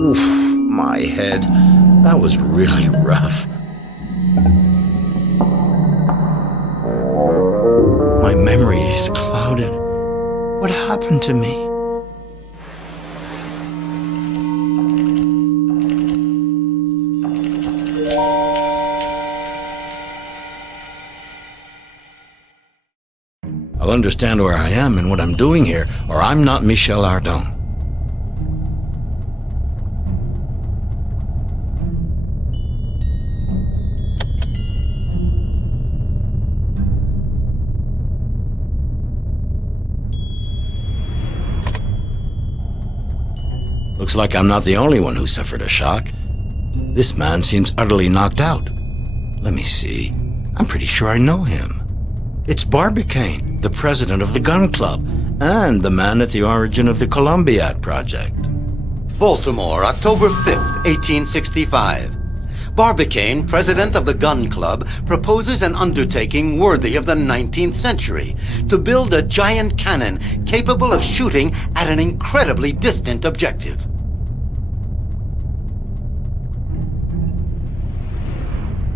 Oof, my head. That was really rough. My memory is clouded. What happened to me? I'll understand where I am and what I'm doing here, or I'm not Michel Ardan. Looks like I'm not the only one who suffered a shock. This man seems utterly knocked out. Let me see. I'm pretty sure I know him. It's Barbicane, the president of the Gun Club, and the man at the origin of the Columbiad project. Baltimore, October 5th, 1865. Barbicane, president of the Gun Club, proposes an undertaking worthy of the 19th century to build a giant cannon capable of shooting at an incredibly distant objective.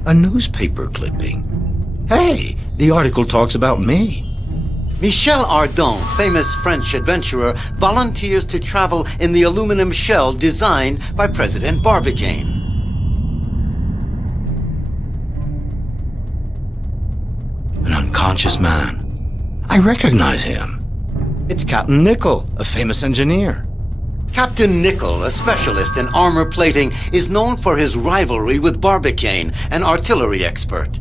A newspaper clipping. Hey, the article talks about me. Michel Ardan, famous French adventurer, volunteers to travel in the aluminum shell designed by President Barbicane. An unconscious man. I recognize him. It's Captain Nicholl, a famous engineer. Captain Nicholl, a specialist in armor plating, is known for his rivalry with Barbicane, an artillery expert.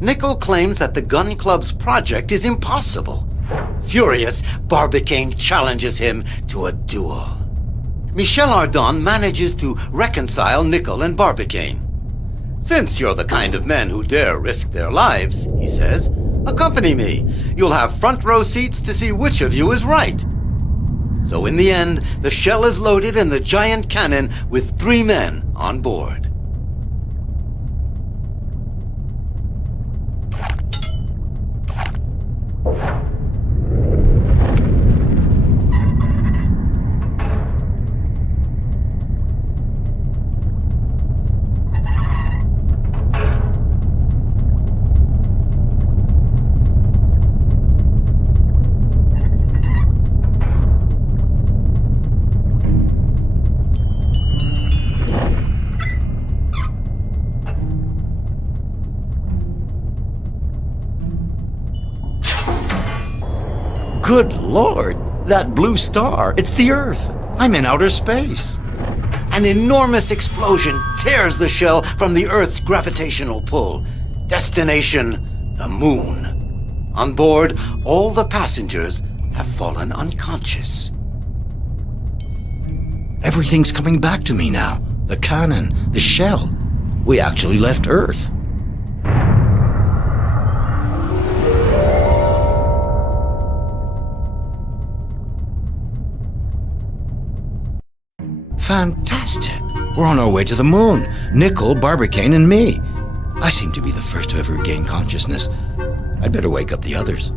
Nicholl claims that the Gun Club's project is impossible. Furious, Barbicane challenges him to a duel. Michel Ardan manages to reconcile Nicholl and Barbicane. "Since you're the kind of men who dare risk their lives," he says, "accompany me. You'll have front row seats to see which of you is right." So in the end, the shell is loaded in the giant cannon with 3 men on board. Good Lord, that blue star, it's the Earth. I'm in outer space. An enormous explosion tears the shell from the Earth's gravitational pull. Destination, the moon. On board, all the passengers have fallen unconscious. Everything's coming back to me now. The cannon, the shell. We actually left Earth. Fantastic. We're on our way to the moon. Nicholl, Barbicane, and me. I seem to be the first to ever gain consciousness. I'd better wake up the others.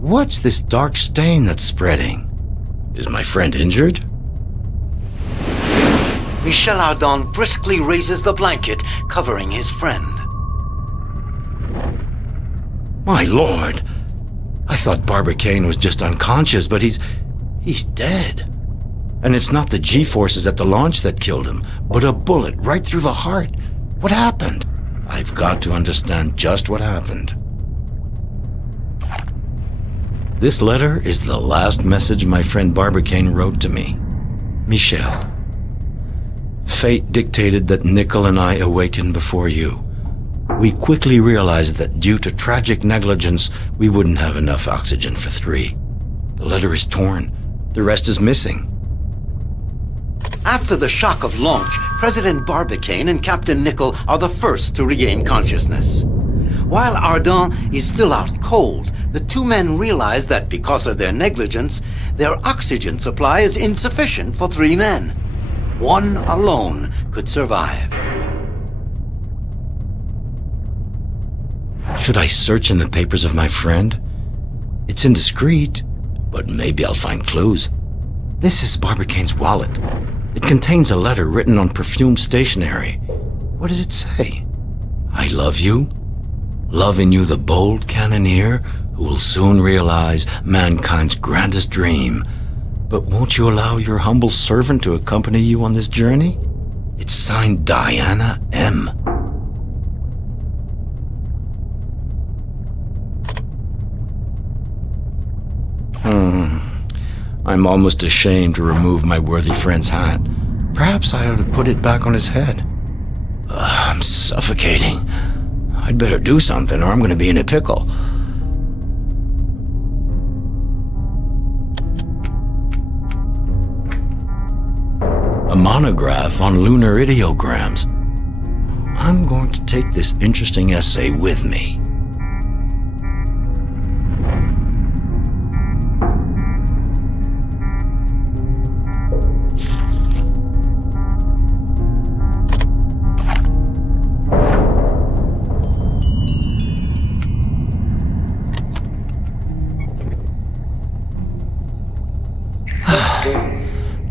What's this dark stain that's spreading? Is my friend injured? Michel Ardan briskly raises the blanket covering his friend. My lord! I thought Barbicane was just unconscious, but he's dead. And it's not the G-forces at the launch that killed him, but a bullet right through the heart. What happened? I've got to understand just what happened. This letter is the last message my friend Barbicane wrote to me. Michel. Fate dictated that Nicholl and I awaken before you. We quickly realized that due to tragic negligence, we wouldn't have enough oxygen for 3. The letter is torn. The rest is missing. After the shock of launch, President Barbicane and Captain Nicholl are the first to regain consciousness. While Ardan is still out cold, the two men realize that because of their negligence, their oxygen supply is insufficient for 3 men. One alone could survive. Should I search in the papers of my friend? It's indiscreet, but maybe I'll find clues. This is Barbicane's wallet. It contains a letter written on perfumed stationery. What does it say? I love you. Love in you the bold cannoneer who will soon realize mankind's grandest dream. But won't you allow your humble servant to accompany you on this journey? It's signed Diana M. I'm almost ashamed to remove my worthy friend's hat. Perhaps I ought to put it back on his head. I'm suffocating. I'd better do something or I'm going to be in a pickle. A monograph on lunar ideograms. I'm going to take this interesting essay with me.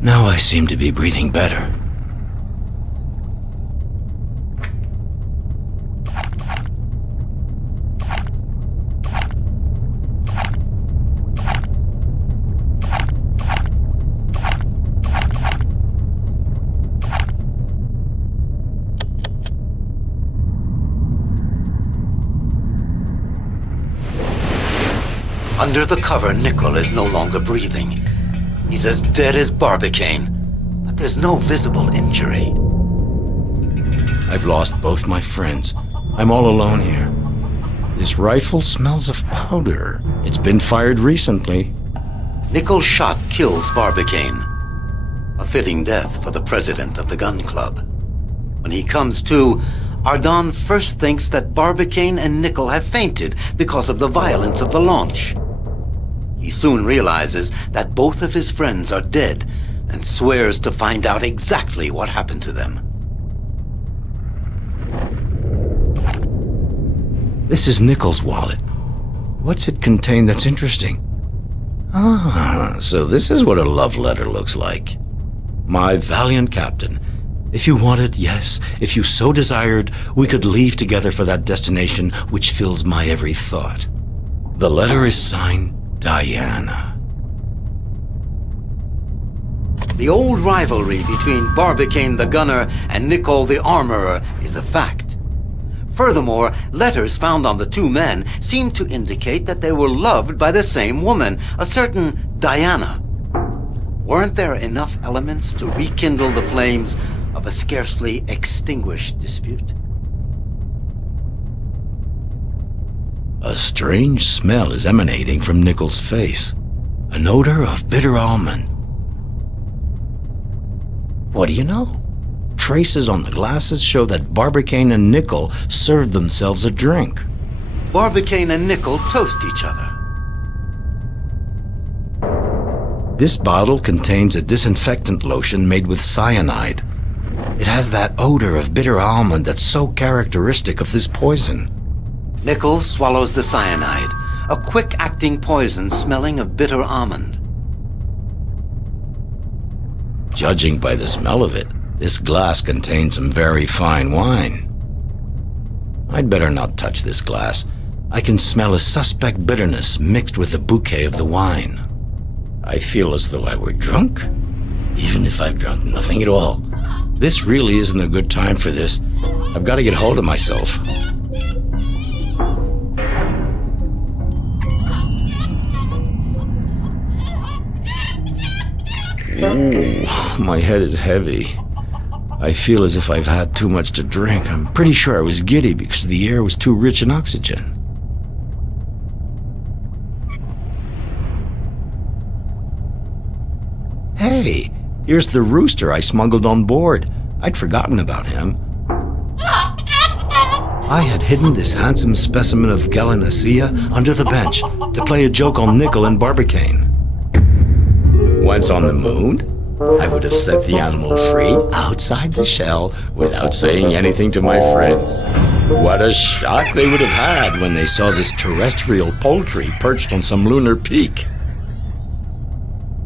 Now I seem to be breathing better. Under the cover, Nicholl is no longer breathing. He's as dead as Barbicane, but there's no visible injury. I've lost both my friends. I'm all alone here. This rifle smells of powder. It's been fired recently. Nicholl's shot kills Barbicane. A fitting death for the president of the gun club. When he comes to, Ardan first thinks that Barbicane and Nicholl have fainted because of the violence of the launch. He soon realizes that both of his friends are dead and swears to find out exactly what happened to them. This is Nicholl's wallet. What's it contain that's interesting? Ah, so this is what a love letter looks like. My valiant captain, if you wanted, yes, if you so desired, we could leave together for that destination which fills my every thought. The letter is signed Diana. The old rivalry between Barbicane the gunner and Nicholl the armorer is a fact. Furthermore, letters found on the two men seem to indicate that they were loved by the same woman, a certain Diana. Weren't there enough elements to rekindle the flames of a scarcely extinguished dispute? A strange smell is emanating from Nicholl's face. An odor of bitter almond. What do you know? Traces on the glasses show that Barbicane and Nicholl served themselves a drink. Barbicane and Nicholl toast each other. This bottle contains a disinfectant lotion made with cyanide. It has that odor of bitter almond that's so characteristic of this poison. Nicholl swallows the cyanide, a quick-acting poison smelling of bitter almond. Judging by the smell of it, this glass contains some very fine wine. I'd better not touch this glass. I can smell a suspect bitterness mixed with the bouquet of the wine. I feel as though I were drunk, even if I've drunk nothing at all. This really isn't a good time for this. I've got to get hold of myself. Ooh, my head is heavy. I feel as if I've had too much to drink. I'm pretty sure I was giddy because the air was too rich in oxygen. Hey, here's the rooster I smuggled on board. I'd forgotten about him. I had hidden this handsome specimen of Gallinaceae under the bench to play a joke on Nicholl and Barbicane. Once on the moon, I would have set the animal free outside the shell without saying anything to my friends. What a shock they would have had when they saw this terrestrial poultry perched on some lunar peak.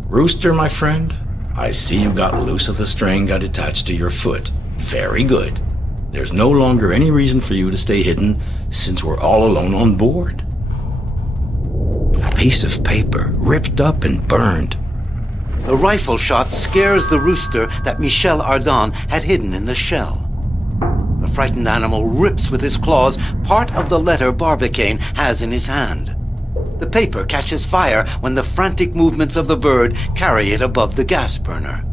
Rooster, my friend, I see you got loose of the string got attached to your foot. Very good. There's no longer any reason for you to stay hidden since we're all alone on board. A piece of paper, ripped up and burned. The rifle shot scares the rooster that Michel Ardan had hidden in the shell. The frightened animal rips with his claws part of the letter Barbicane has in his hand. The paper catches fire when the frantic movements of the bird carry it above the gas burner.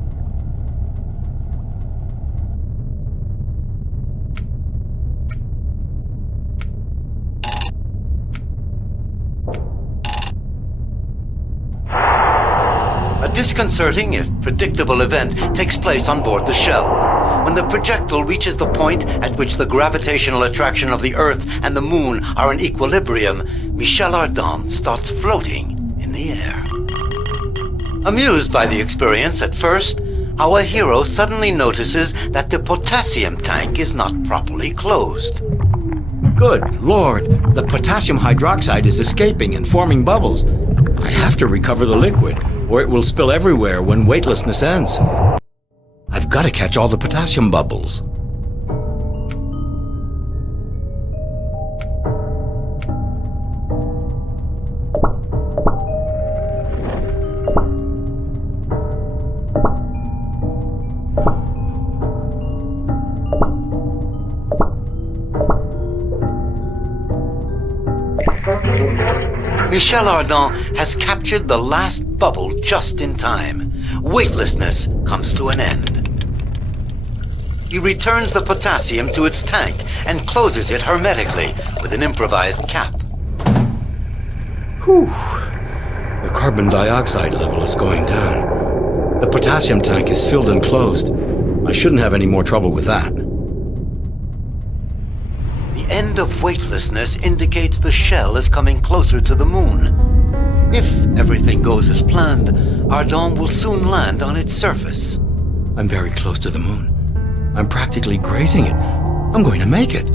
A disconcerting, if predictable, event takes place on board the shell. When the projectile reaches the point at which the gravitational attraction of the Earth and the Moon are in equilibrium, Michel Ardan starts floating in the air. Amused by the experience at first, our hero suddenly notices that the potassium tank is not properly closed. Good Lord, the potassium hydroxide is escaping and forming bubbles. I have to recover the liquid, or it will spill everywhere when weightlessness ends. I've got to catch all the potassium bubbles. Michel Ardan has captured the last bubble just in time. Weightlessness comes to an end. He returns the potassium to its tank and closes it hermetically with an improvised cap. Whew. The carbon dioxide level is going down. The potassium tank is filled and closed. I shouldn't have any more trouble with that. The end of weightlessness indicates the shell is coming closer to the moon. If everything goes as planned, Ardan will soon land on its surface. I'm very close to the moon. I'm practically grazing it. I'm going to make it.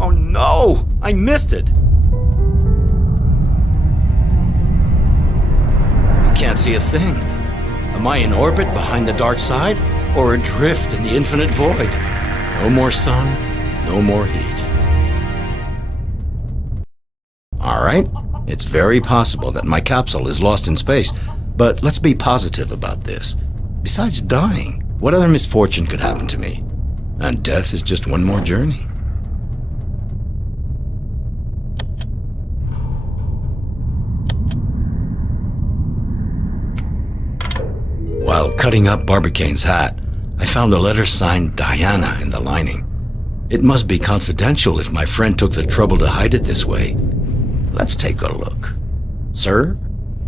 Oh no! I missed it! I can't see a thing. Am I in orbit behind the dark side, or adrift in the infinite void? No more sun, no more heat. All right, it's very possible that my capsule is lost in space, but let's be positive about this. Besides dying, what other misfortune could happen to me? And death is just one more journey. While cutting up Barbicane's hat, I found a letter signed Diana in the lining. It must be confidential if my friend took the trouble to hide it this way. Let's take a look. Sir,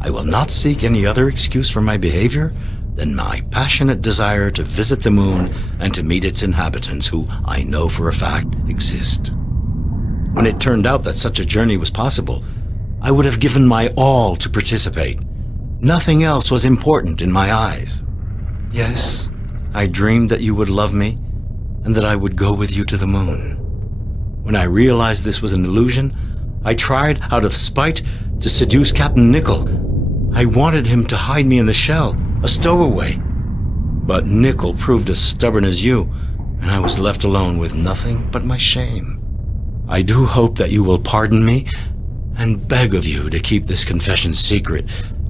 I will not seek any other excuse for my behavior than my passionate desire to visit the moon and to meet its inhabitants, who I know for a fact exist. When it turned out that such a journey was possible, I would have given my all to participate. Nothing else was important in my eyes. Yes, I dreamed that you would love me and that I would go with you to the moon. When I realized this was an illusion, I tried out of spite to seduce Captain Nicholl. I wanted him to hide me in the shell, a stowaway. But Nicholl proved as stubborn as you, and I was left alone with nothing but my shame. I do hope that you will pardon me and beg of you to keep this confession secret,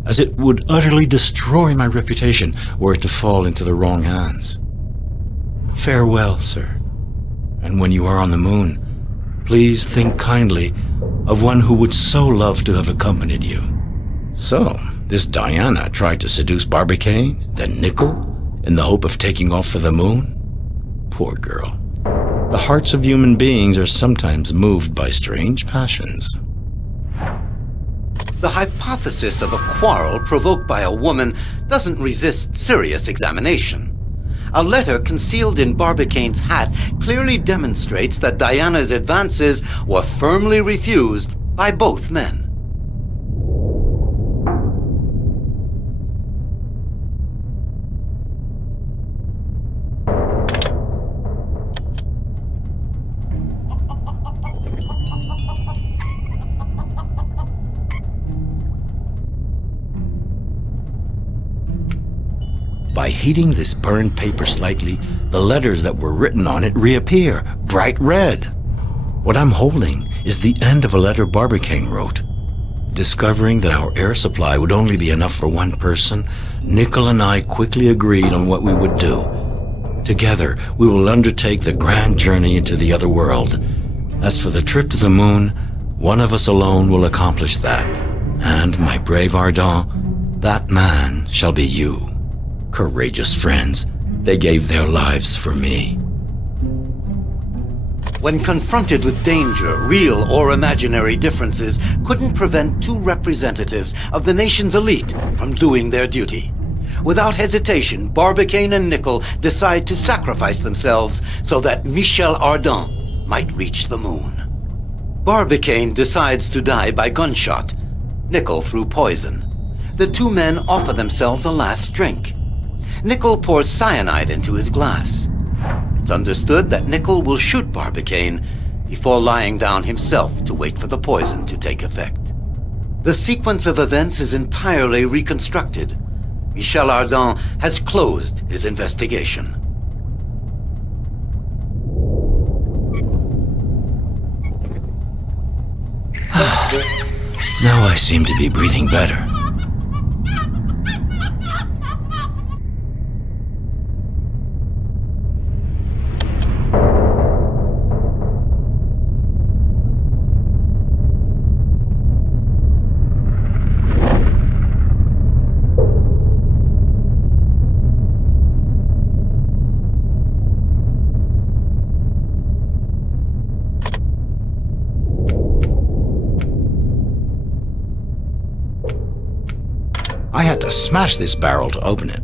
as it would utterly destroy my reputation were it to fall into the wrong hands. Farewell, sir. And when you are on the moon, please think kindly of one who would so love to have accompanied you. So, this Diana tried to seduce Barbicane, then Nicholl, in the hope of taking off for the moon? Poor girl. The hearts of human beings are sometimes moved by strange passions. The hypothesis of a quarrel provoked by a woman doesn't resist serious examination. A letter concealed in Barbicane's hat clearly demonstrates that Diana's advances were firmly refused by both men. By heating this burned paper slightly, the letters that were written on it reappear, bright red. What I'm holding is the end of a letter Barbicane wrote. Discovering that our air supply would only be enough for one person, Nicholl and I quickly agreed on what we would do. Together, we will undertake the grand journey into the other world. As for the trip to the moon, one of us alone will accomplish that. And, my brave Ardan, that man shall be you. Courageous friends, they gave their lives for me. When confronted with danger, real or imaginary differences couldn't prevent two representatives of the nation's elite from doing their duty. Without hesitation, Barbicane and Nicholl decide to sacrifice themselves so that Michel Ardan might reach the moon. Barbicane decides to die by gunshot, Nicholl through poison. The two men offer themselves a last drink. Nicholl pours cyanide into his glass. It's understood that Nicholl will shoot Barbicane before lying down himself to wait for the poison to take effect. The sequence of events is entirely reconstructed. Michel Ardan has closed his investigation. Now I seem to be breathing better. I had to smash this barrel to open it.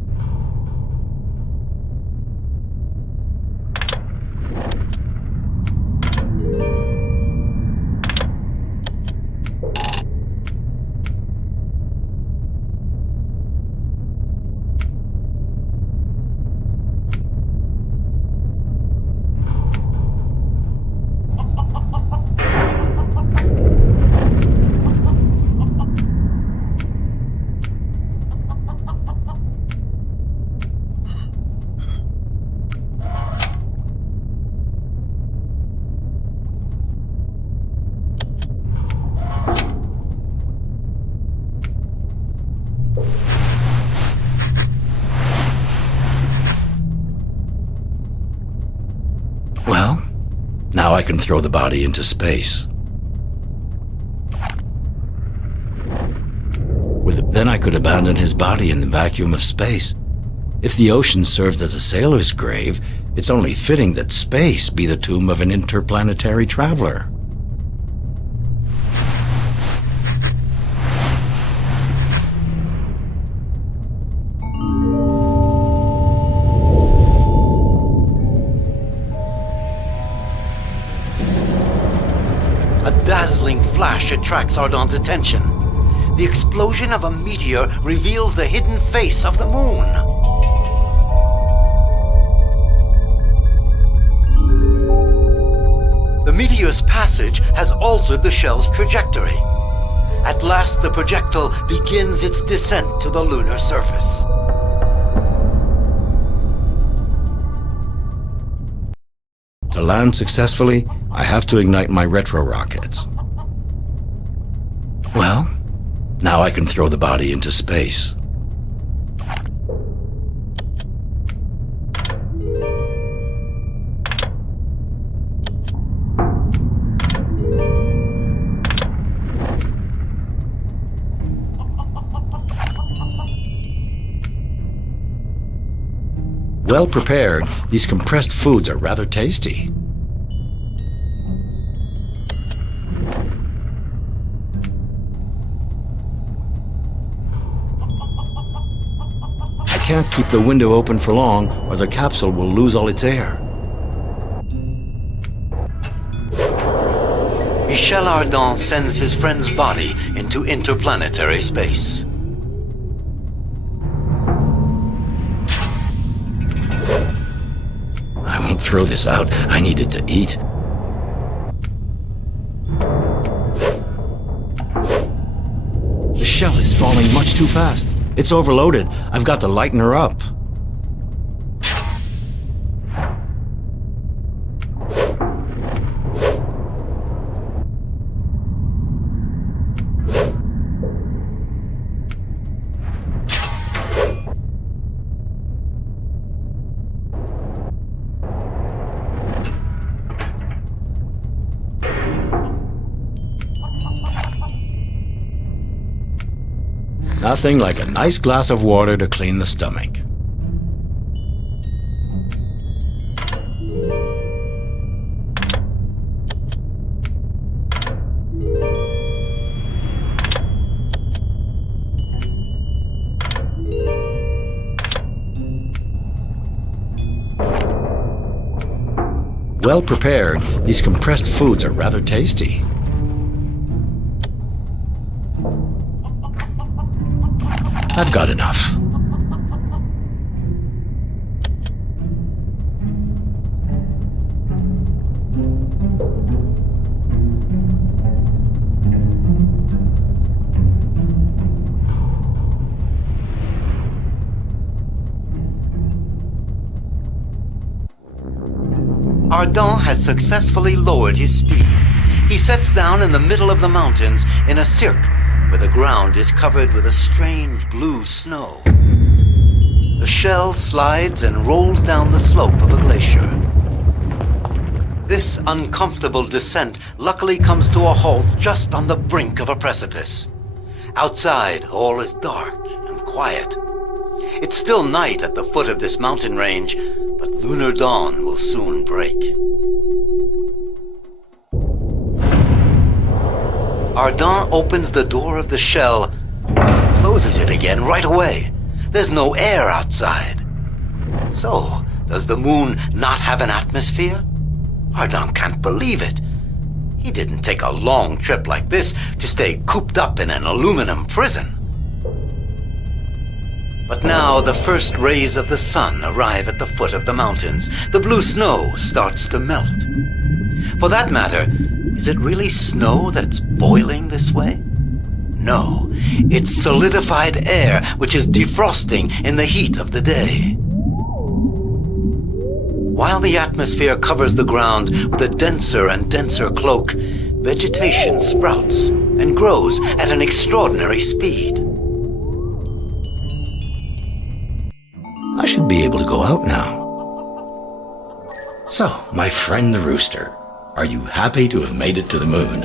Well, now I can throw the body into space. Then I could abandon his body in the vacuum of space. If the ocean serves as a sailor's grave, it's only fitting that space be the tomb of an interplanetary traveler. A dazzling flash attracts Ardan's attention. The explosion of a meteor reveals the hidden face of the moon. The meteor's passage has altered the shell's trajectory. At last, the projectile begins its descent to the lunar surface. To land successfully, I have to ignite my retro rockets. Well, now I can throw the body into space. Well prepared, these compressed foods are rather tasty. I can't keep the window open for long, or the capsule will lose all its air. Michel Ardan sends his friend's body into interplanetary space. I won't throw this out. I need it to eat. The shell is falling much too fast. It's overloaded. I've got to lighten her up. Nothing like a nice glass of water to clean the stomach. Well prepared, these compressed foods are rather tasty. I've got enough. Ardan has successfully lowered his speed. He sets down in the middle of the mountains in a cirque where the ground is covered with a strange blue snow. The shell slides and rolls down the slope of a glacier. This uncomfortable descent luckily comes to a halt just on the brink of a precipice. Outside, all is dark and quiet. It's still night at the foot of this mountain range, but lunar dawn will soon break. Ardan opens the door of the shell and closes it again right away. There's no air outside. So, does the moon not have an atmosphere? Ardan can't believe it. He didn't take a long trip like this to stay cooped up in an aluminum prison. But now the first rays of the sun arrive at the foot of the mountains. The blue snow starts to melt. For that matter, is it really snow that's boiling this way? No, it's solidified air which is defrosting in the heat of the day. While the atmosphere covers the ground with a denser and denser cloak, vegetation sprouts and grows at an extraordinary speed. I should be able to go out now. So, my friend the rooster, are you happy to have made it to the moon?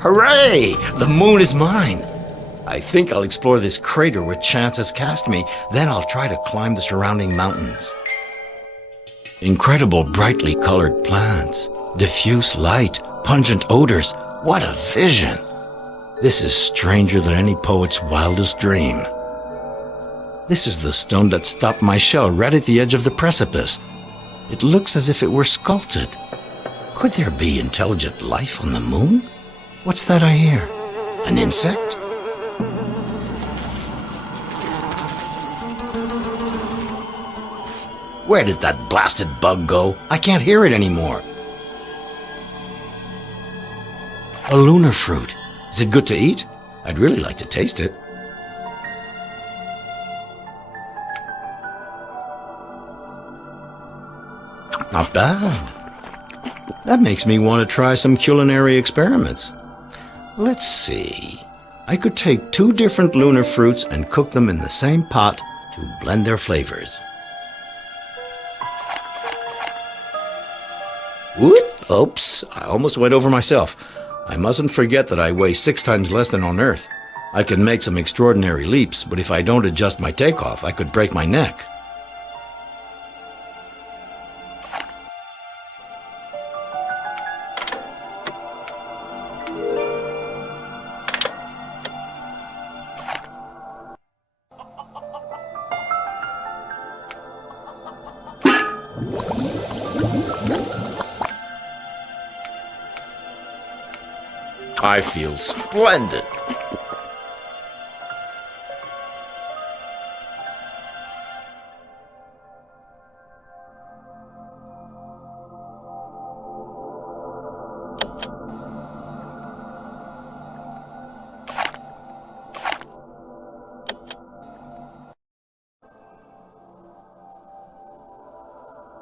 Hooray! The moon is mine! I think I'll explore this crater where chance has cast me, then I'll try to climb the surrounding mountains. Incredible brightly colored plants, diffuse light, pungent odors. What a vision! This is stranger than any poet's wildest dream. This is the stone that stopped my shell right at the edge of the precipice. It looks as if it were sculpted. Could there be intelligent life on the moon? What's that I hear? An insect? Where did that blasted bug go? I can't hear it anymore. A lunar fruit. Is it good to eat? I'd really like to taste it. Not bad. That makes me want to try some culinary experiments. Let's see. I could take 2 different lunar fruits and cook them in the same pot to blend their flavors. Whoop! Oops, I almost went over myself. I mustn't forget that I weigh 6 times less than on Earth. I can make some extraordinary leaps, but if I don't adjust my takeoff, I could break my neck. I feel splendid.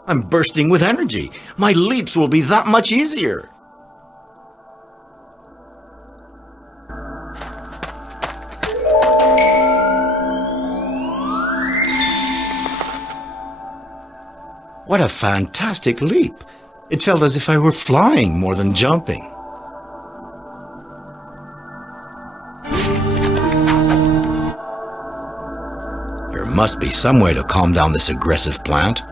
I'm bursting with energy. My leaps will be that much easier. What a fantastic leap! It felt as if I were flying more than jumping. There must be some way to calm down this aggressive plant.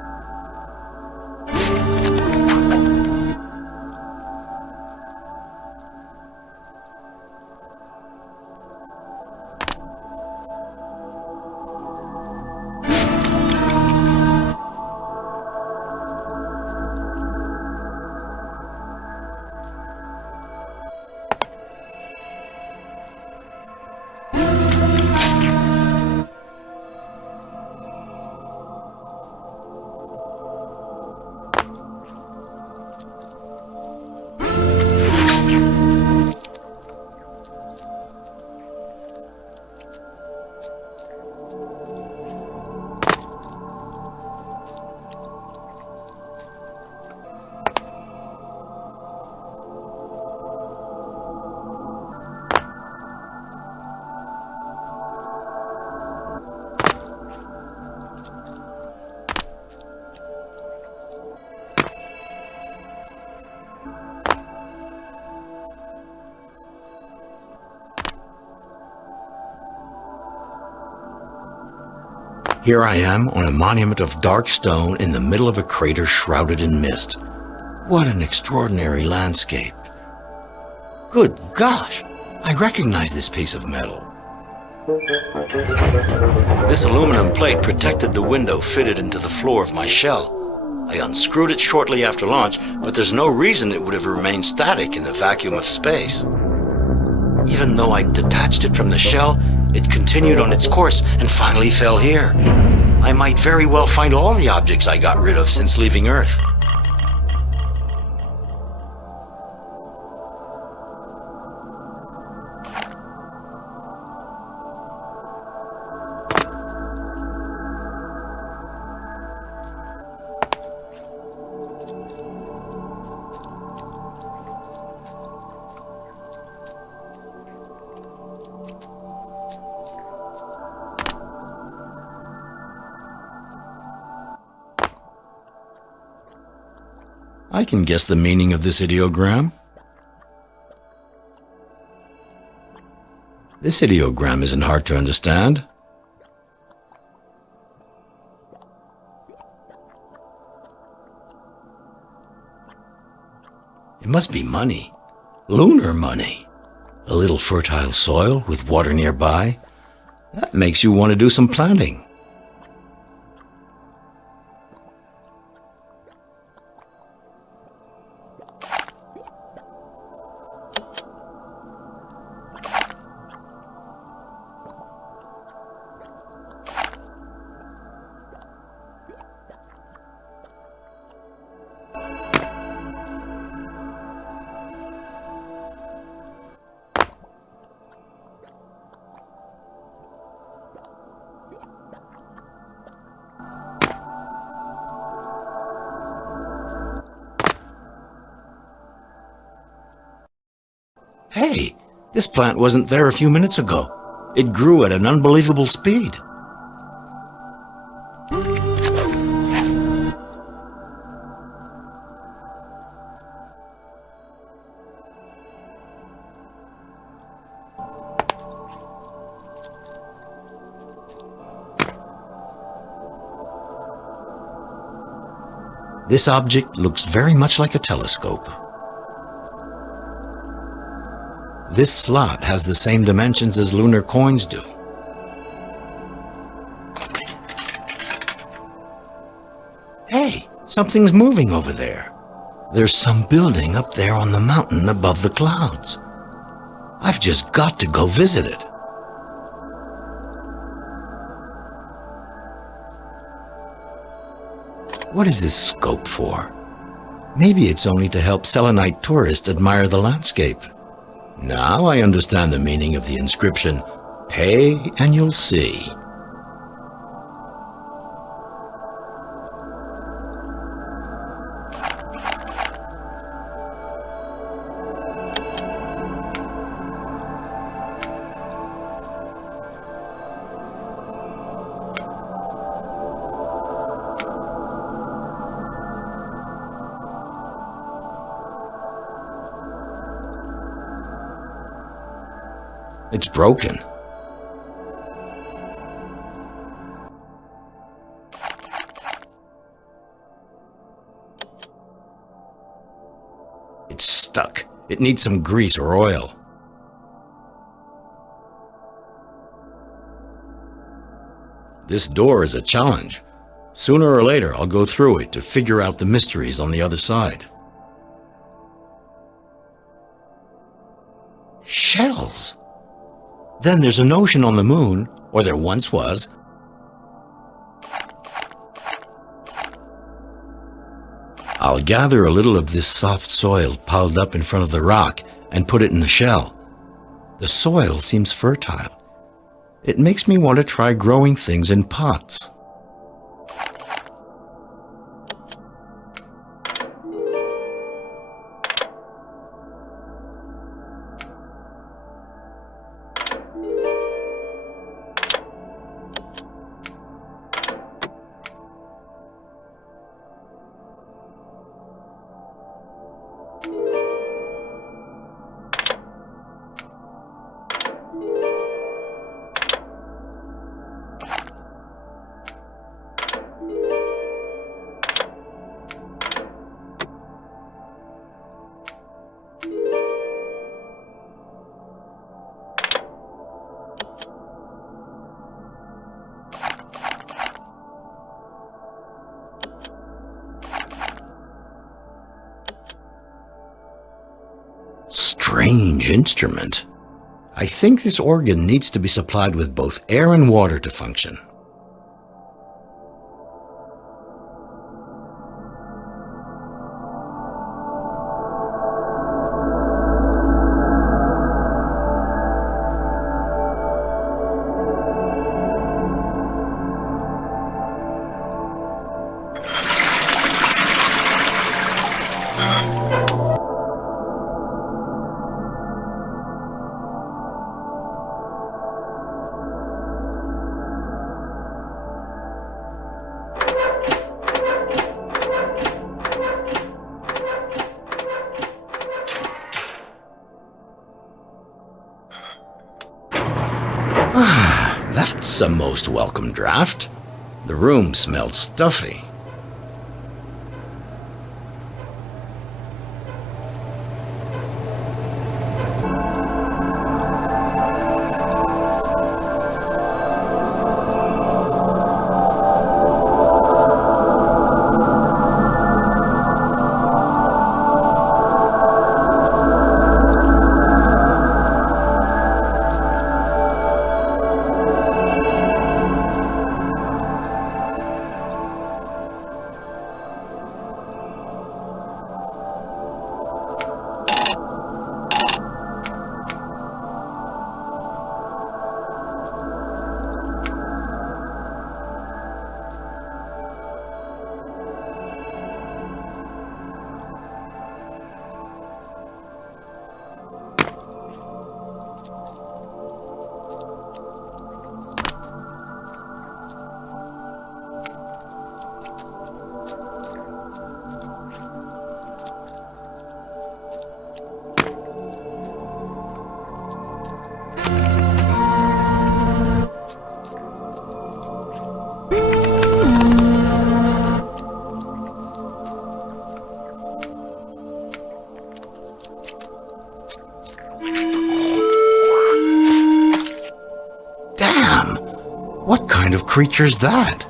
Here I am on a monument of dark stone in the middle of a crater shrouded in mist. What an extraordinary landscape. Good gosh, I recognize this piece of metal. This aluminum plate protected the window fitted into the floor of my shell. I unscrewed it shortly after launch, but there's no reason it would have remained static in the vacuum of space. Even though I detached it from the shell, it continued on its course and finally fell here. I might very well find all the objects I got rid of since leaving Earth. I can guess the meaning of this ideogram. This ideogram isn't hard to understand. It must be money. Lunar money. A little fertile soil with water nearby. That makes you want to do some planting. Hey, this plant wasn't there a few minutes ago. It grew at an unbelievable speed. This object looks very much like a telescope. This slot has the same dimensions as lunar coins do. Hey, something's moving over there. There's some building up there on the mountain above the clouds. I've just got to go visit it. What is this scope for? Maybe it's only to help Selenite tourists admire the landscape. Now I understand the meaning of the inscription, "Pay and you'll see." It's broken. It's stuck. It needs some grease or oil. This door is a challenge. Sooner or later, I'll go through it to figure out the mysteries on the other side. Shells! Then there's an ocean on the moon, or there once was. I'll gather a little of this soft soil piled up in front of the rock and put it in the shell. The soil seems fertile. It makes me want to try growing things in pots. Strange instrument. I think this organ needs to be supplied with both air and water to function. That's a most welcome draft. The room smelled stuffy. What kind of creature's that?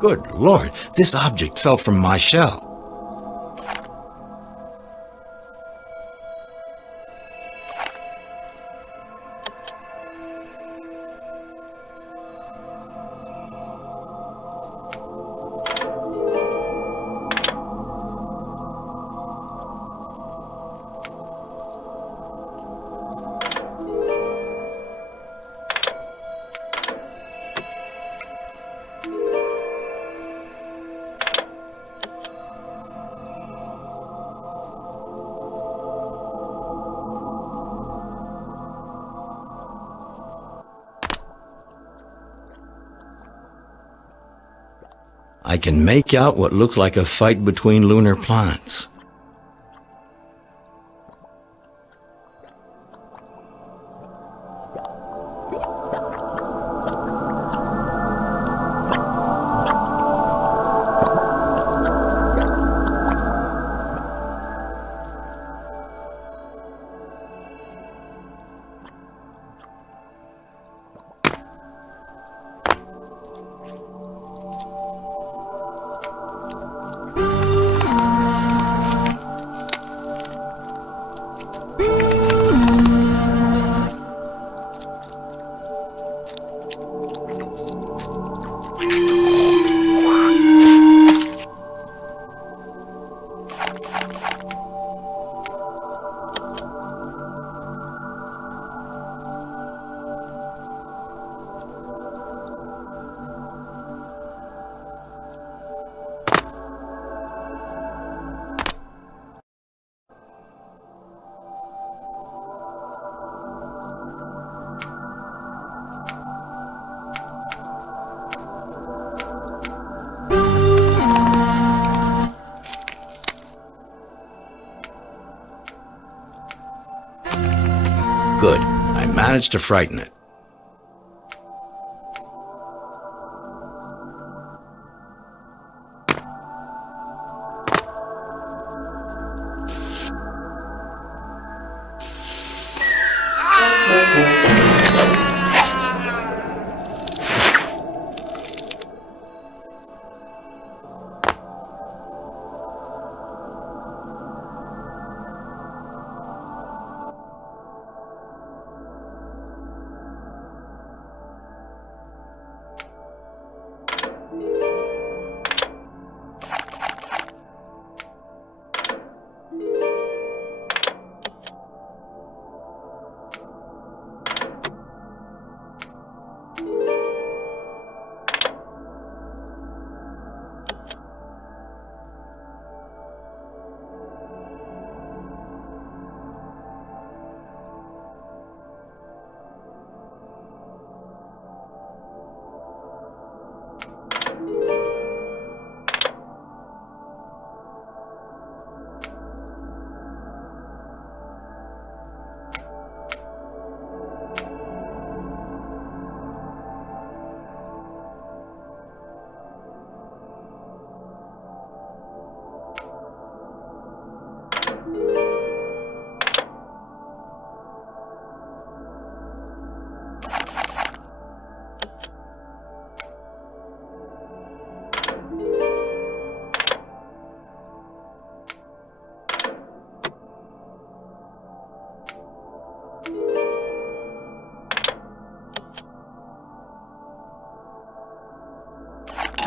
Good Lord, this object fell from my shell. I can make out what looks like a fight between lunar planets. Good. I managed to frighten it.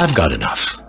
I've got enough.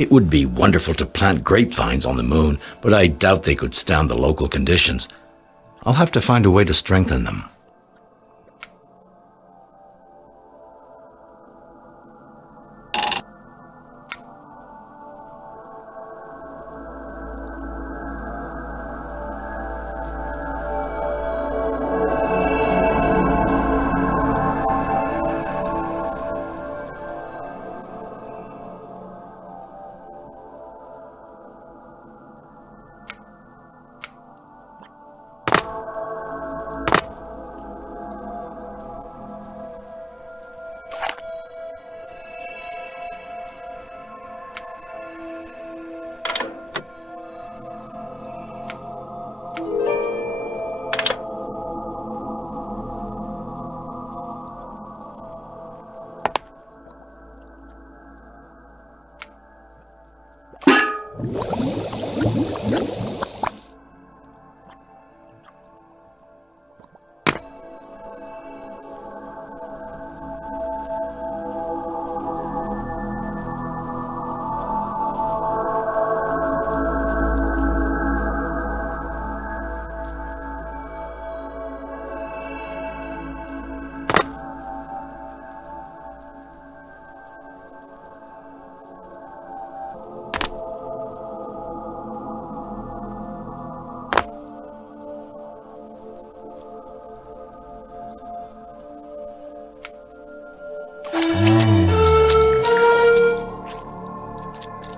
It would be wonderful to plant grapevines on the moon, but I doubt they could stand the local conditions. I'll have to find a way to strengthen them.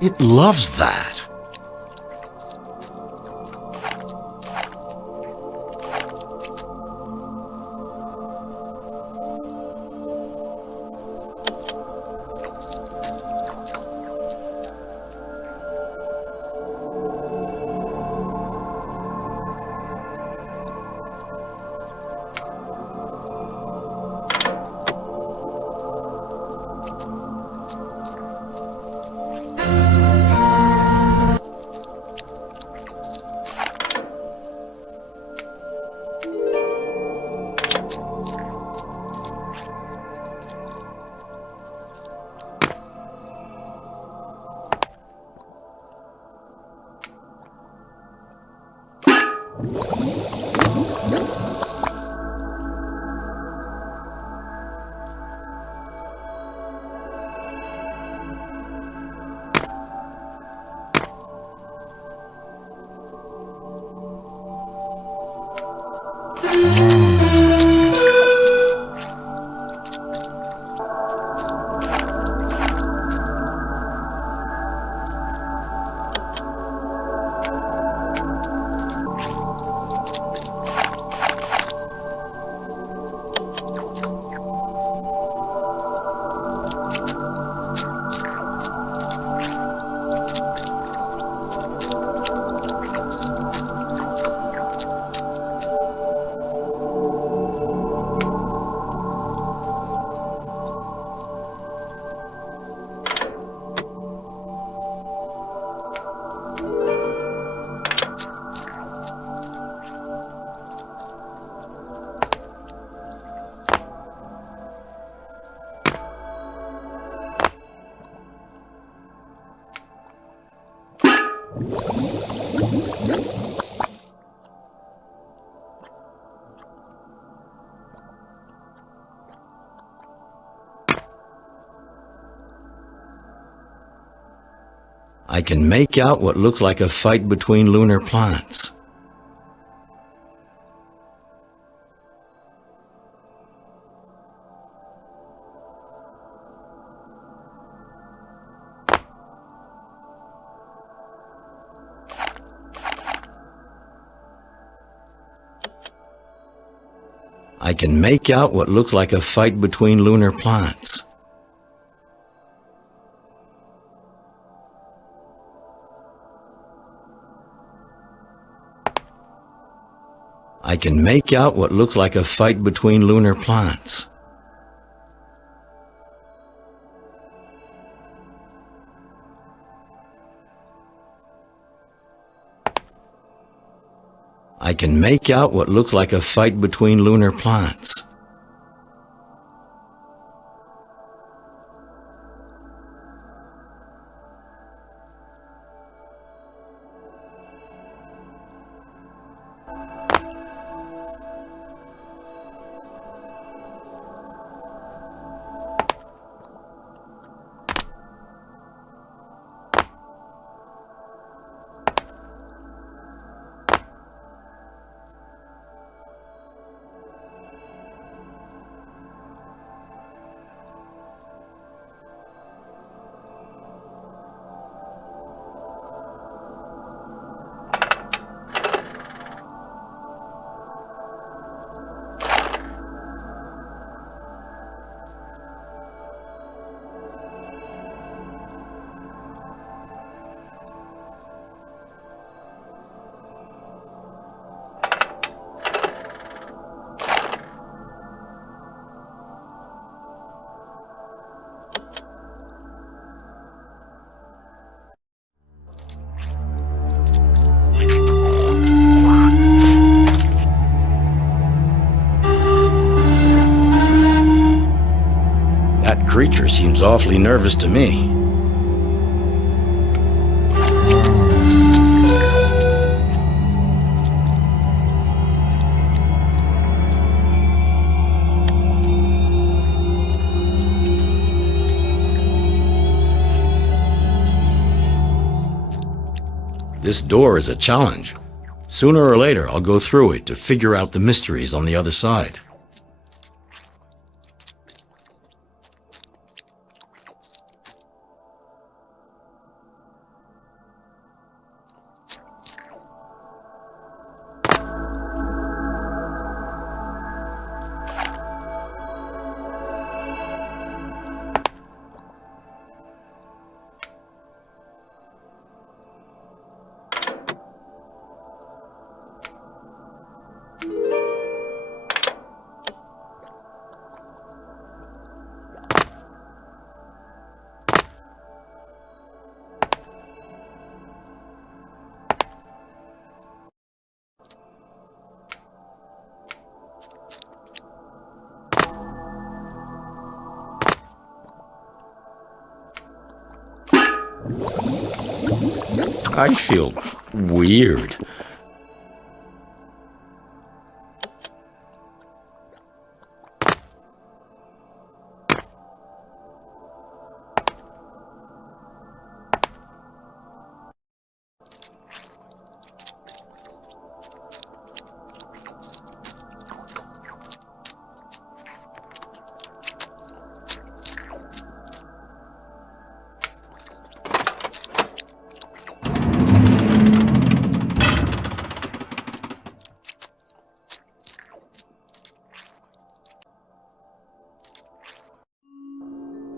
It loves that. I can make out what looks like a fight between lunar planets. I can make out what looks like a fight between lunar planets. I can make out what looks like a fight between lunar planets. I can make out what looks like a fight between lunar planets. That creature seems awfully nervous to me. This door is a challenge. Sooner or later, I'll go through it to figure out the mysteries on the other side. I feel weird.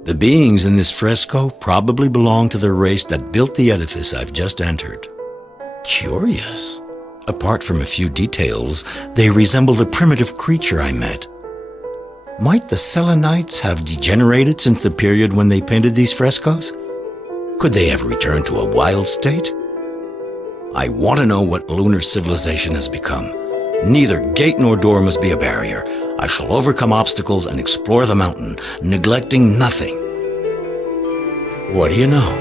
The beings in this fresco probably belong to the race that built the edifice I've just entered. Curious. Apart from a few details, they resemble the primitive creature I met. Might the Selenites have degenerated since the period when they painted these frescoes? Could they have returned to a wild state? I want to know what lunar civilization has become. Neither gate nor door must be a barrier. I shall overcome obstacles and explore the mountain, neglecting nothing. What do you know?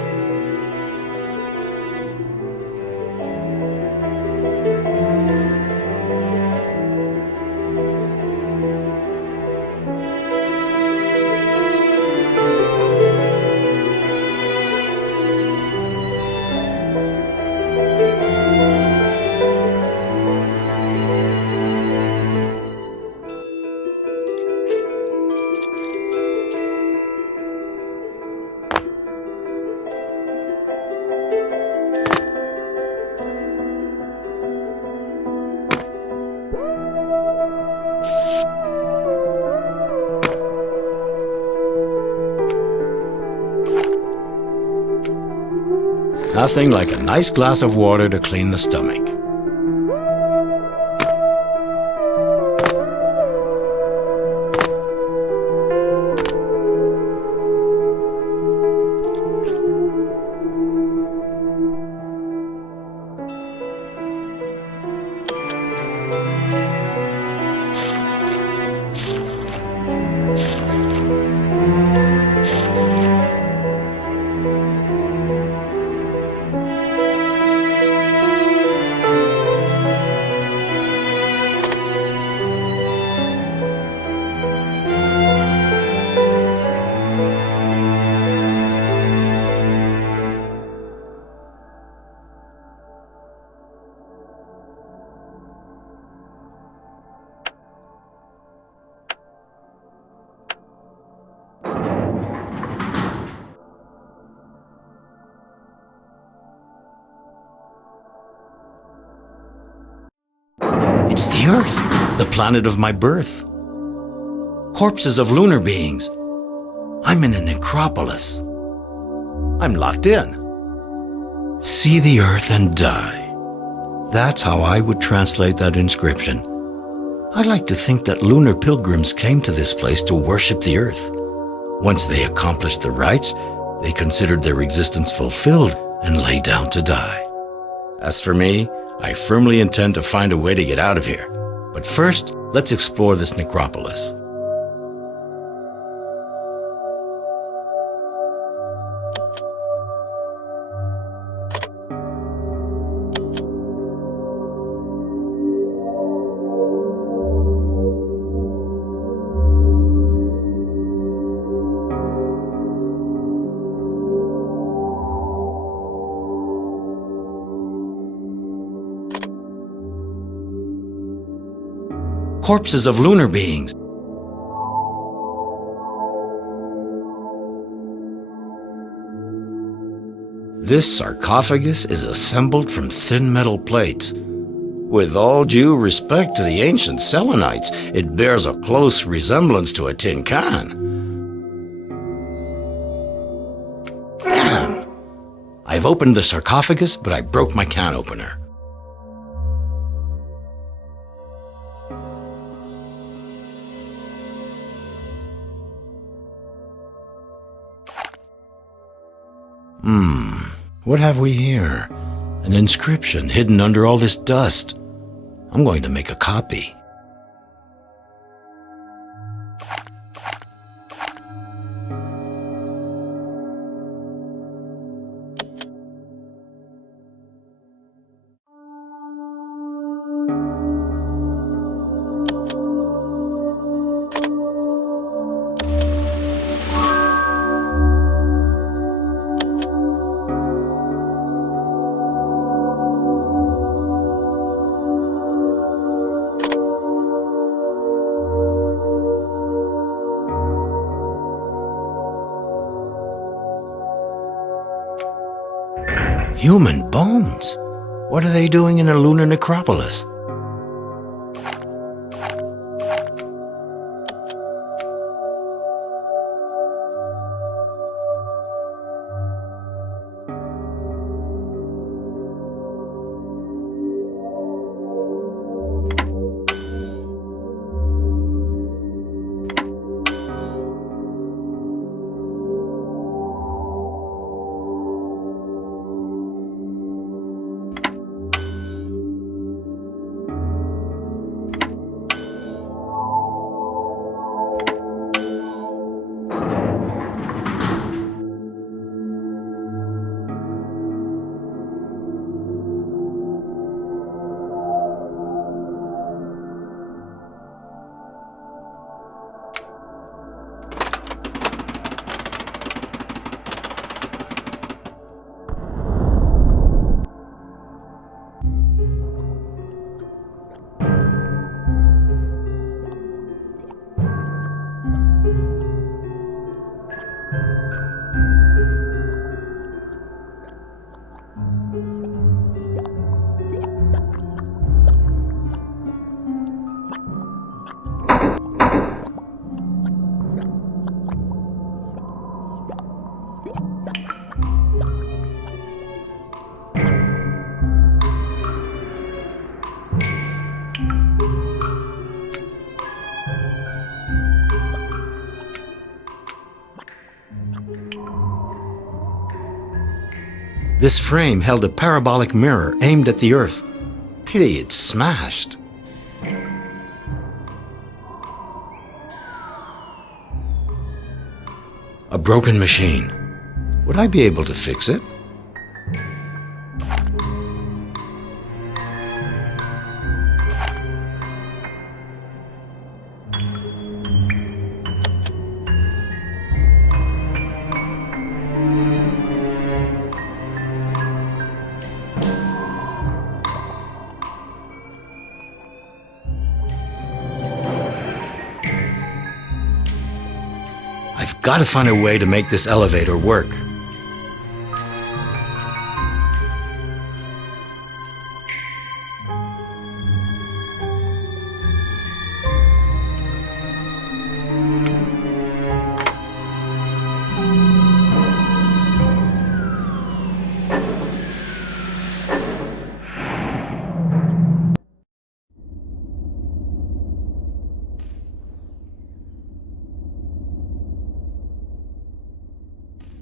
Nothing like a nice glass of water to clean the stomach. It's the Earth, the planet of my birth. Corpses of lunar beings. I'm in a necropolis. I'm locked in. See the Earth and die. That's how I would translate that inscription. I like to think that lunar pilgrims came to this place to worship the Earth. Once they accomplished the rites, they considered their existence fulfilled and lay down to die. As for me, I firmly intend to find a way to get out of here. But first, let's explore this necropolis. corpses of lunar beings. This sarcophagus is assembled from thin metal plates. With all due respect to the ancient Selenites, it bears a close resemblance to a tin can. Damn! I've opened the sarcophagus, but I broke my can opener. What have we here? An inscription hidden under all this dust. I'm going to make a copy. Human bones? What are they doing in a lunar necropolis? This frame held a parabolic mirror aimed at the Earth. Pity it's smashed. A broken machine. Would I be able to fix it? I've got to find a way to make this elevator work.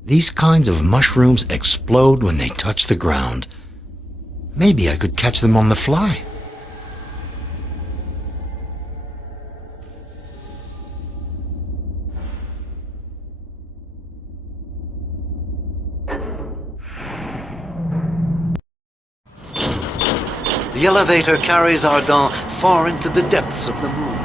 These kinds of mushrooms explode when they touch the ground. Maybe I could catch them on the fly. The elevator carries Ardan far into the depths of the moon.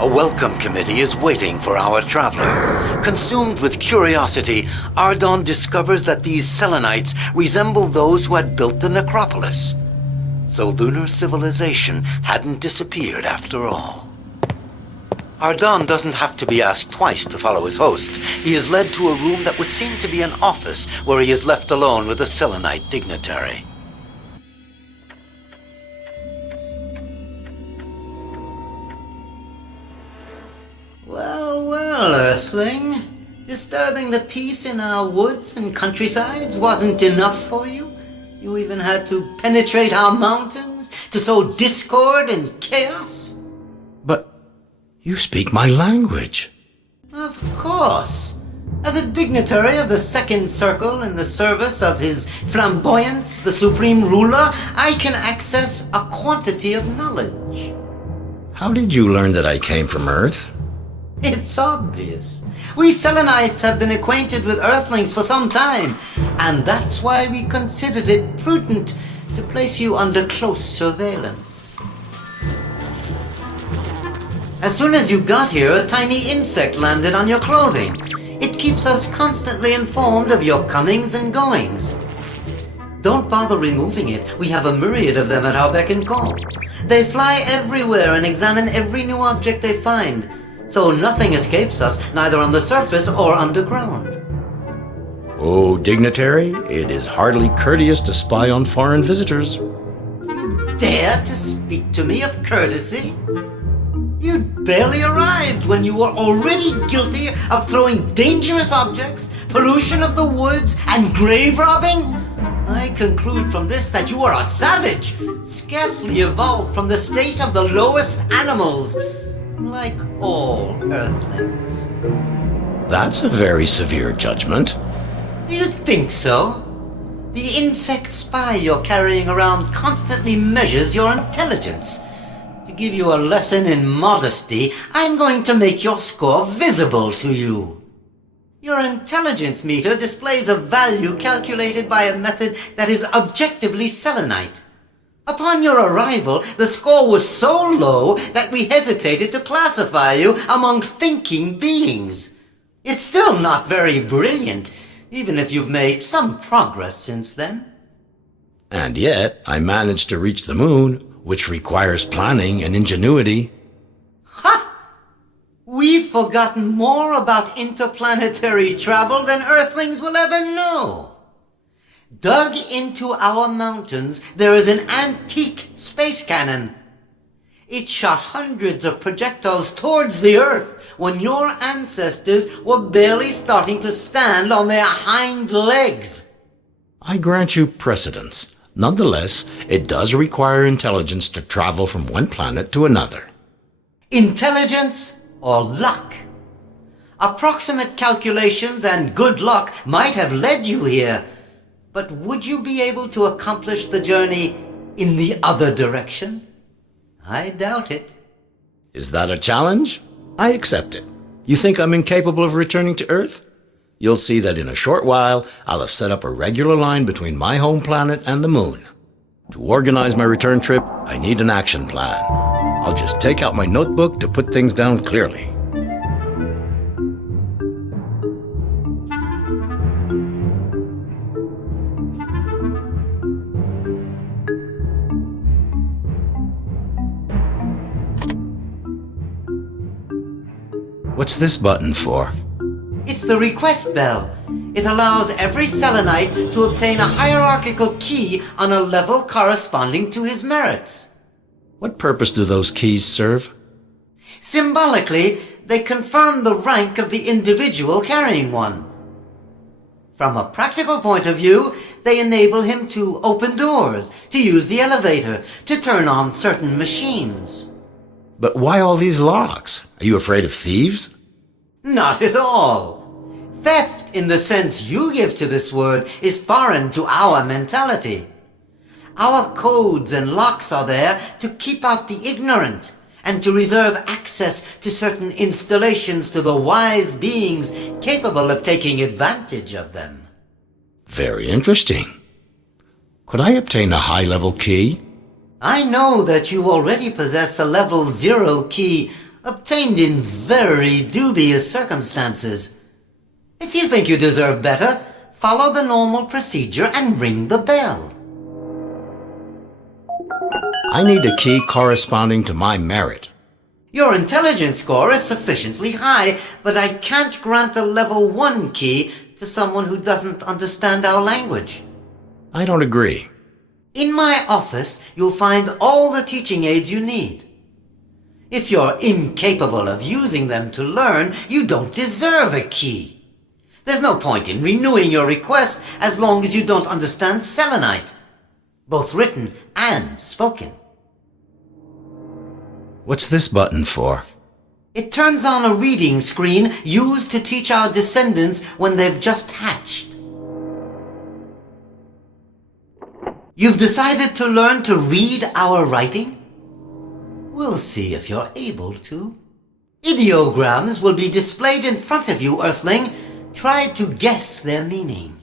A welcome committee is waiting for our traveler. Consumed with curiosity, Ardan discovers that these Selenites resemble those who had built the necropolis. So lunar civilization hadn't disappeared after all. Ardan doesn't have to be asked twice to follow his hosts. He is led to a room that would seem to be an office, where he is left alone with a Selenite dignitary. Well, Earthling. Disturbing the peace in our woods and countrysides wasn't enough for you? You even had to penetrate our mountains to sow discord and chaos? But you speak my language. Of course. As a dignitary of the Second Circle in the service of His Flamboyance, the Supreme Ruler, I can access a quantity of knowledge. How did you learn that I came from Earth? It's obvious. We Selenites have been acquainted with Earthlings for some time, and that's why we considered it prudent to place you under close surveillance. As soon as you got here, a tiny insect landed on your clothing. It keeps us constantly informed of your comings and goings. Don't bother removing it. We have a myriad of them at our beck and call. They fly everywhere and examine every new object they find, so nothing escapes us, neither on the surface or underground. Oh, dignitary, it is hardly courteous to spy on foreign visitors. You dare to speak to me of courtesy? You'd barely arrived when you were already guilty of throwing dangerous objects, pollution of the woods, and grave robbing? I conclude from this that you are a savage, scarcely evolved from the state of the lowest animals, like all Earthlings. That's a very severe judgment. Do you think so? The insect spy you're carrying around constantly measures your intelligence. To give you a lesson in modesty, I'm going to make your score visible to you. Your intelligence meter displays a value calculated by a method that is objectively Selenite. Upon your arrival, the score was so low that we hesitated to classify you among thinking beings. It's still not very brilliant, even if you've made some progress since then. And yet, I managed to reach the moon, which requires planning and ingenuity. Ha! We've forgotten more about interplanetary travel than Earthlings will ever know. Dug into our mountains, there is an antique space cannon. It shot hundreds of projectiles towards the Earth when your ancestors were barely starting to stand on their hind legs. I grant you precedence. Nonetheless, it does require intelligence to travel from one planet to another. Intelligence or luck? Approximate calculations and good luck might have led you here, but would you be able to accomplish the journey in the other direction? I doubt it. Is that a challenge? I accept it. You think I'm incapable of returning to Earth? You'll see that in a short while, I'll have set up a regular line between my home planet and the moon. To organize my return trip, I need an action plan. I'll just take out my notebook to put things down clearly. What's this button for? It's the request bell. It allows every Selenite to obtain a hierarchical key on a level corresponding to his merits. What purpose do those keys serve? Symbolically, they confirm the rank of the individual carrying one. From a practical point of view, they enable him to open doors, to use the elevator, to turn on certain machines. But why all these locks? Are you afraid of thieves? Not at all. Theft, in the sense you give to this word, is foreign to our mentality. Our codes and locks are there to keep out the ignorant and to reserve access to certain installations to the wise beings capable of taking advantage of them. Very interesting. Could I obtain a high-level key? I know that you already possess a level 0 key obtained in very dubious circumstances. If you think you deserve better, follow the normal procedure and ring the bell. I need a key corresponding to my merit. Your intelligence score is sufficiently high, but I can't grant a level 1 key to someone who doesn't understand our language. I don't agree. In my office, you'll find all the teaching aids you need. If you're incapable of using them to learn, you don't deserve a key. There's no point in renewing your request as long as you don't understand Selenite, both written and spoken. What's this button for? It turns on a reading screen used to teach our descendants when they've just hatched. You've decided to learn to read our writing? We'll see if you're able to. Ideograms will be displayed in front of you, Earthling. Try to guess their meaning.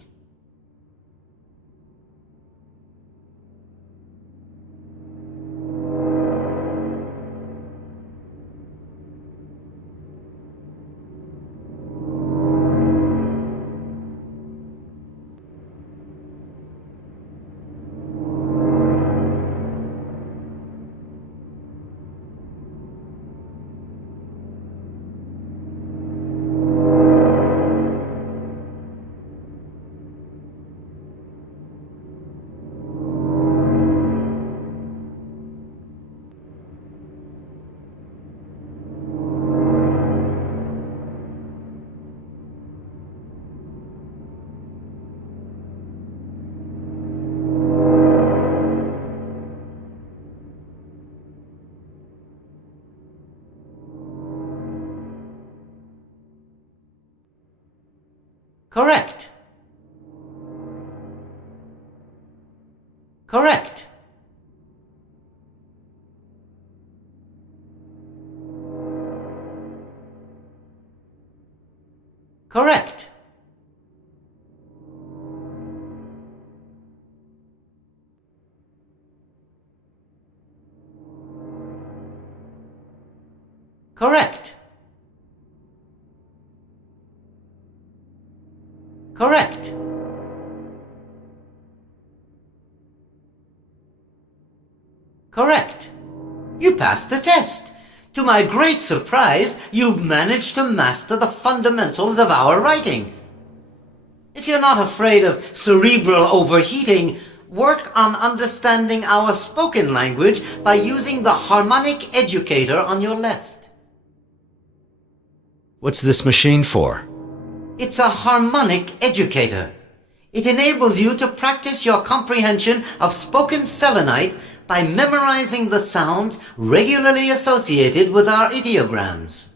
Correct. Correct. Correct. Correct. Correct. Correct. You passed the test. To my great surprise, you've managed to master the fundamentals of our writing. If you're not afraid of cerebral overheating, work on understanding our spoken language by using the harmonic educator on your left. What's this machine for? It's a harmonic educator. It enables you to practice your comprehension of spoken Selenite by memorizing the sounds regularly associated with our ideograms.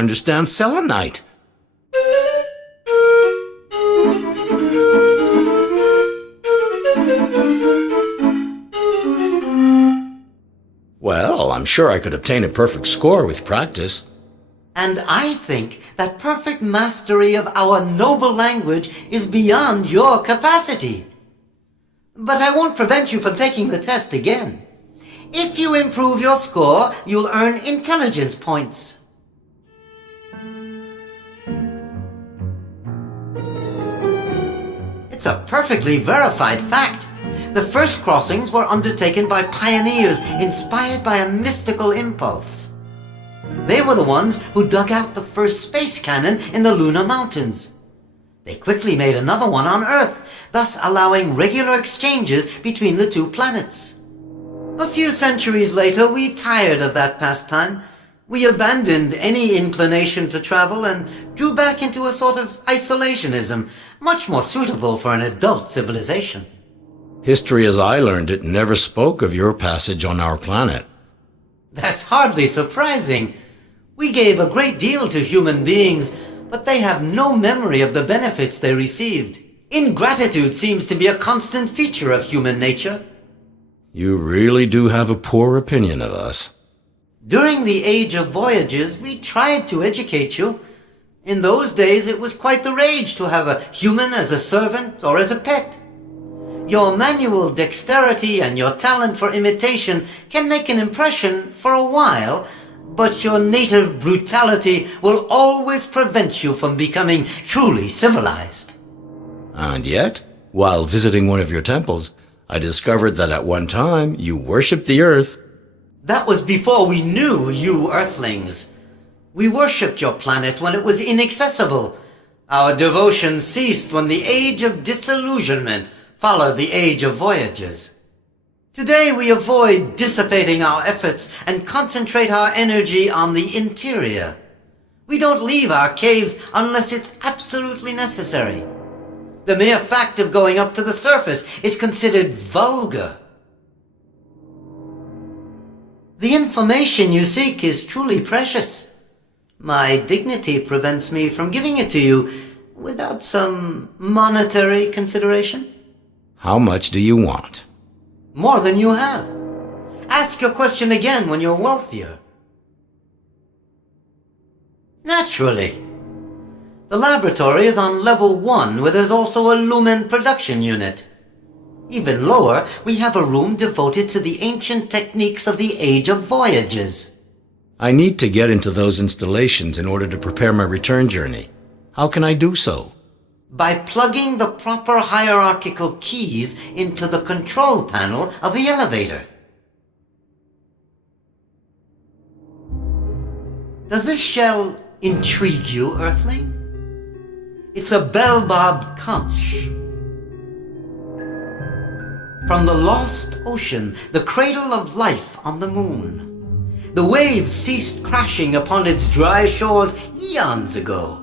understand selenite. Well, I'm sure I could obtain a perfect score with practice. And I think that perfect mastery of our noble language is beyond your capacity. But I won't prevent you from taking the test again. If you improve your score, you'll earn intelligence points. It's a perfectly verified fact. The first crossings were undertaken by pioneers inspired by a mystical impulse. They were the ones who dug out the first space cannon in the Lunar Mountains. They quickly made another one on Earth, thus allowing regular exchanges between the two planets. A few centuries later, we tired of that pastime. We abandoned any inclination to travel and drew back into a sort of isolationism, much more suitable for an adult civilization. History as I learned it never spoke of your passage on our planet. That's hardly surprising. We gave a great deal to human beings, but they have no memory of the benefits they received. Ingratitude seems to be a constant feature of human nature. You really do have a poor opinion of us. During the age of voyages, we tried to educate you. In those days, it was quite the rage to have a human as a servant or as a pet. Your manual dexterity and your talent for imitation can make an impression for a while, but your native brutality will always prevent you from becoming truly civilized. And yet, while visiting one of your temples, I discovered that at one time you worshipped the earth. That was before we knew you Earthlings. We worshipped your planet when it was inaccessible. Our devotion ceased when the age of disillusionment followed the age of voyages. Today we avoid dissipating our efforts and concentrate our energy on the interior. We don't leave our caves unless it's absolutely necessary. The mere fact of going up to the surface is considered vulgar. The information you seek is truly precious. My dignity prevents me from giving it to you without some monetary consideration. How much do you want? More than you have. Ask your question again when you're wealthier. Naturally. The laboratory is on level 1, where there's also a lumen production unit. Even lower, we have a room devoted to the ancient techniques of the Age of Voyages. I need to get into those installations in order to prepare my return journey. How can I do so? By plugging the proper hierarchical keys into the control panel of the elevator. Does this shell intrigue you, Earthling? It's a bell-bobbed conch. From the lost ocean, the cradle of life on the moon. The waves ceased crashing upon its dry shores eons ago.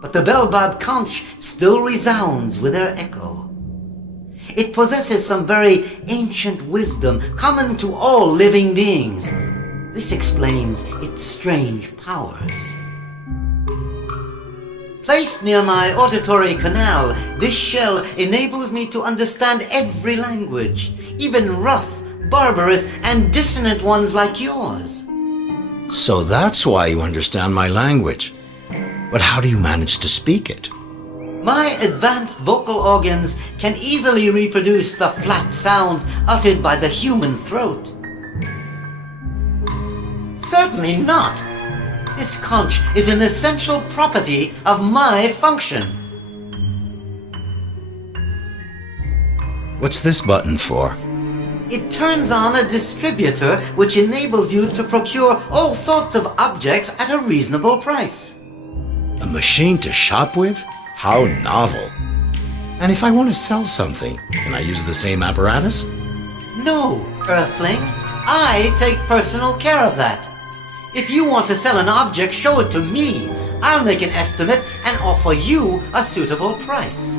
But the bell-bobbed conch still resounds with their echo. It possesses some very ancient wisdom common to all living beings. This explains its strange powers. Placed near my auditory canal, this shell enables me to understand every language, even rough, barbarous, and dissonant ones like yours. So that's why you understand my language. But how do you manage to speak it? My advanced vocal organs can easily reproduce the flat sounds uttered by the human throat. Certainly not. This conch is an essential property of my function. What's this button for? It turns on a distributor which enables you to procure all sorts of objects at a reasonable price. A machine to shop with? How novel. And if I want to sell something, can I use the same apparatus? No, Earthling. I take personal care of that. If you want to sell an object, show it to me. I'll make an estimate and offer you a suitable price.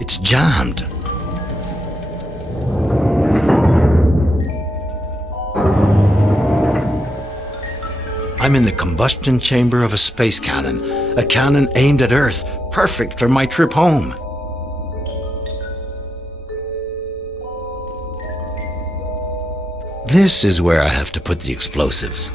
It's jammed. I'm in the combustion chamber of a space cannon. A cannon aimed at Earth, perfect for my trip home. This is where I have to put the explosives.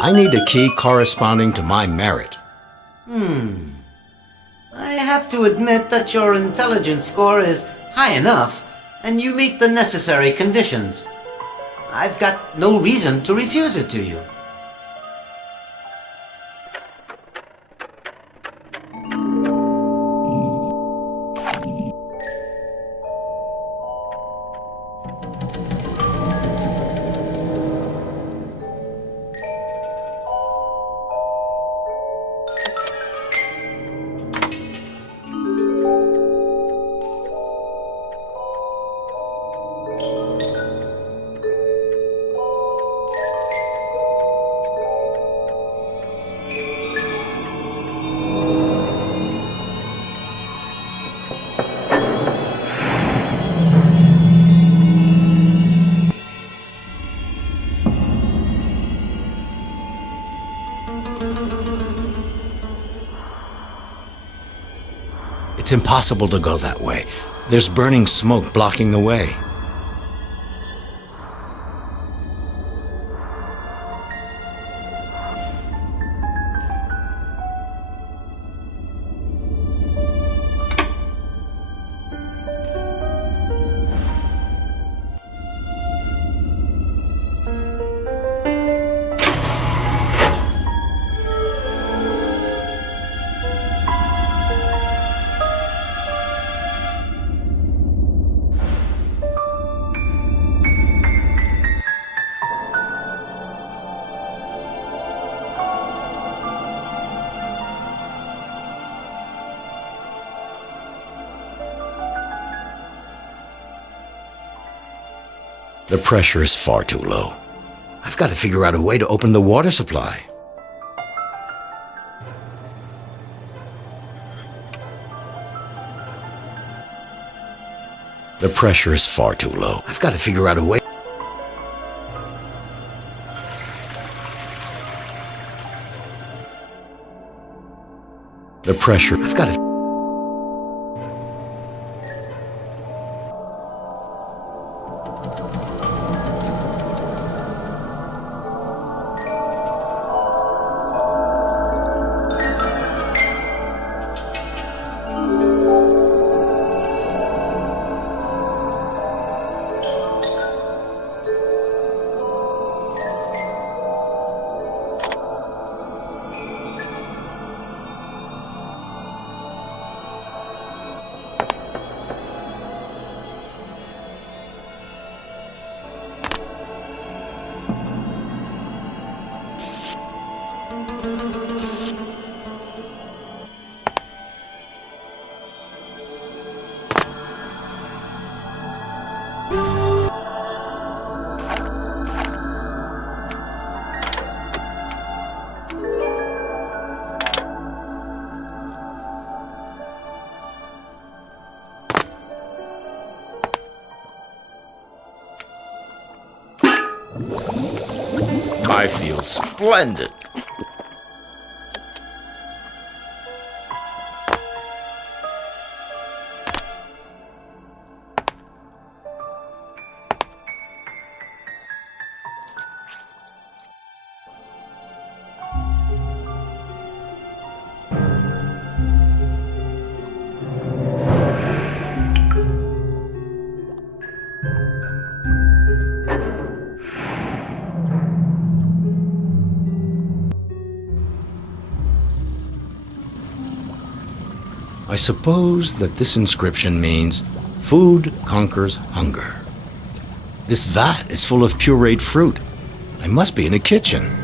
I need a key corresponding to my merit. I have to admit that your intelligence score is high enough, and you meet the necessary conditions. I've got no reason to refuse it to you. It's impossible to go that way. There's burning smoke blocking the way. The pressure is far too low. I've got to figure out a way to open the water supply. The pressure is far too low. I've got to figure out a way. The pressure. I've got to. I feel splendid. I suppose that this inscription means, food conquers hunger. This vat is full of pureed fruit. I must be in a kitchen.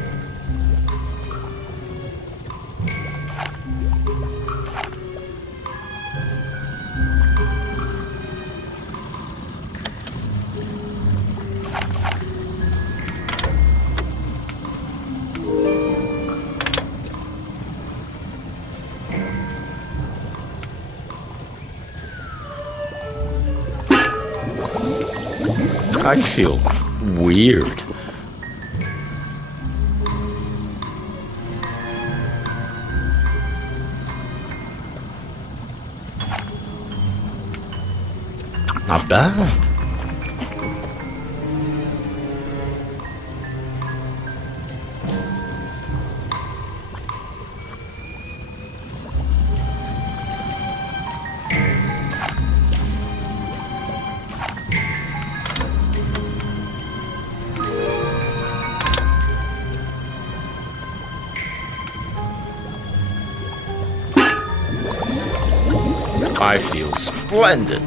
I feel weird. Not bad. I feel splendid.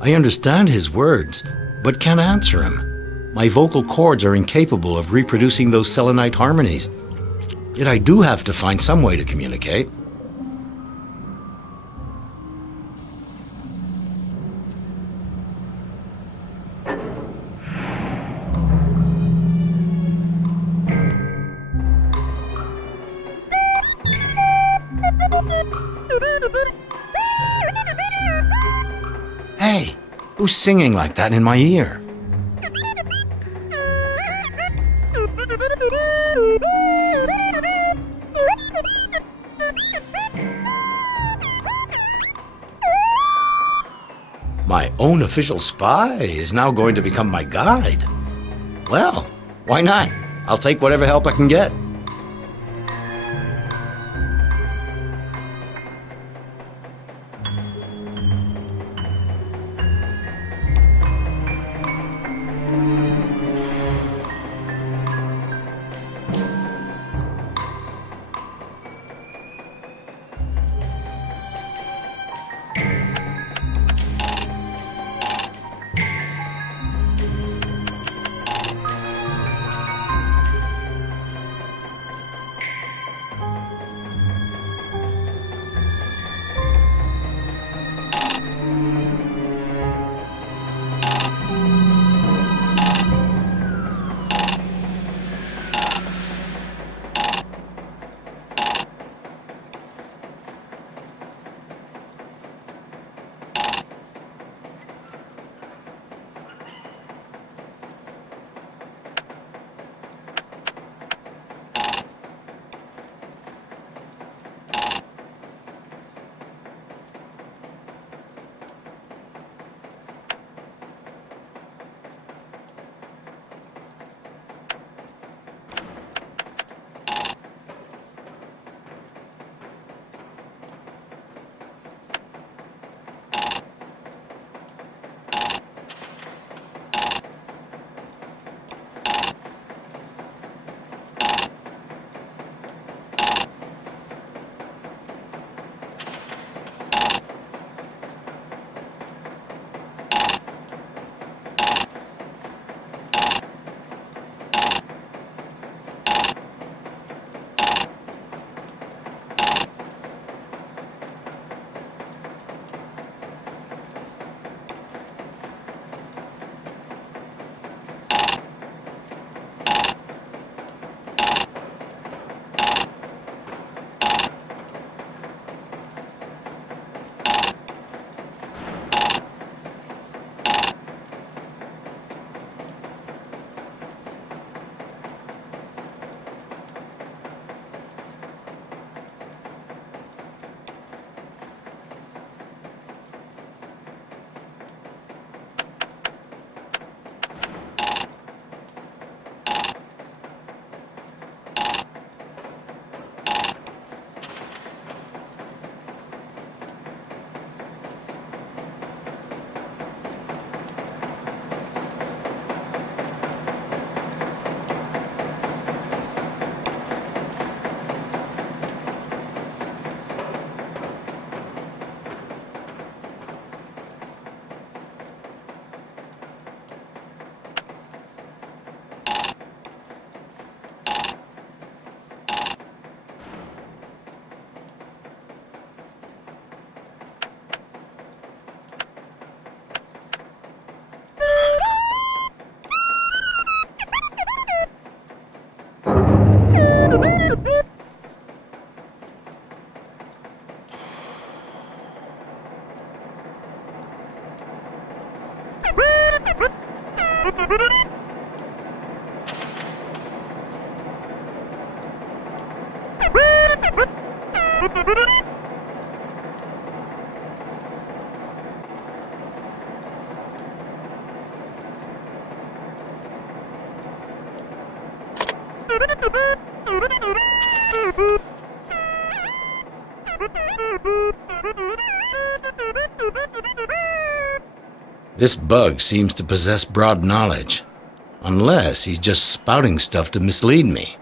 I understand his words, but can't answer him. My vocal cords are incapable of reproducing those Selenite harmonies. Yet I do have to find some way to communicate. Hey, who's singing like that in my ear? My own official spy is now going to become my guide. Well, why not? I'll take whatever help I can get. This bug seems to possess broad knowledge, unless he's just spouting stuff to mislead me.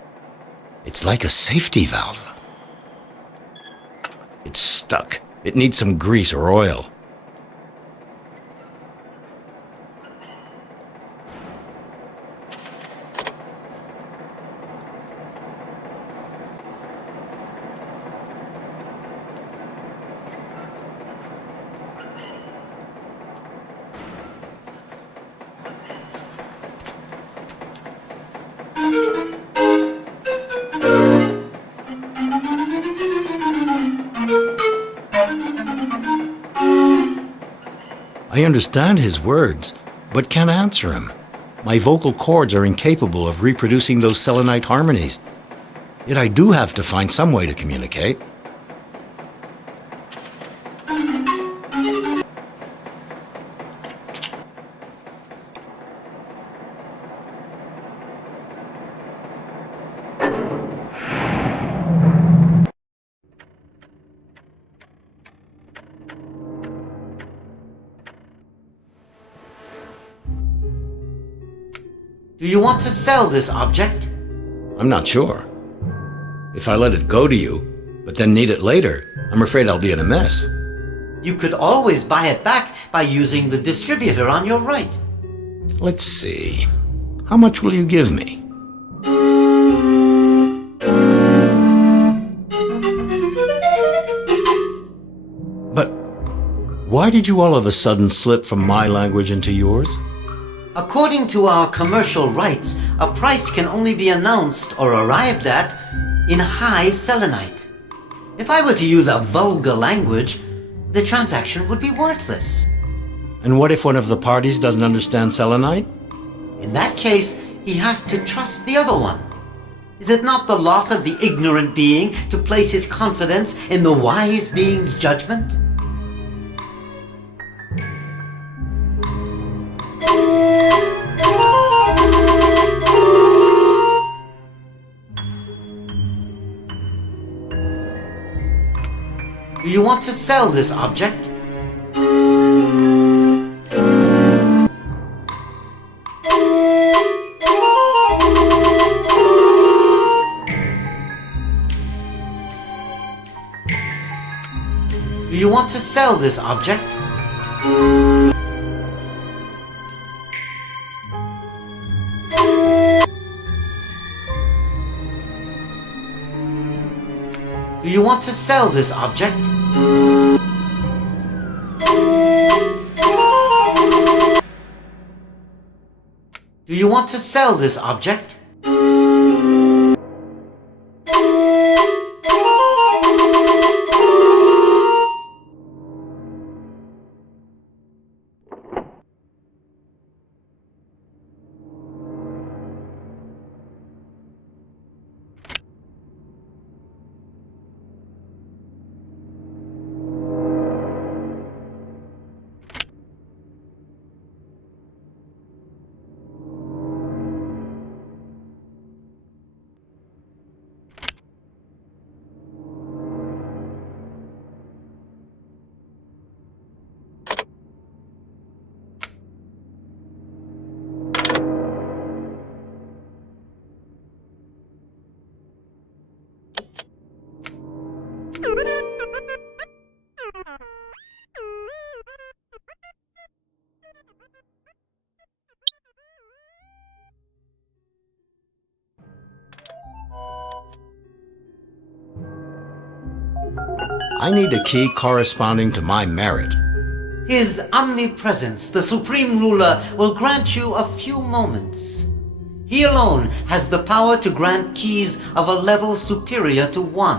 It's like a safety valve. It's stuck. It needs some grease or oil. I understand his words, but can't answer him. My vocal cords are incapable of reproducing those selenite harmonies. Yet I do have to find some way to communicate. Do you want to sell this object? I'm not sure. If I let it go to you, but then need it later, I'm afraid I'll be in a mess. You could always buy it back by using the distributor on your right. Let's see. How much will you give me? But why did you all of a sudden slip from my language into yours? According to our commercial rights, a price can only be announced or arrived at in high selenite. If I were to use a vulgar language, the transaction would be worthless. And what if one of the parties doesn't understand selenite? In that case, he has to trust the other one. Is it not the lot of the ignorant being to place his confidence in the wise being's judgment? Do you want to sell this object? Do you want to sell this object? Do you want to sell this object? Do you want to sell this object? I need a key corresponding to my merit. His omnipresence, the supreme ruler, will grant you a few moments. He alone has the power to grant keys of a level superior to 1.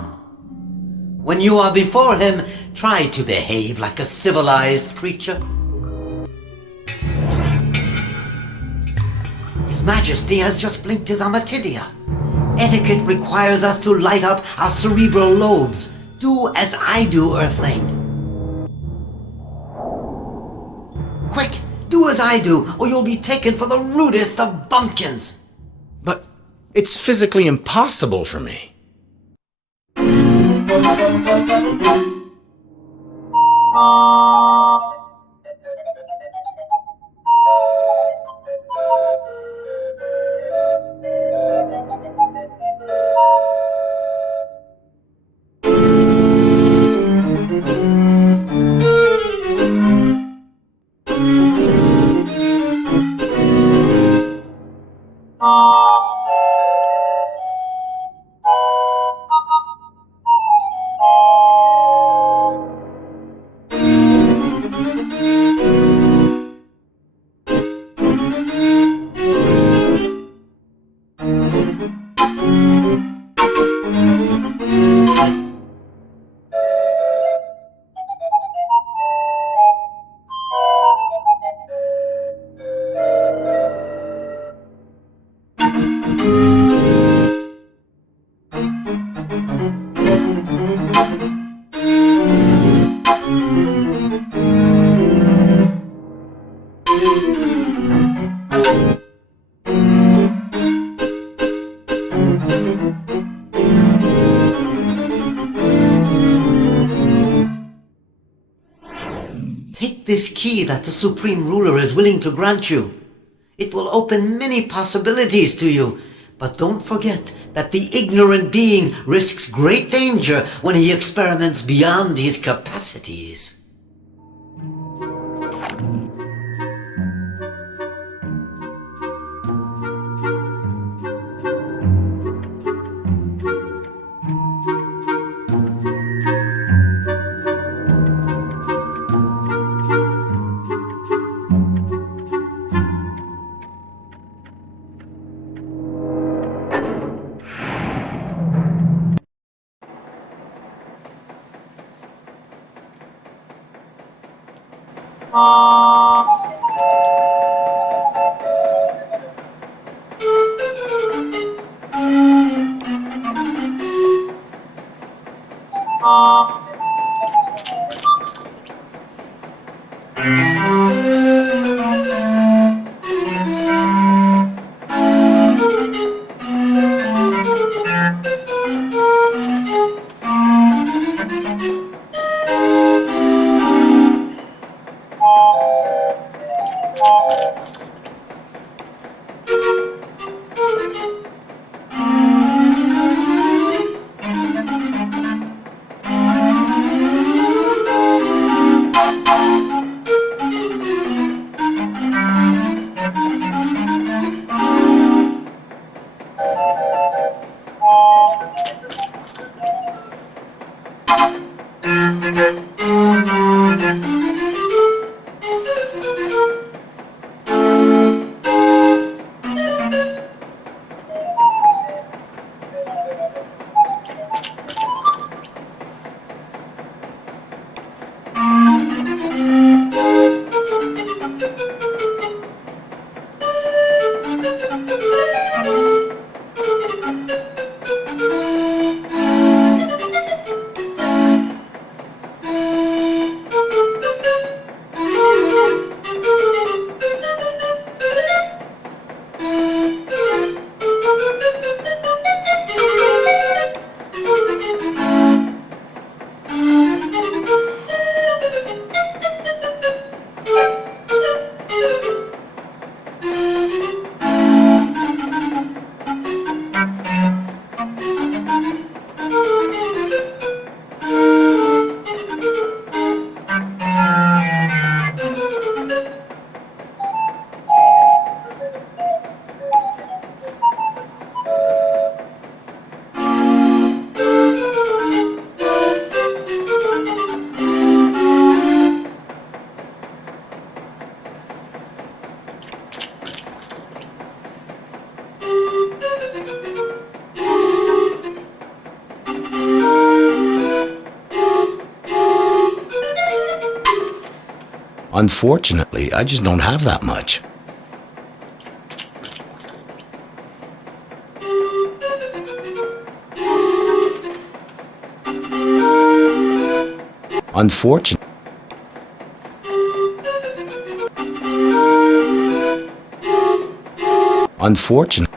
When you are before him, try to behave like a civilized creature. His Majesty has just blinked his Amatidia. Etiquette requires us to light up our cerebral lobes. Do as I do, Earthling. Quick, do as I do, or you'll be taken for the rudest of bumpkins. But it's physically impossible for me. Take this key that the Supreme Ruler is willing to grant you. It will open many possibilities to you, but don't forget that the ignorant being risks great danger when he experiments beyond his capacities. Unfortunately, I just don't have that much. Unfortunate. Unfortunate.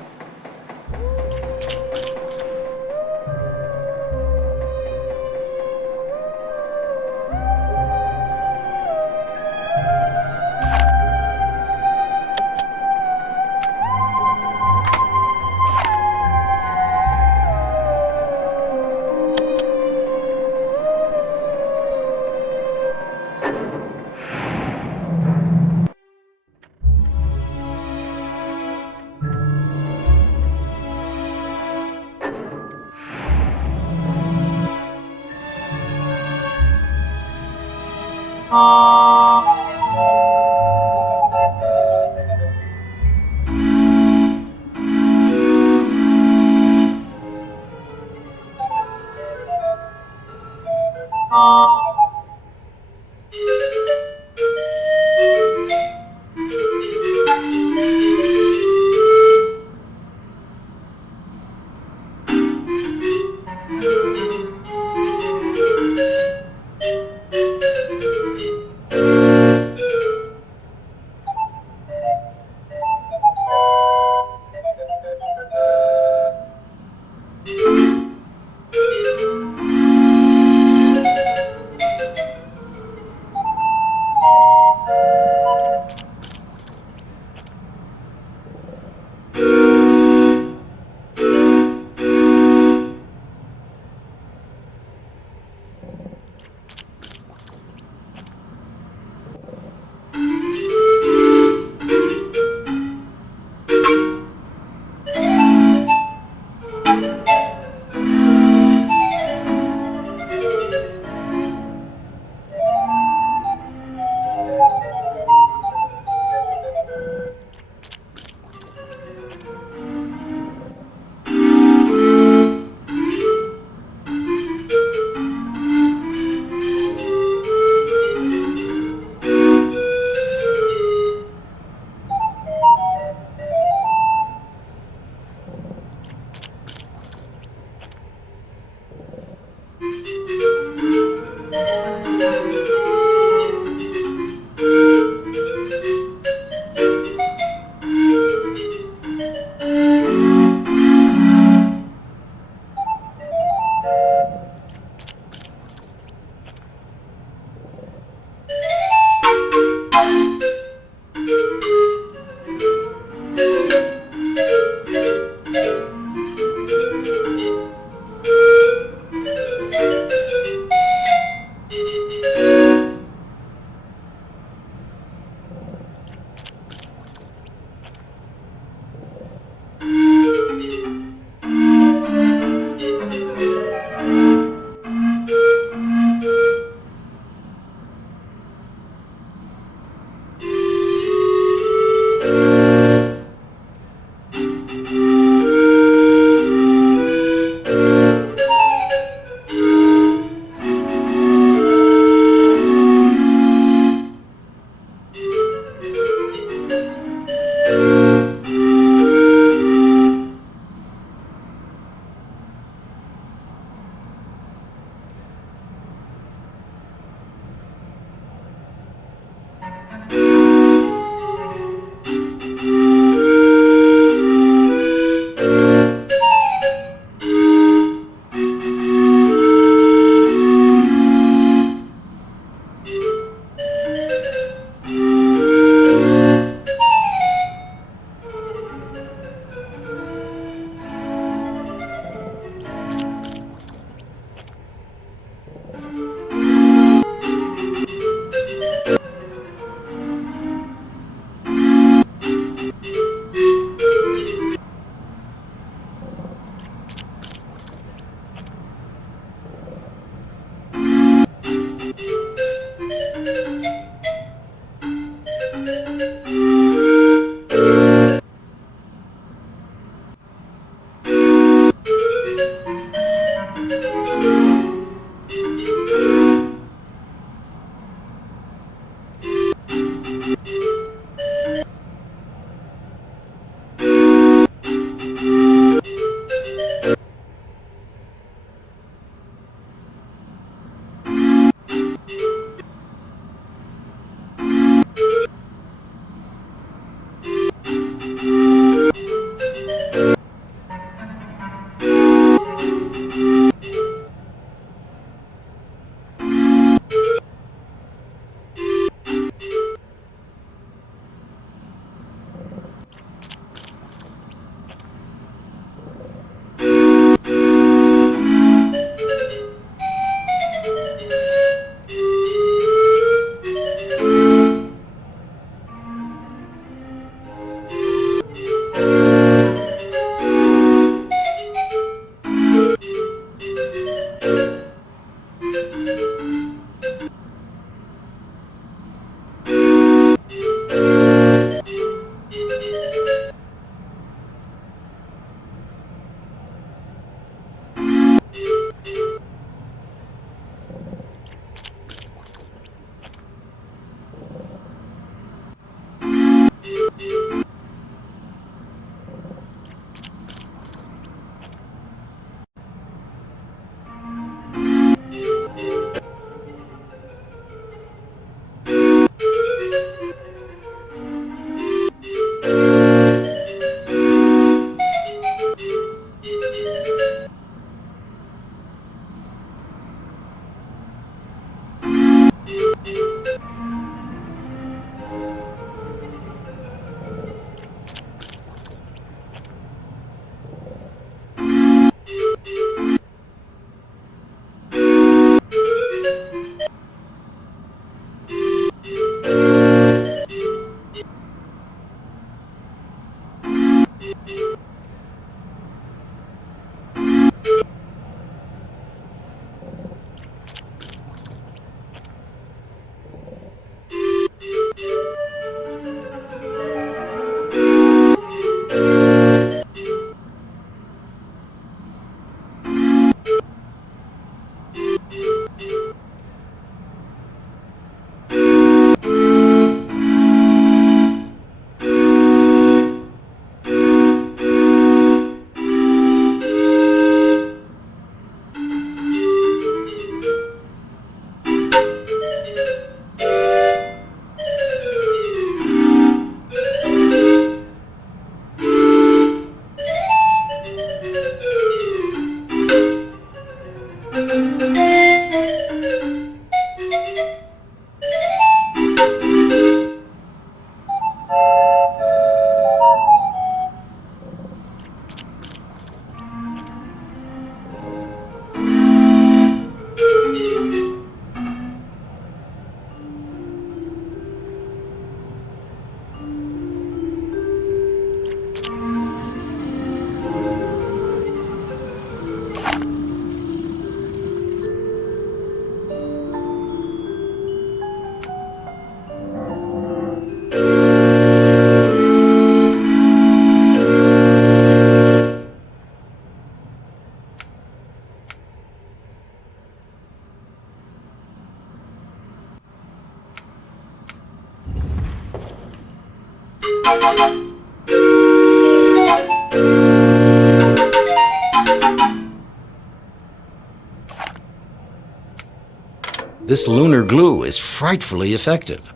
This lunar glue is frightfully effective.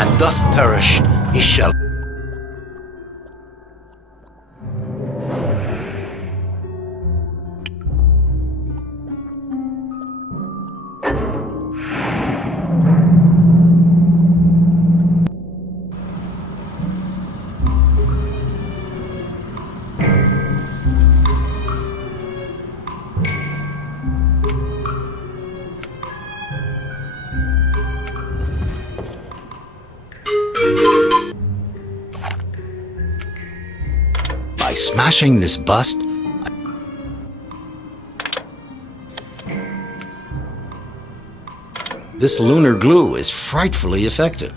And thus perish Michel. By smashing this bust, this lunar glue is frightfully effective.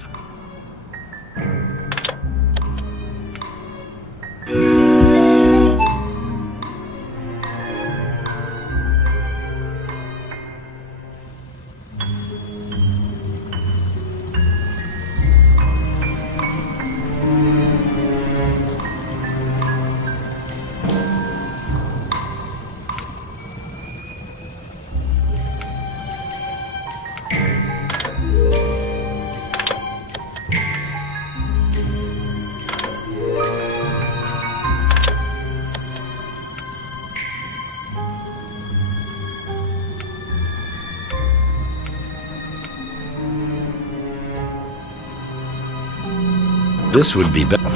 This would be better.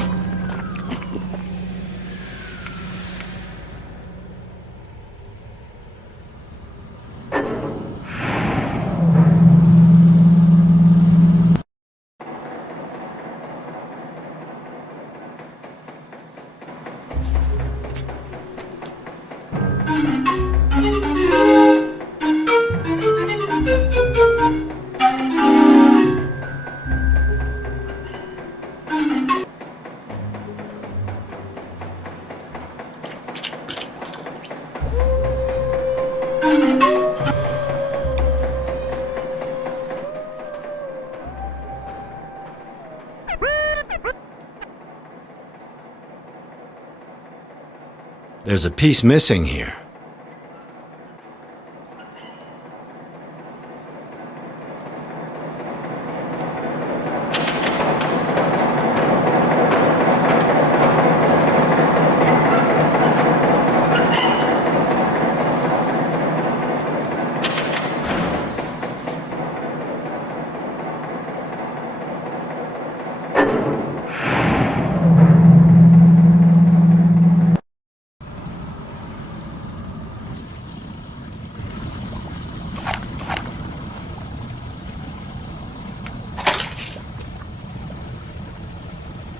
There's a piece missing here.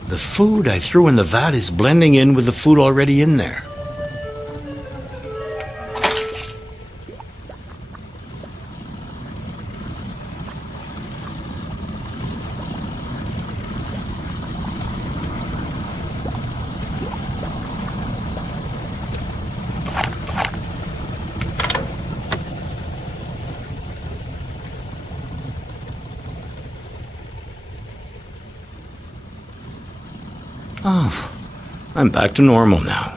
The food I threw in the vat is blending in with the food already in there. Oh, I'm back to normal now.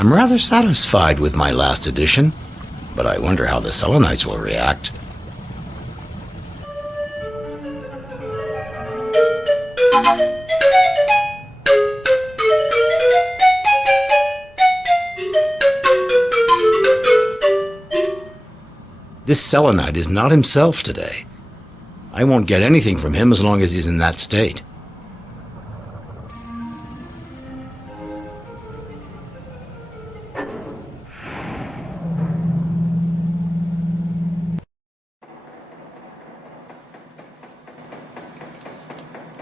I'm rather satisfied with my last edition, but I wonder how the Selenites will react. This Selenite is not himself today. I won't get anything from him as long as he's in that state.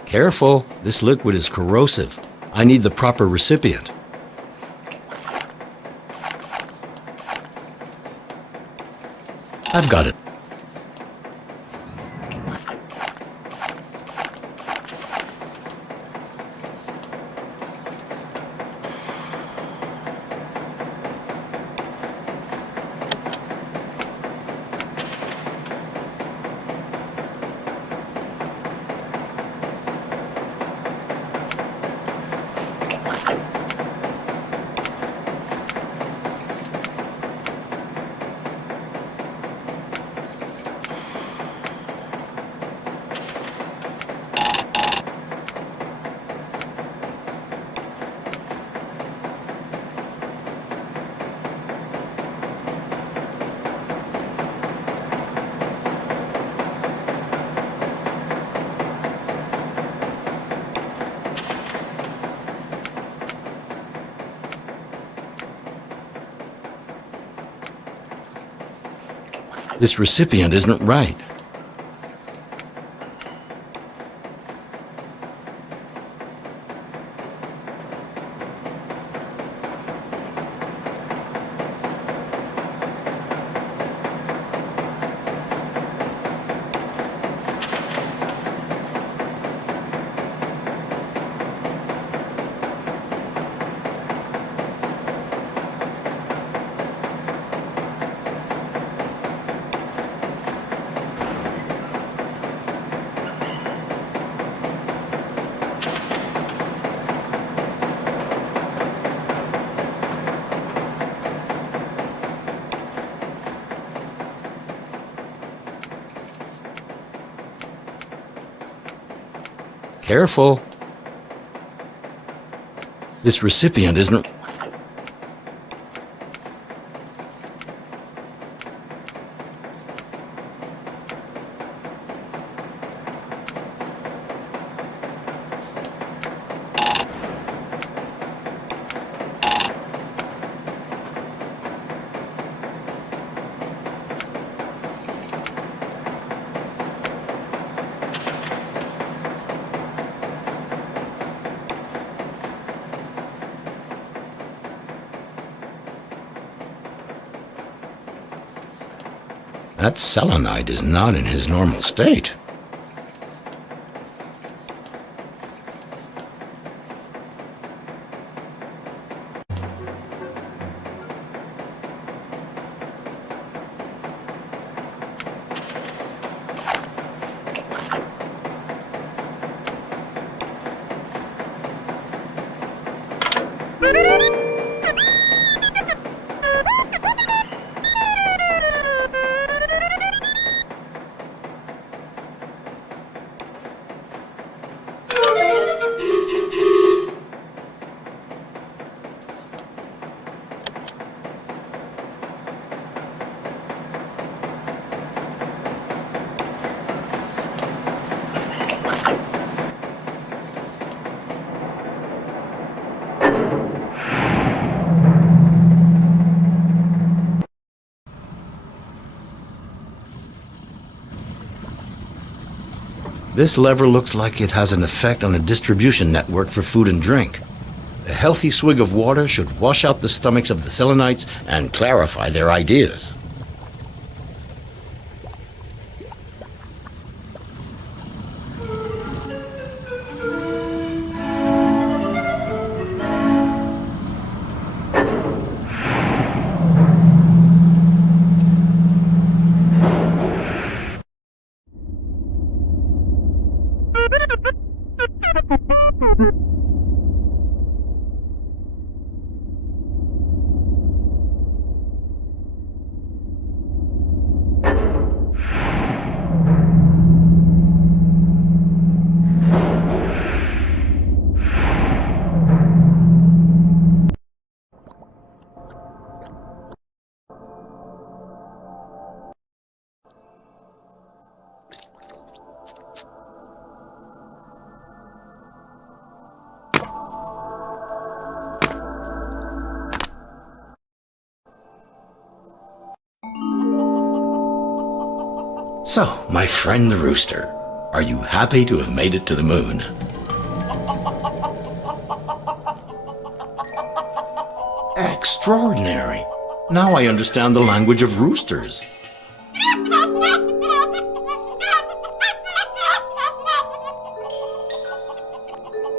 Careful, this liquid is corrosive. I need the proper recipient. I've got it. This recipient isn't right. Careful. This recipient isn't... That selenite is not in his normal state. This lever looks like it has an effect on a distribution network for food and drink. A healthy swig of water should wash out the stomachs of the Selenites and clarify their ideas. So, my friend the rooster, are you happy to have made it to the moon? Extraordinary. Now I understand the language of roosters.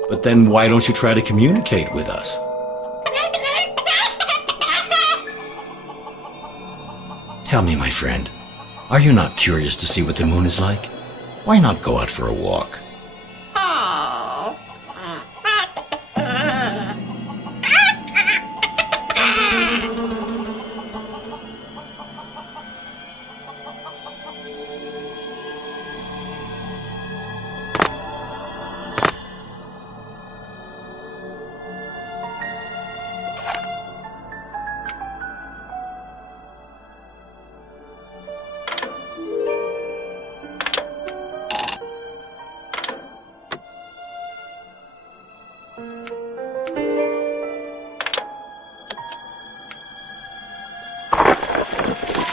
But then why don't you try to communicate with us? Tell me, my friend, are you not curious to see what the moon is like? Why not go out for a walk?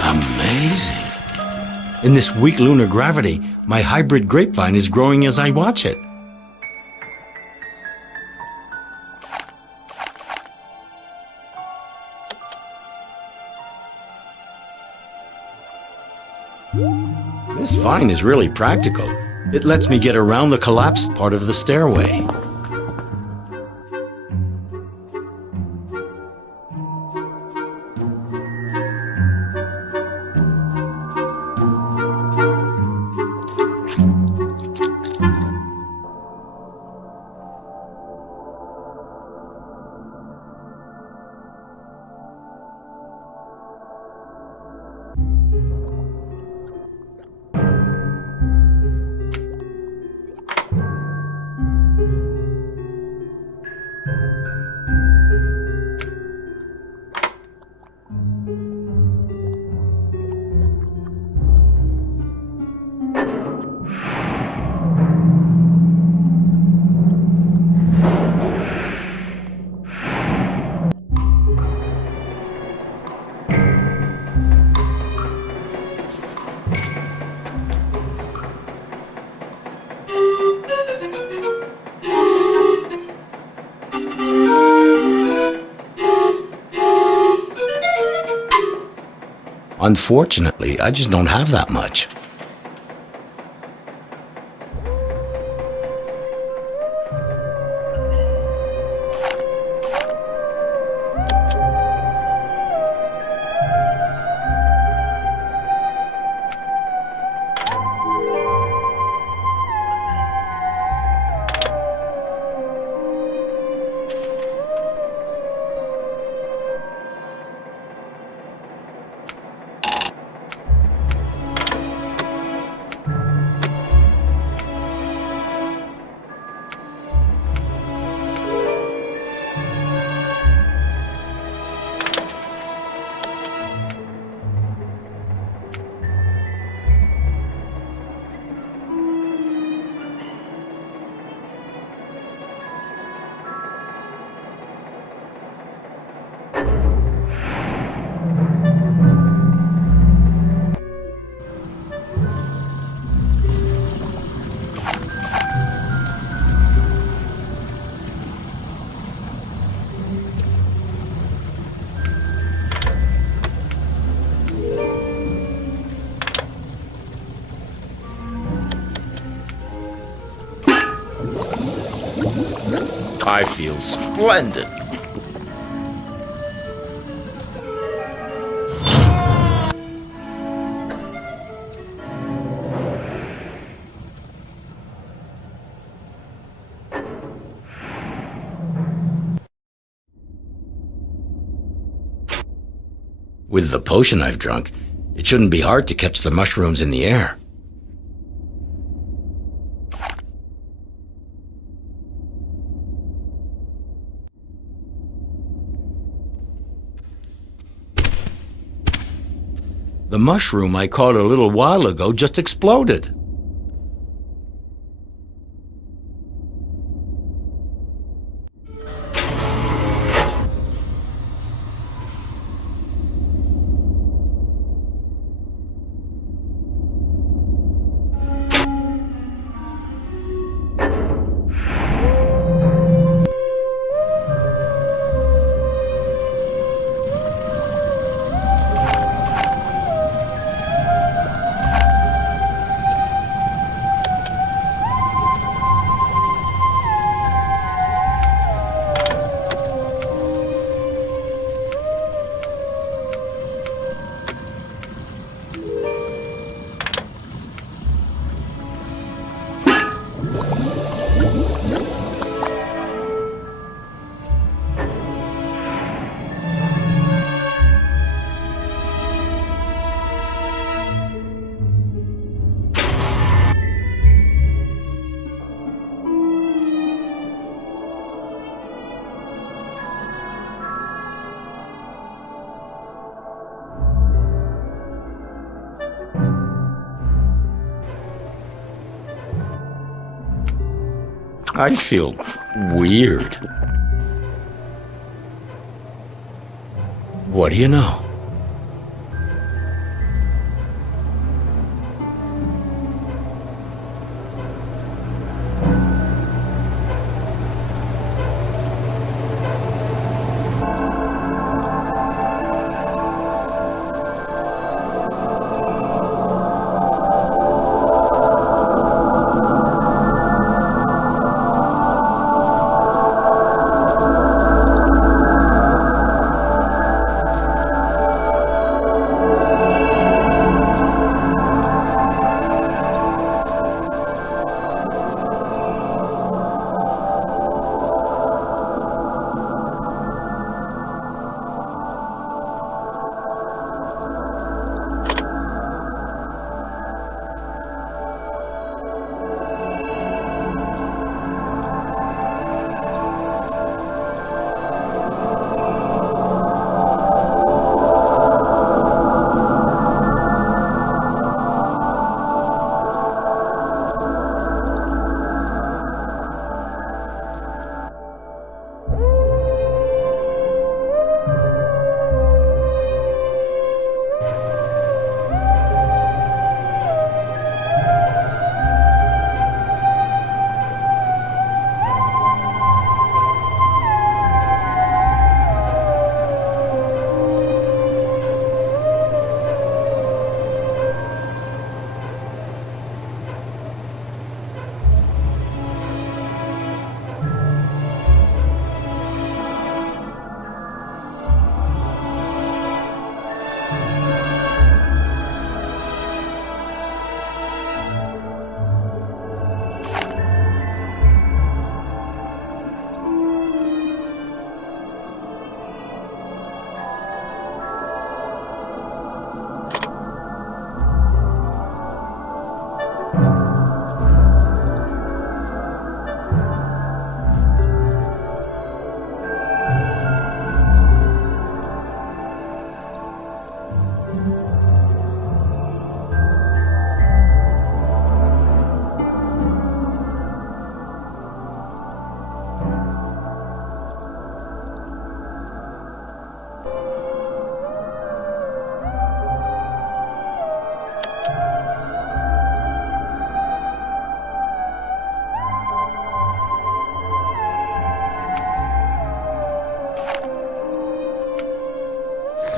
Amazing. In this weak lunar gravity, my hybrid grapevine is growing as I watch it. This vine is really practical. It lets me get around the collapsed part of the stairway. Unfortunately, I just don't have that much. I feel splendid. With the potion I've drunk, it shouldn't be hard to catch the mushrooms in the air. The mushroom I caught a little while ago just exploded. I feel weird. What do you know?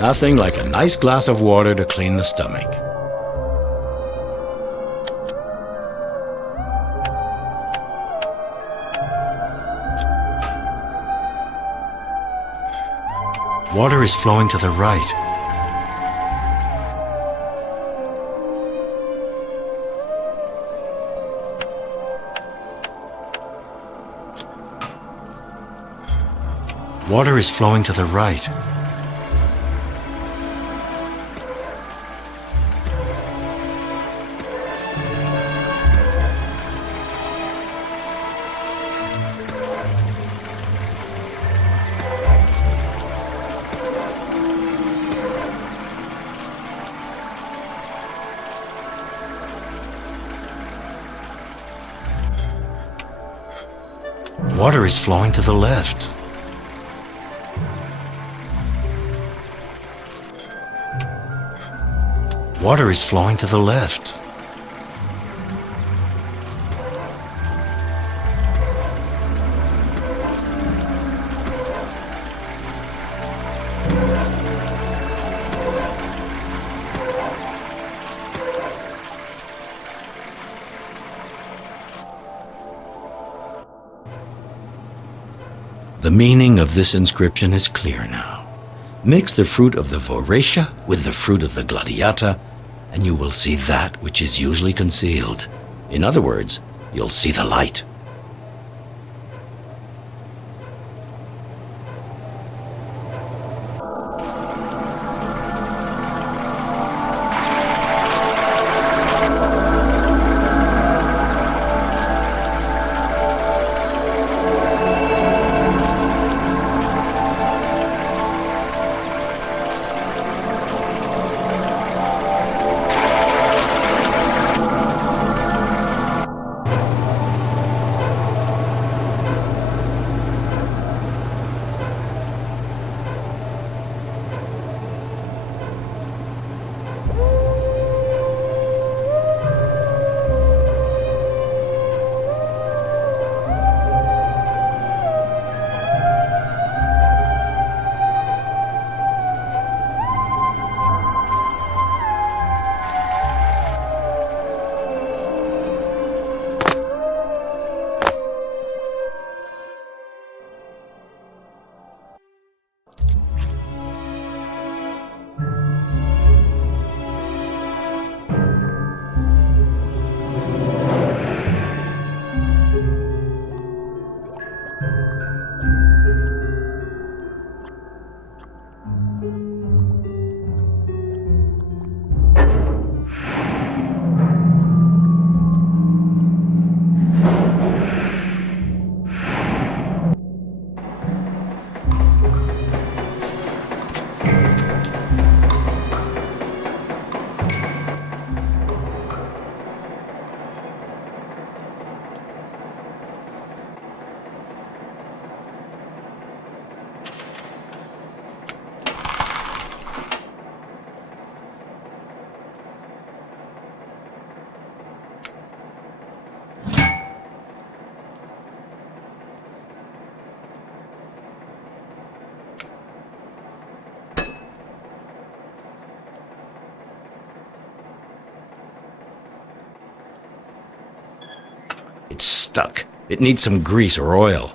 Nothing like a nice glass of water to clean the stomach. Water is flowing to the right. Water is flowing to the right. Water is flowing to the left. Water is flowing to the left. The meaning of this inscription is clear now. Mix the fruit of the Voracia with the fruit of the Gladiata, and you will see that which is usually concealed. In other words, you'll see the light. It's stuck. It needs some grease or oil.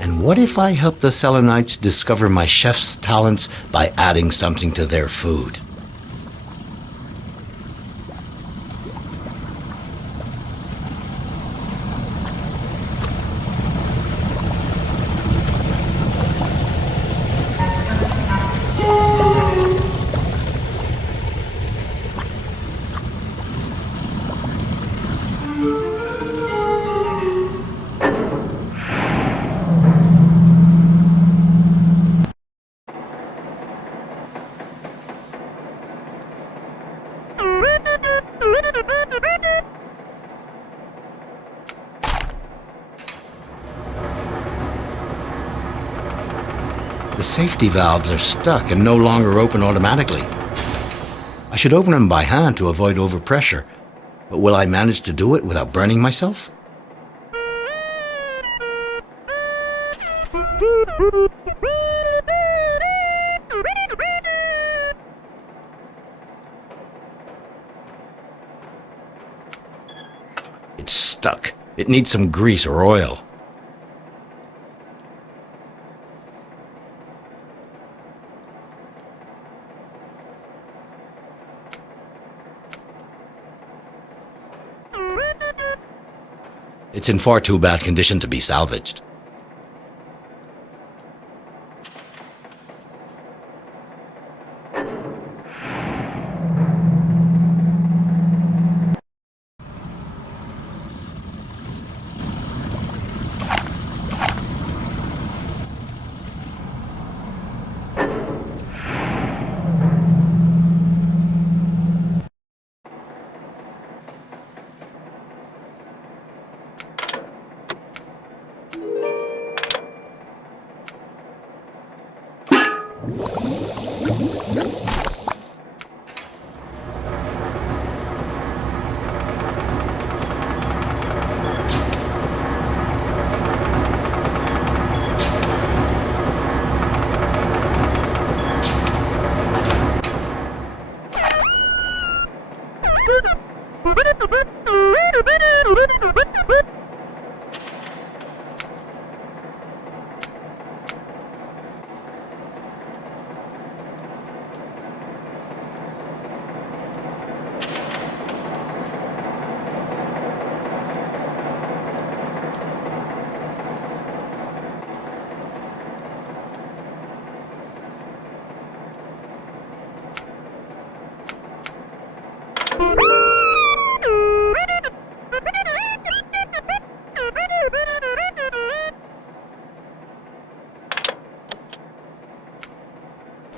And what if I help the Selenites discover my chef's talents by adding something to their food? The safety valves are stuck and no longer open automatically. I should open them by hand to avoid overpressure, but will I manage to do it without burning myself? It's stuck. It needs some grease or oil. It's in far too bad condition to be salvaged.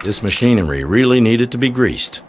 This machinery really needed to be greased.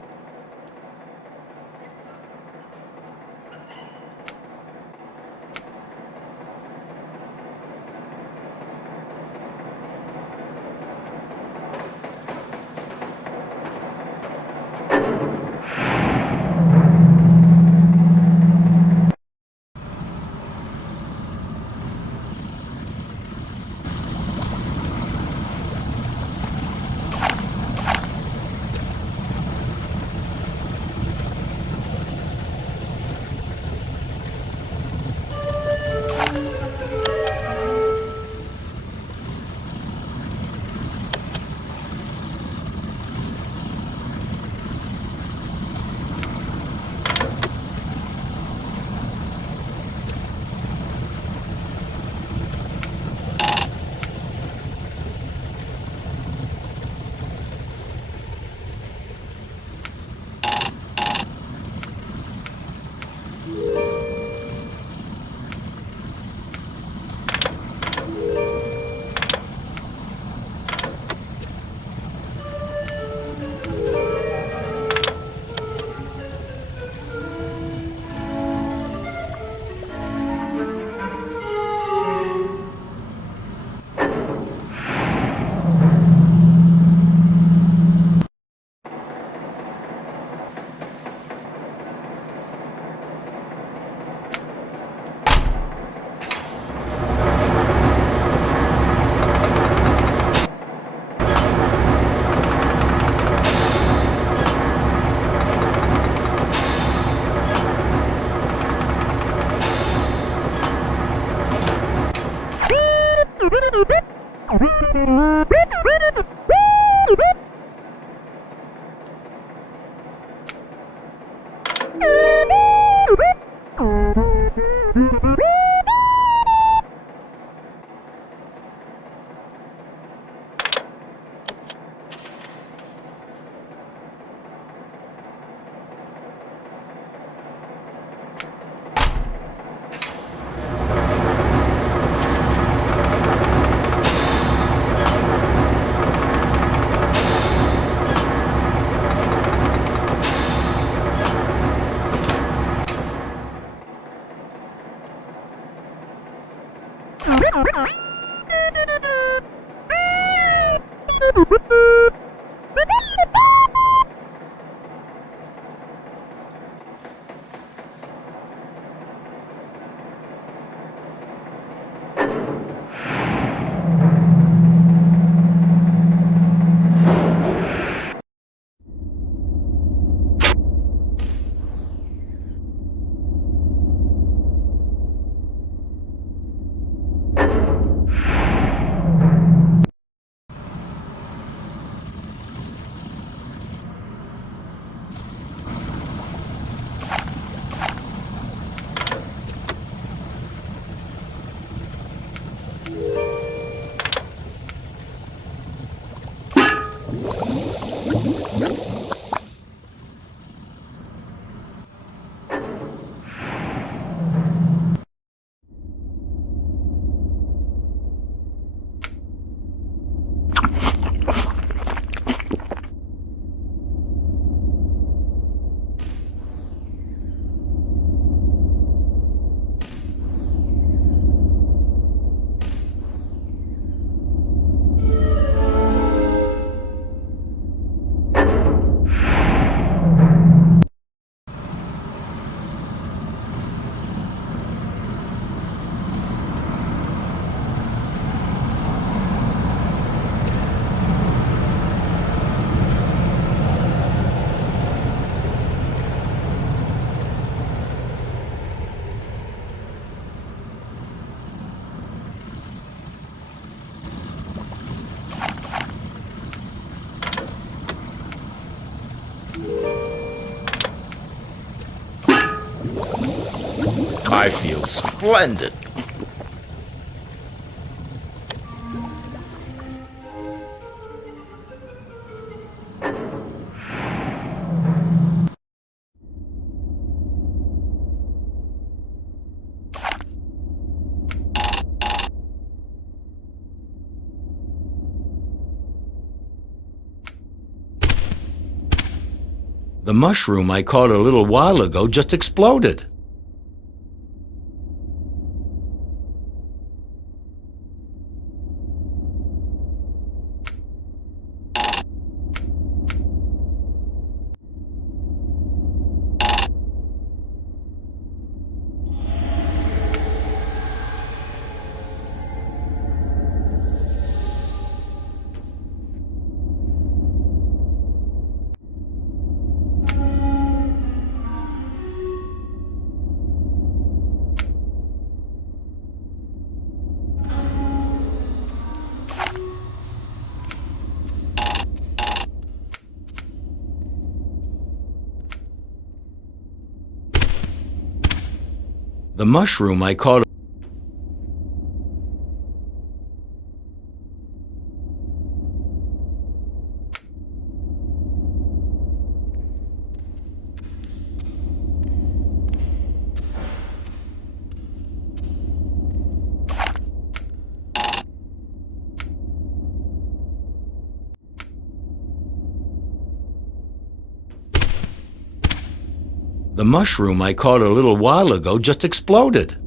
I feel splendid. The mushroom I caught a little while ago just exploded. The mushroom I caught. The mushroom I caught a little while ago just exploded.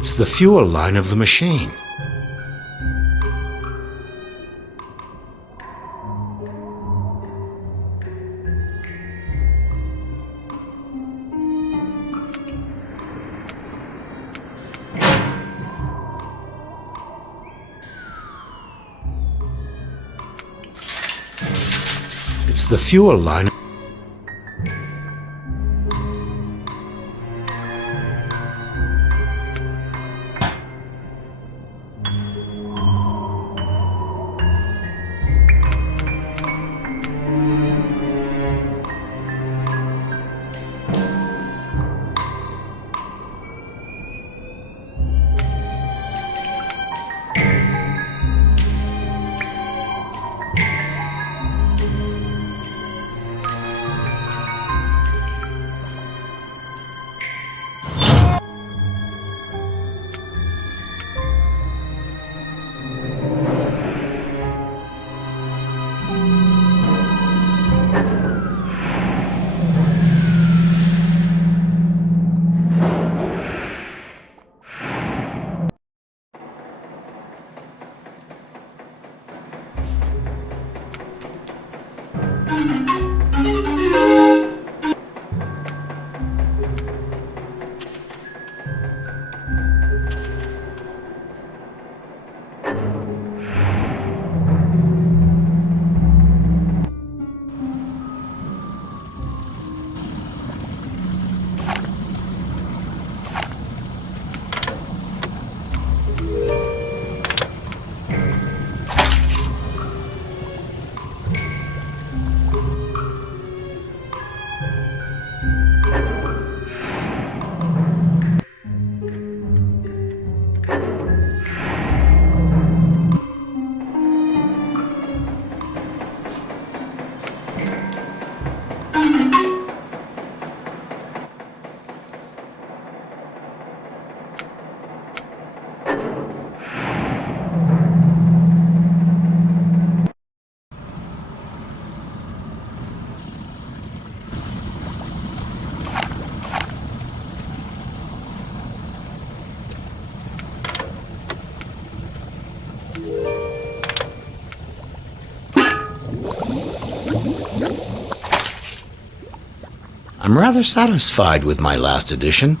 It's the fuel line of the machine. the fuel line. I'm rather satisfied with my last edition.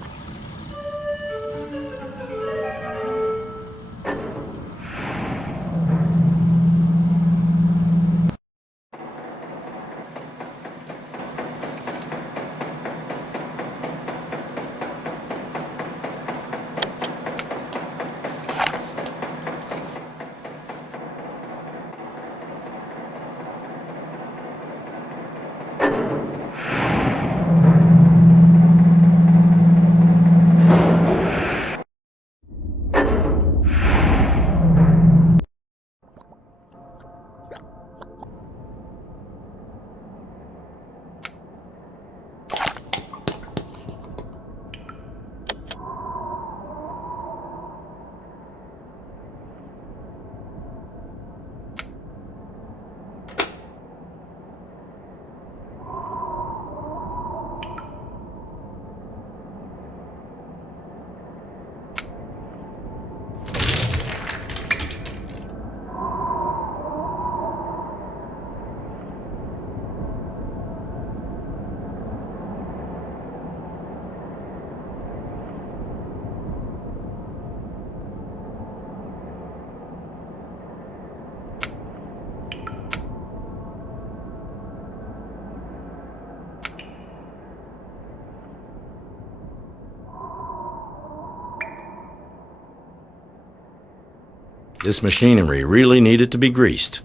This machinery really needed to be greased.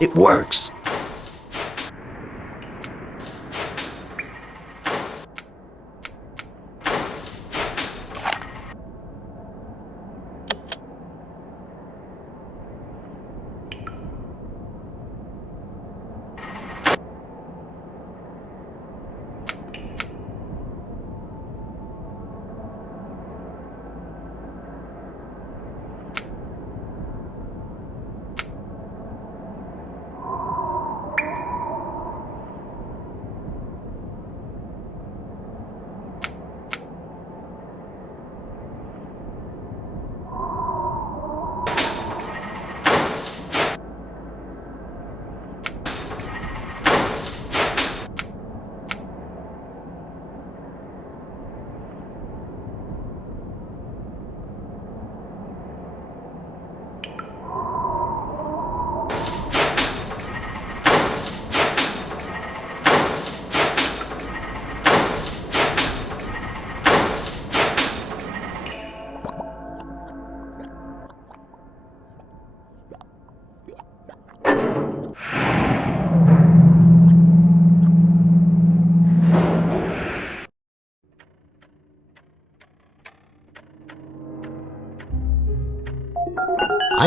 It works!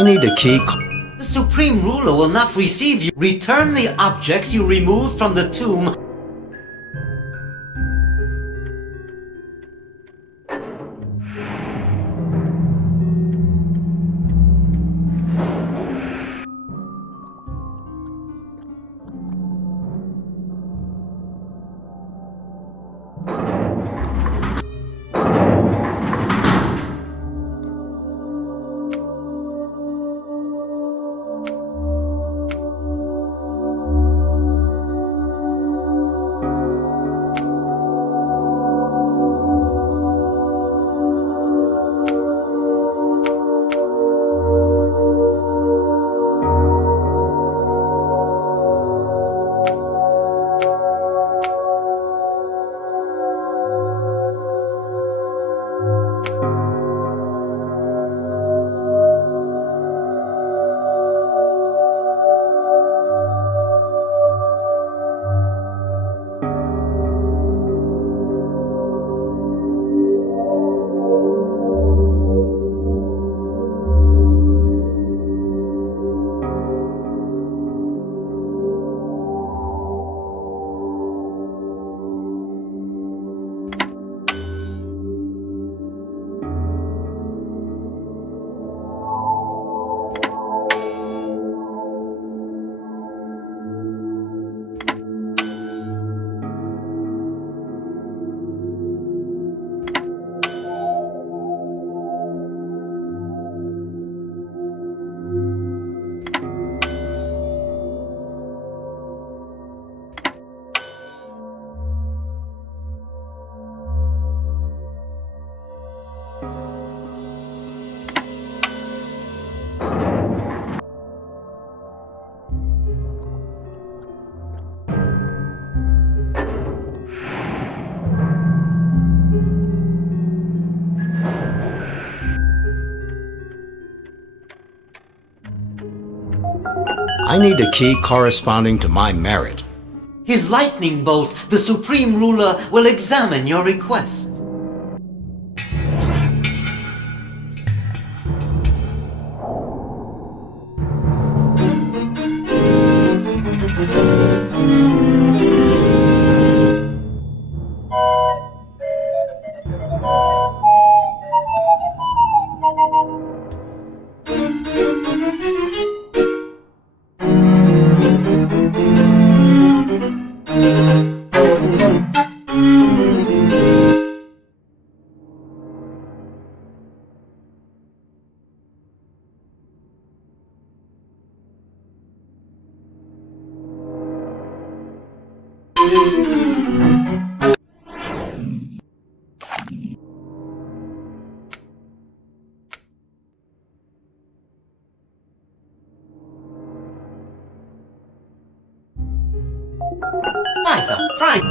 I need a key. The Supreme Ruler will not receive you. Return the objects you removed from the tomb. I need a key corresponding to my merit. His lightning bolt, the Supreme Ruler, will examine your request. By the Frank!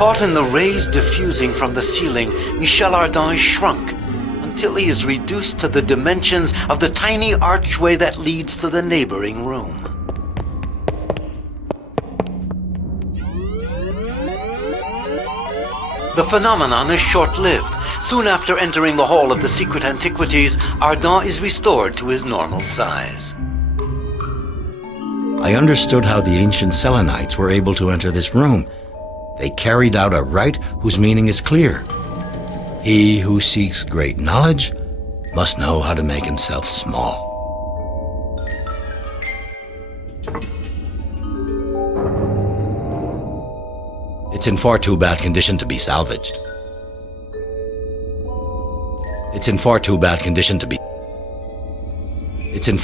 Caught in the rays diffusing from the ceiling, Michel Ardan is shrunk until he is reduced to the dimensions of the tiny archway that leads to the neighboring room. The phenomenon is short-lived. Soon after entering the Hall of the Secret Antiquities, Ardan is restored to his normal size. I understood how the ancient Selenites were able to enter this room. They carried out a rite whose meaning is clear. He who seeks great knowledge must know how to make himself small. It's in far too bad condition to be salvaged. It's in far too bad condition to be... It's in...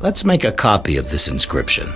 Let's make a copy of this inscription.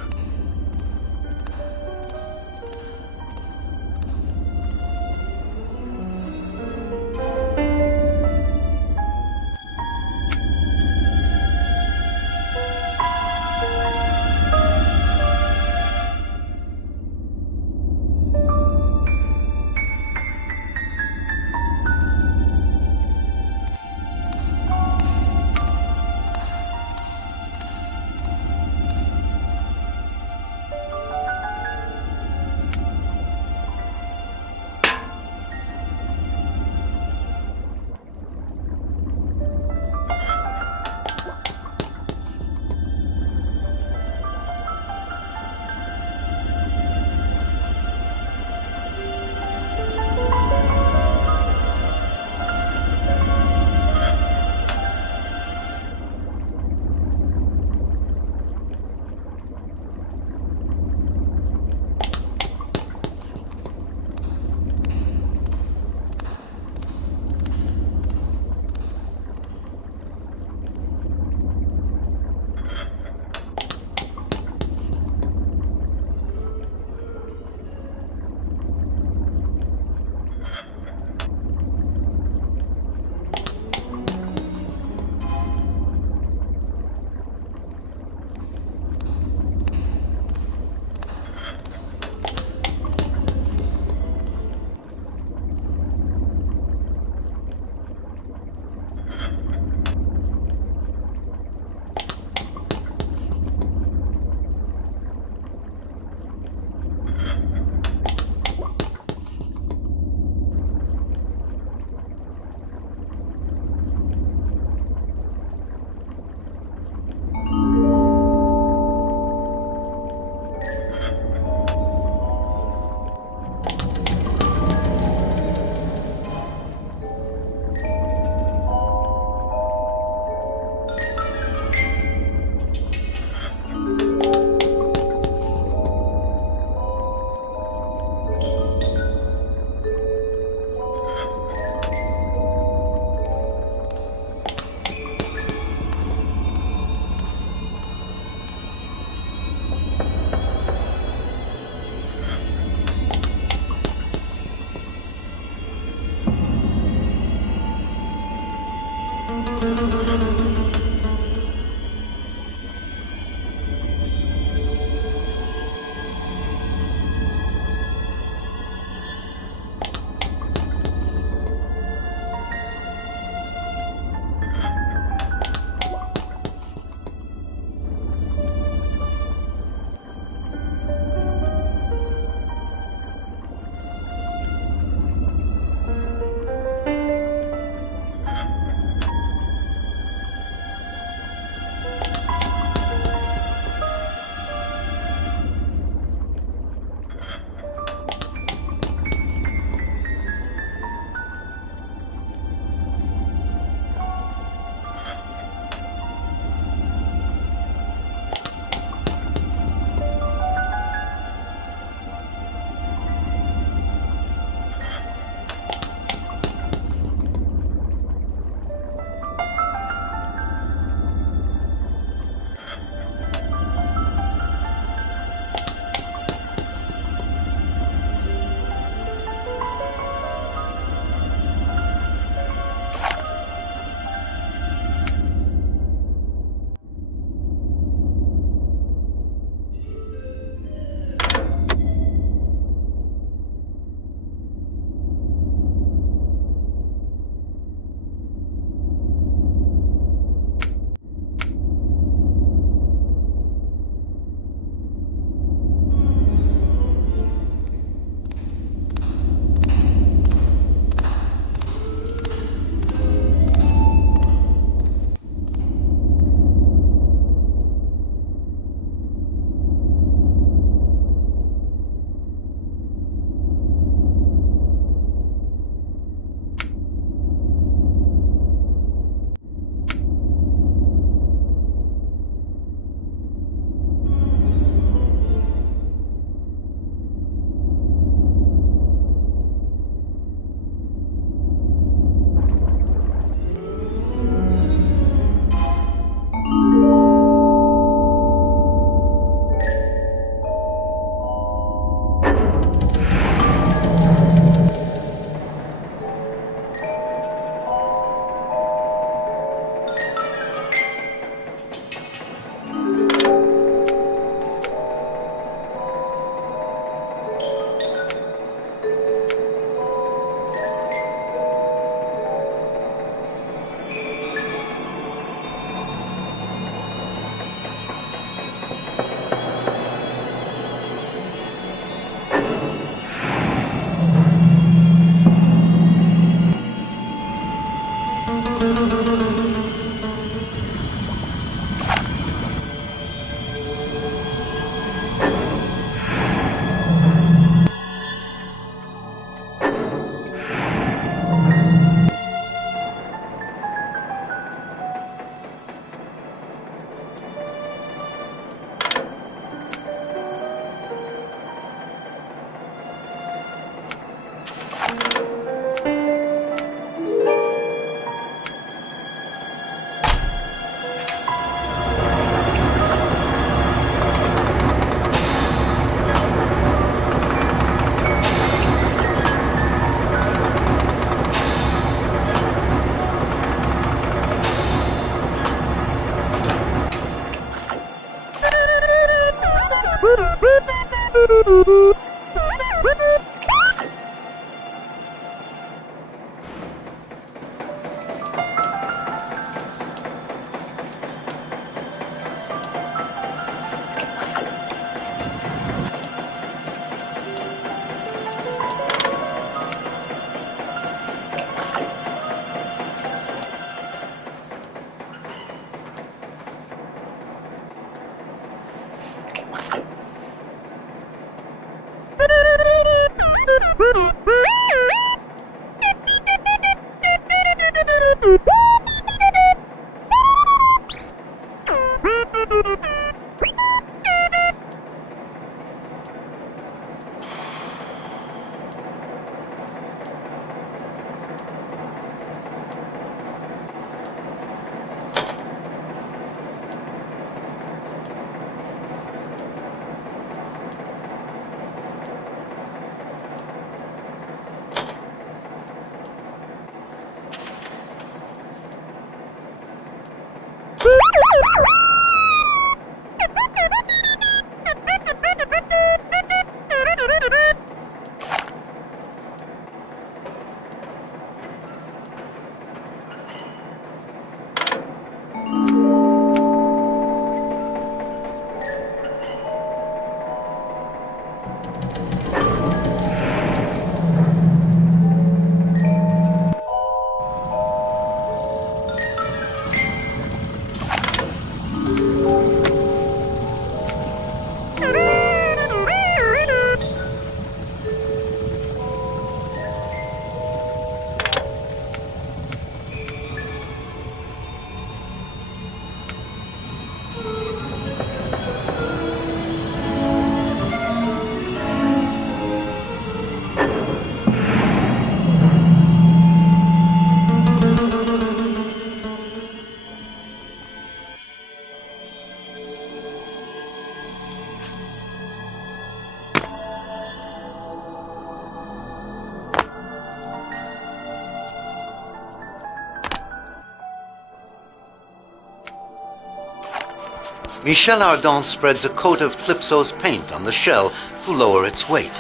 Michel Ardan spreads a coat of Calypso's paint on the shell to lower its weight.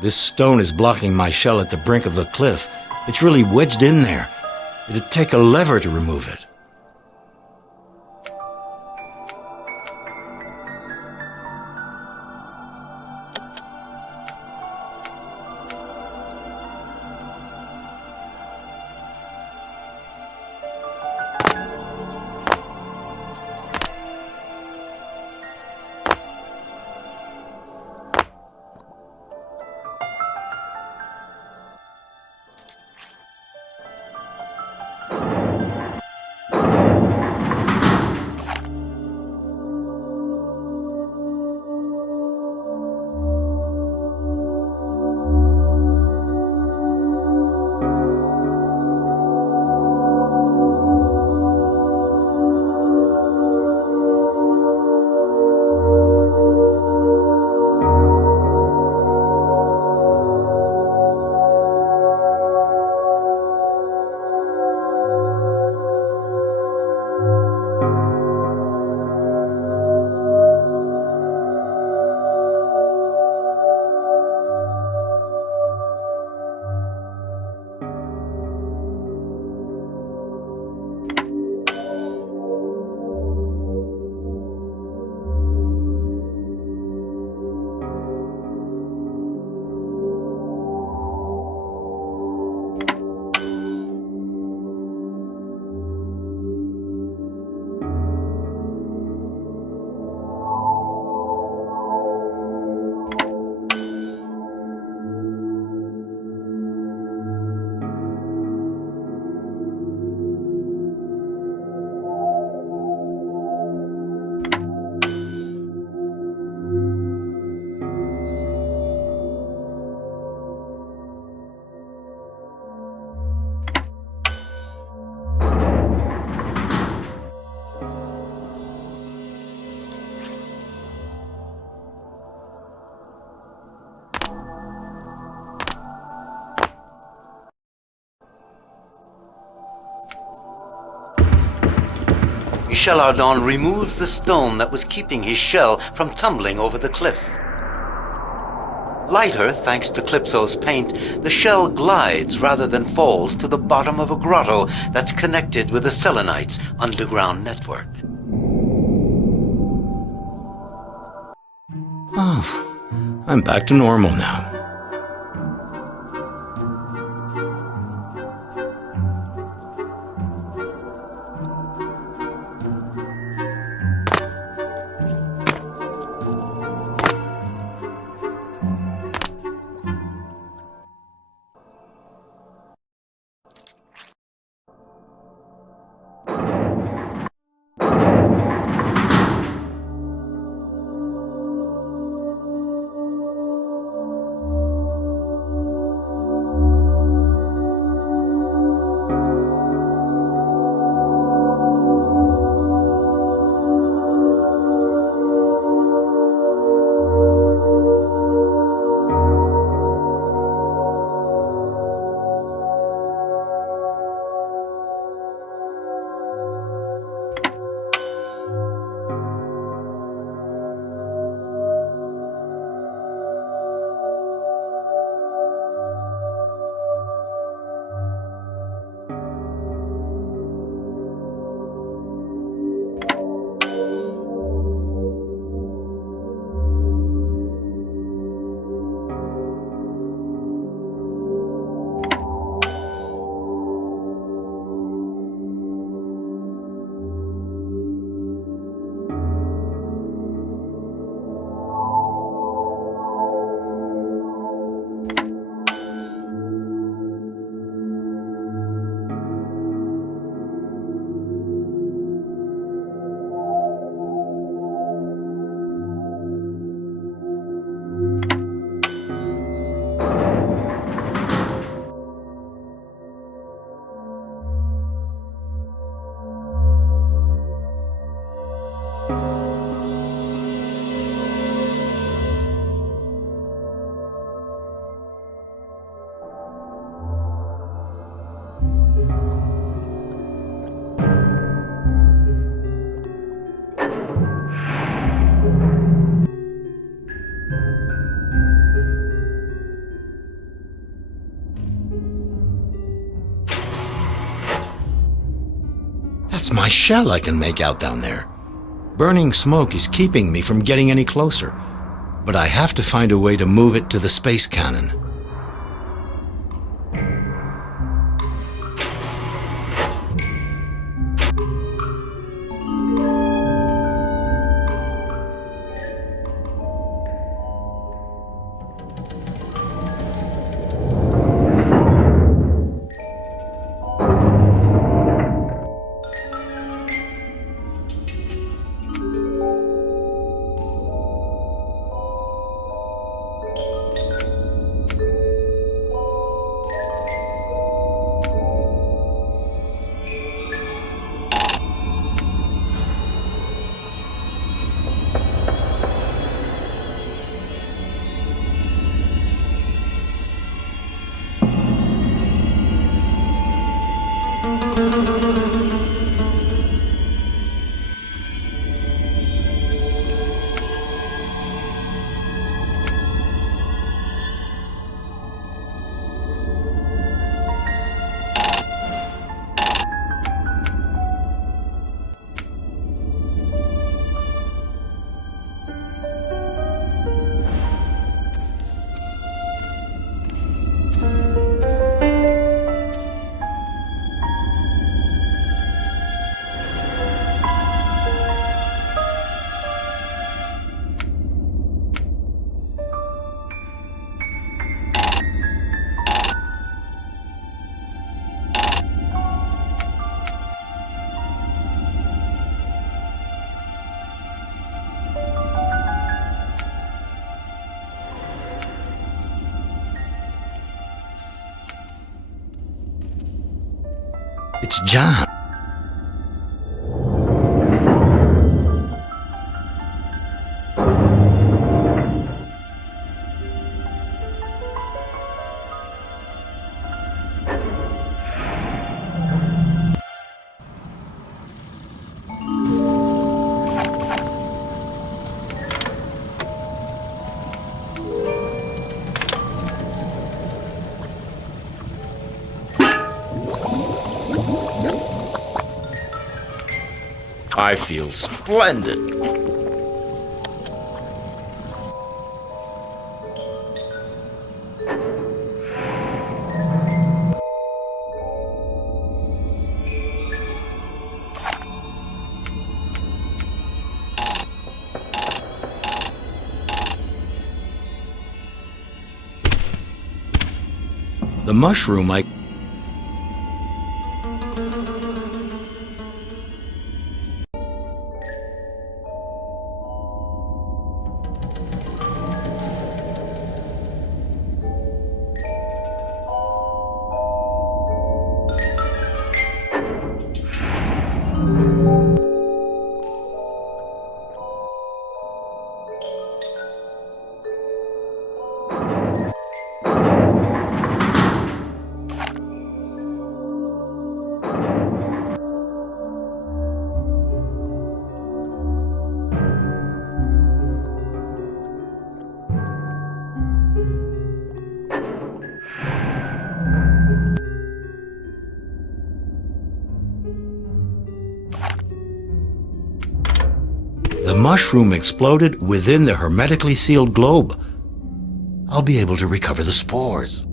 This stone is blocking my shell at the brink of the cliff. It's really wedged in there. It'd take a lever to remove it. Michel Ardan removes the stone that was keeping his shell from tumbling over the cliff. Lighter, thanks to Calypso's paint, the shell glides rather than falls to the bottom of a grotto that's connected with the Selenites' underground network. Oh, I'm back to normal now. That's my shell I can make out down there. Burning smoke is keeping me from getting any closer, but I have to find a way to move it to the space cannon. It's jammed. I feel splendid. The mushroom I... The mushroom exploded within the hermetically sealed globe. I'll be able to recover the spores.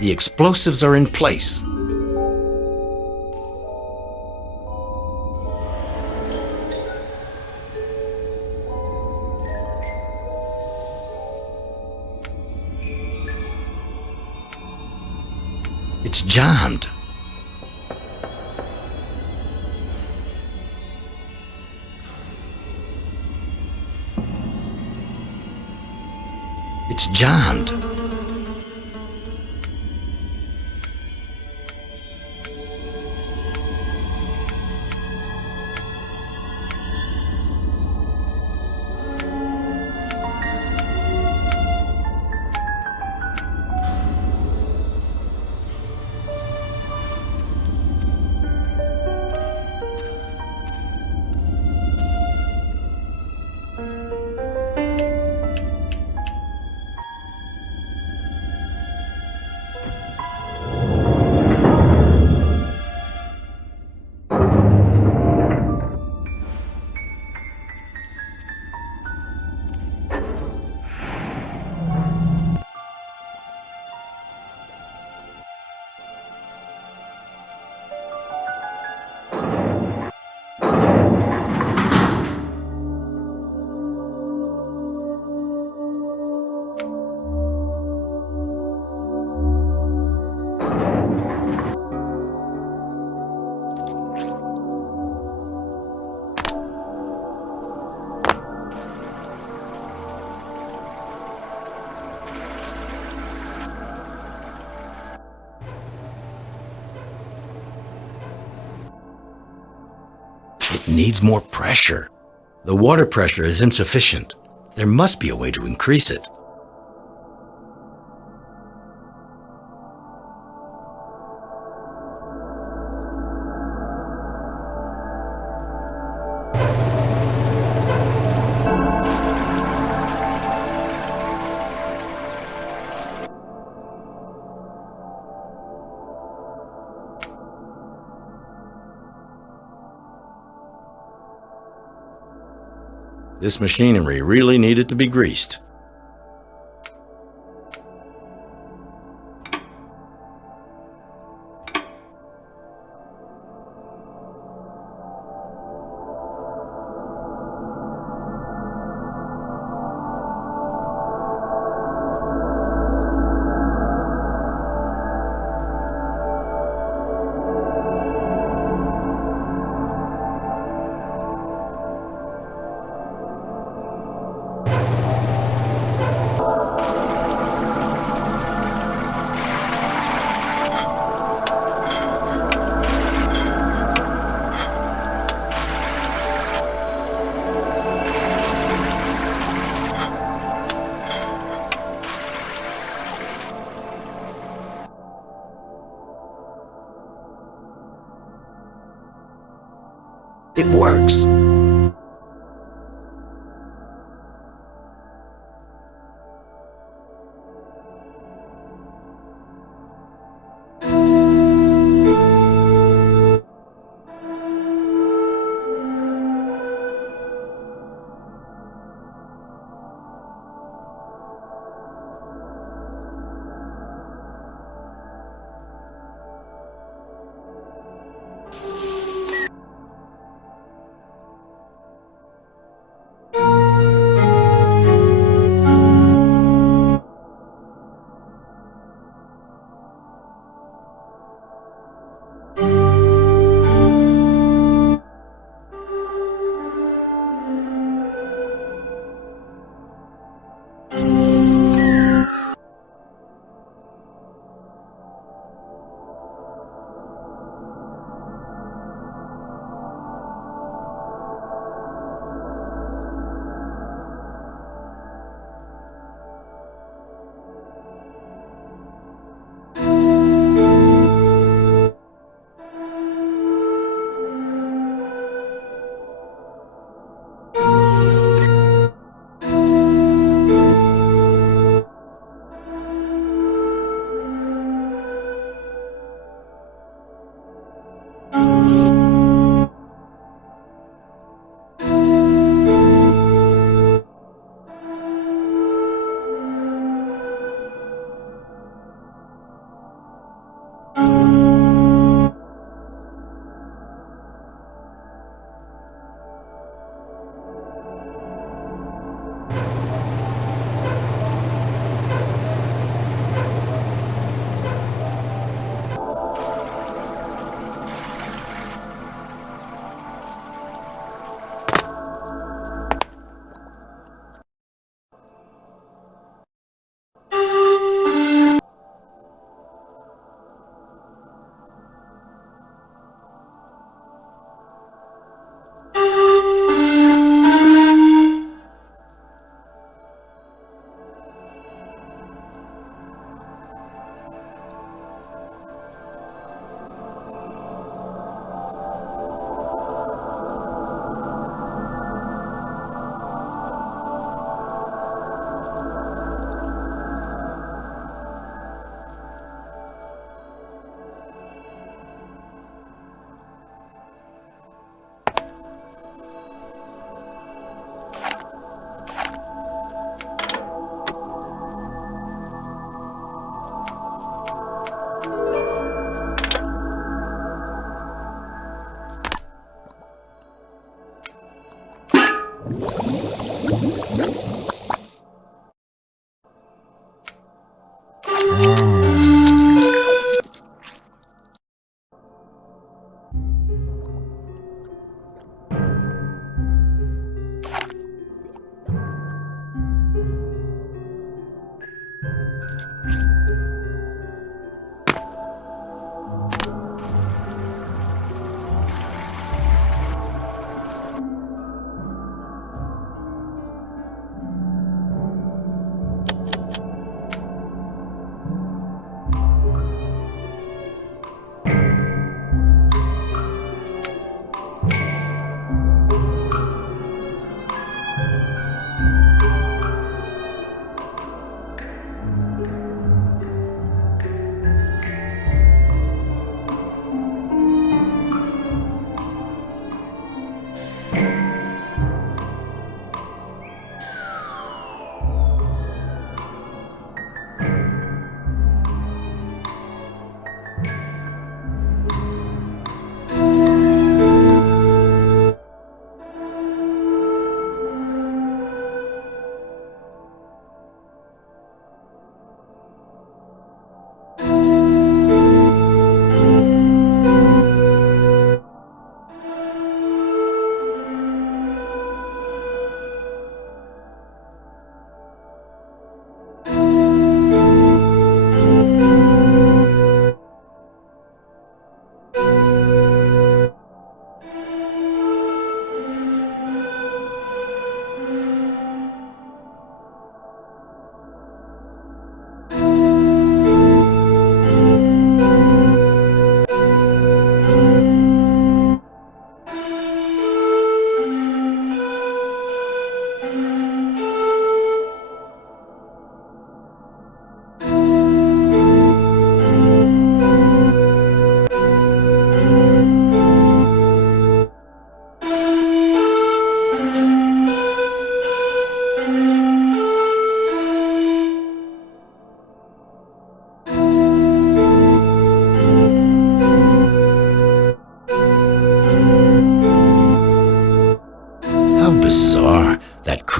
The explosives are in place. It's jammed. It's jammed. It needs more pressure. The water pressure is insufficient. There must be a way to increase it. This machinery really needed to be greased. It works.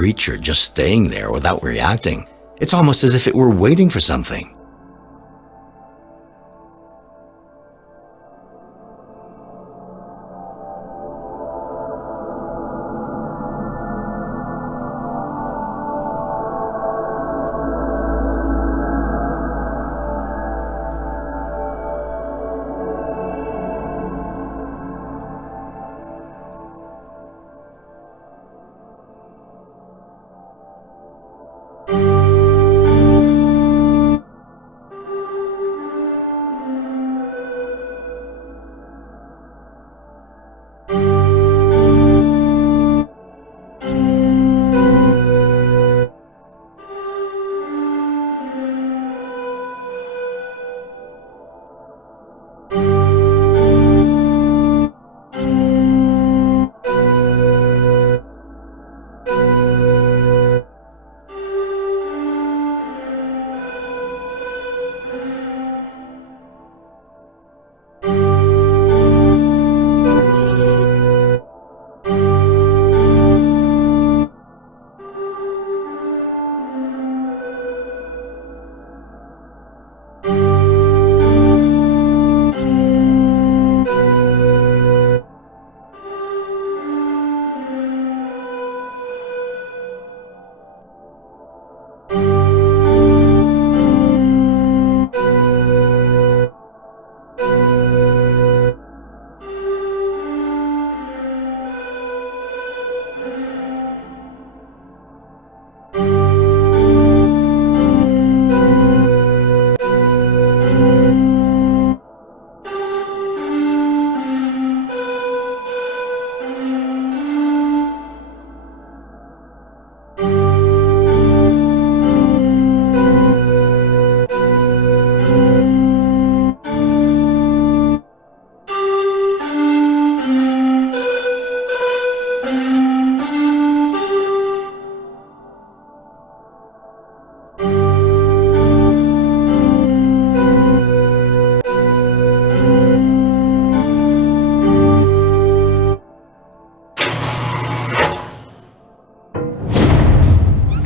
creature just staying there without reacting. It's almost as if it were waiting for something.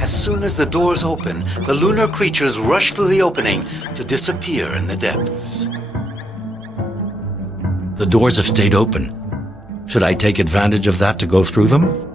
As soon as the doors open, the lunar creatures rush through the opening to disappear in the depths. The doors have stayed open. Should I take advantage of that to go through them?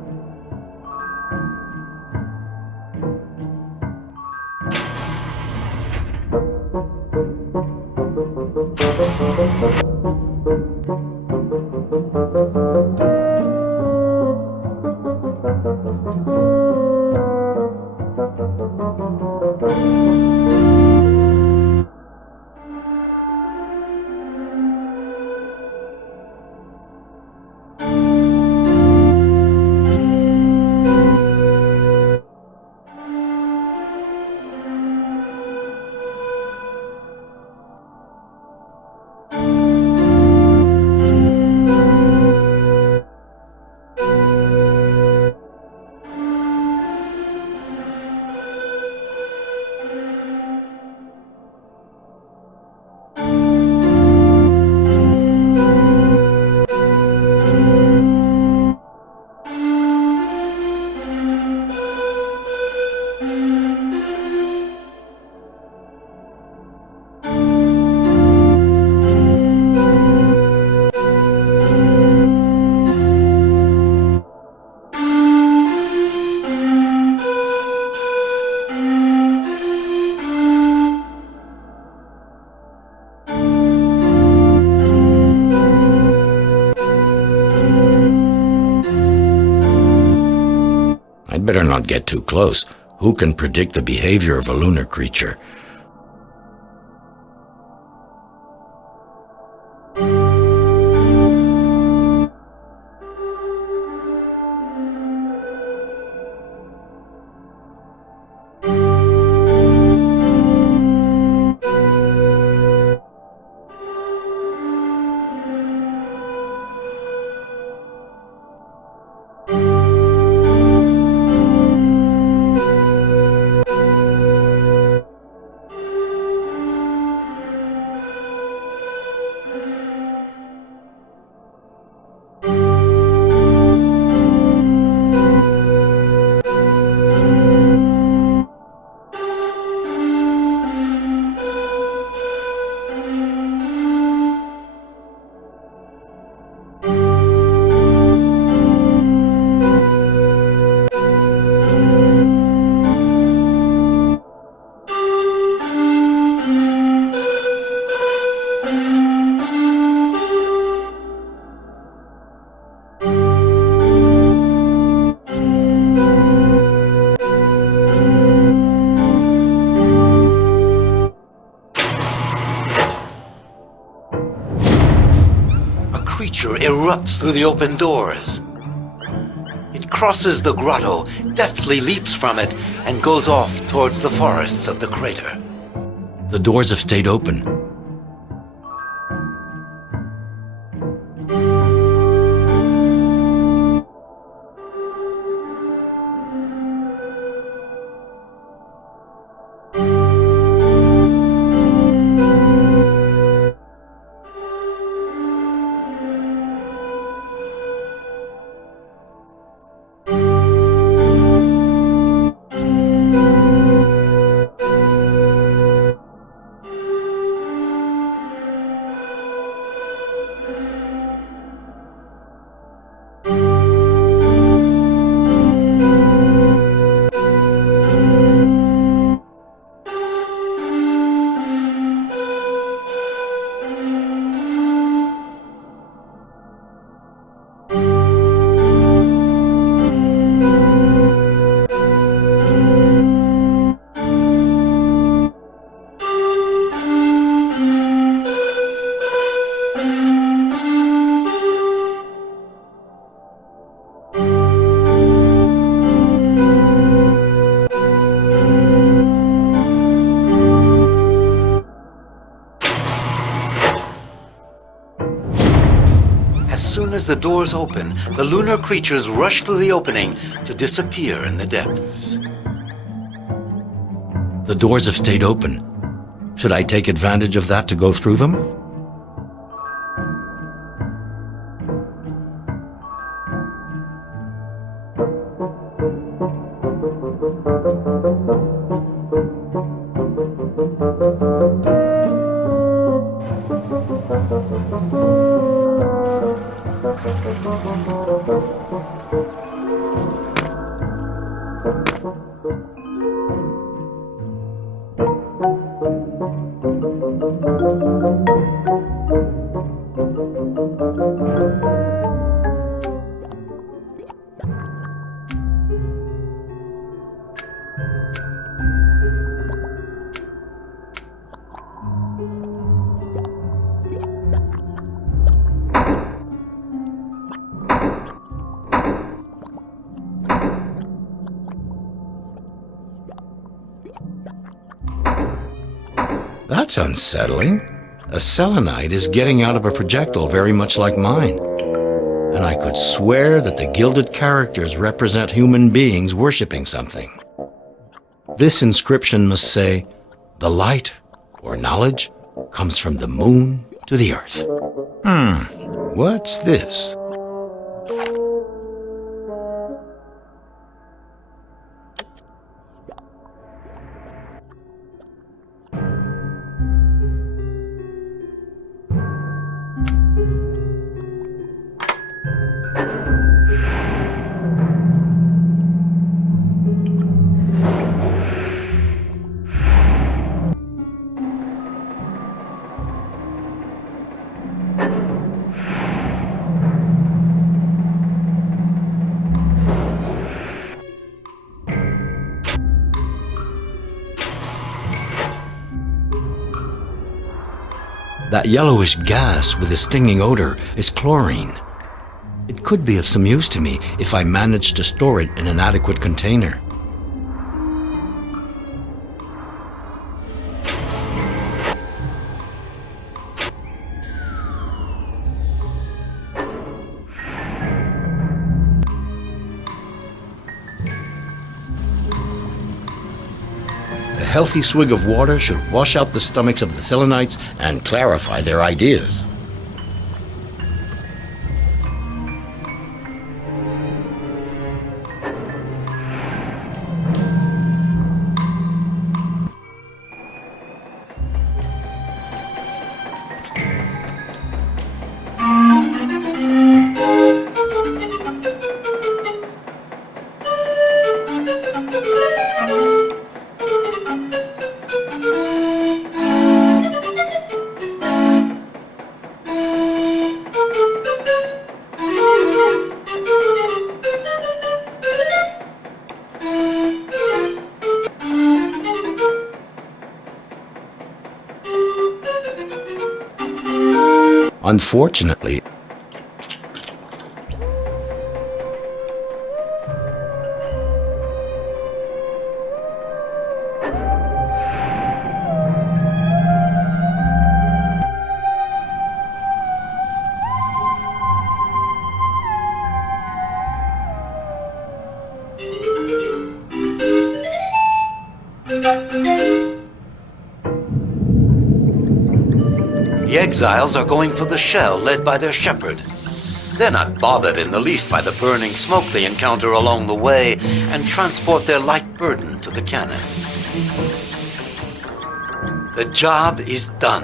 I'd better not get too close. Who can predict the behavior of a lunar creature? creature erupts through the open doors. It crosses the grotto, deftly leaps from it, and goes off towards the forests of the crater. The doors have stayed open. As soon as the doors open, the lunar creatures rush through the opening to disappear in the depths. The doors have stayed open. Should I take advantage of that to go through them? That's unsettling. A selenite is getting out of a projectile very much like mine. And I could swear that the gilded characters represent human beings worshipping something. This inscription must say, "The light, or knowledge, comes from the moon to the earth." What's this? That yellowish gas with a stinging odor is chlorine. It could be of some use to me if I manage to store it in an adequate container. A healthy swig of water should wash out the stomachs of the Selenites and clarify their ideas. Unfortunately, The exiles are going for the shell led by their shepherd. They're not bothered in the least by the burning smoke they encounter along the way and transport their light burden to the cannon. The job is done.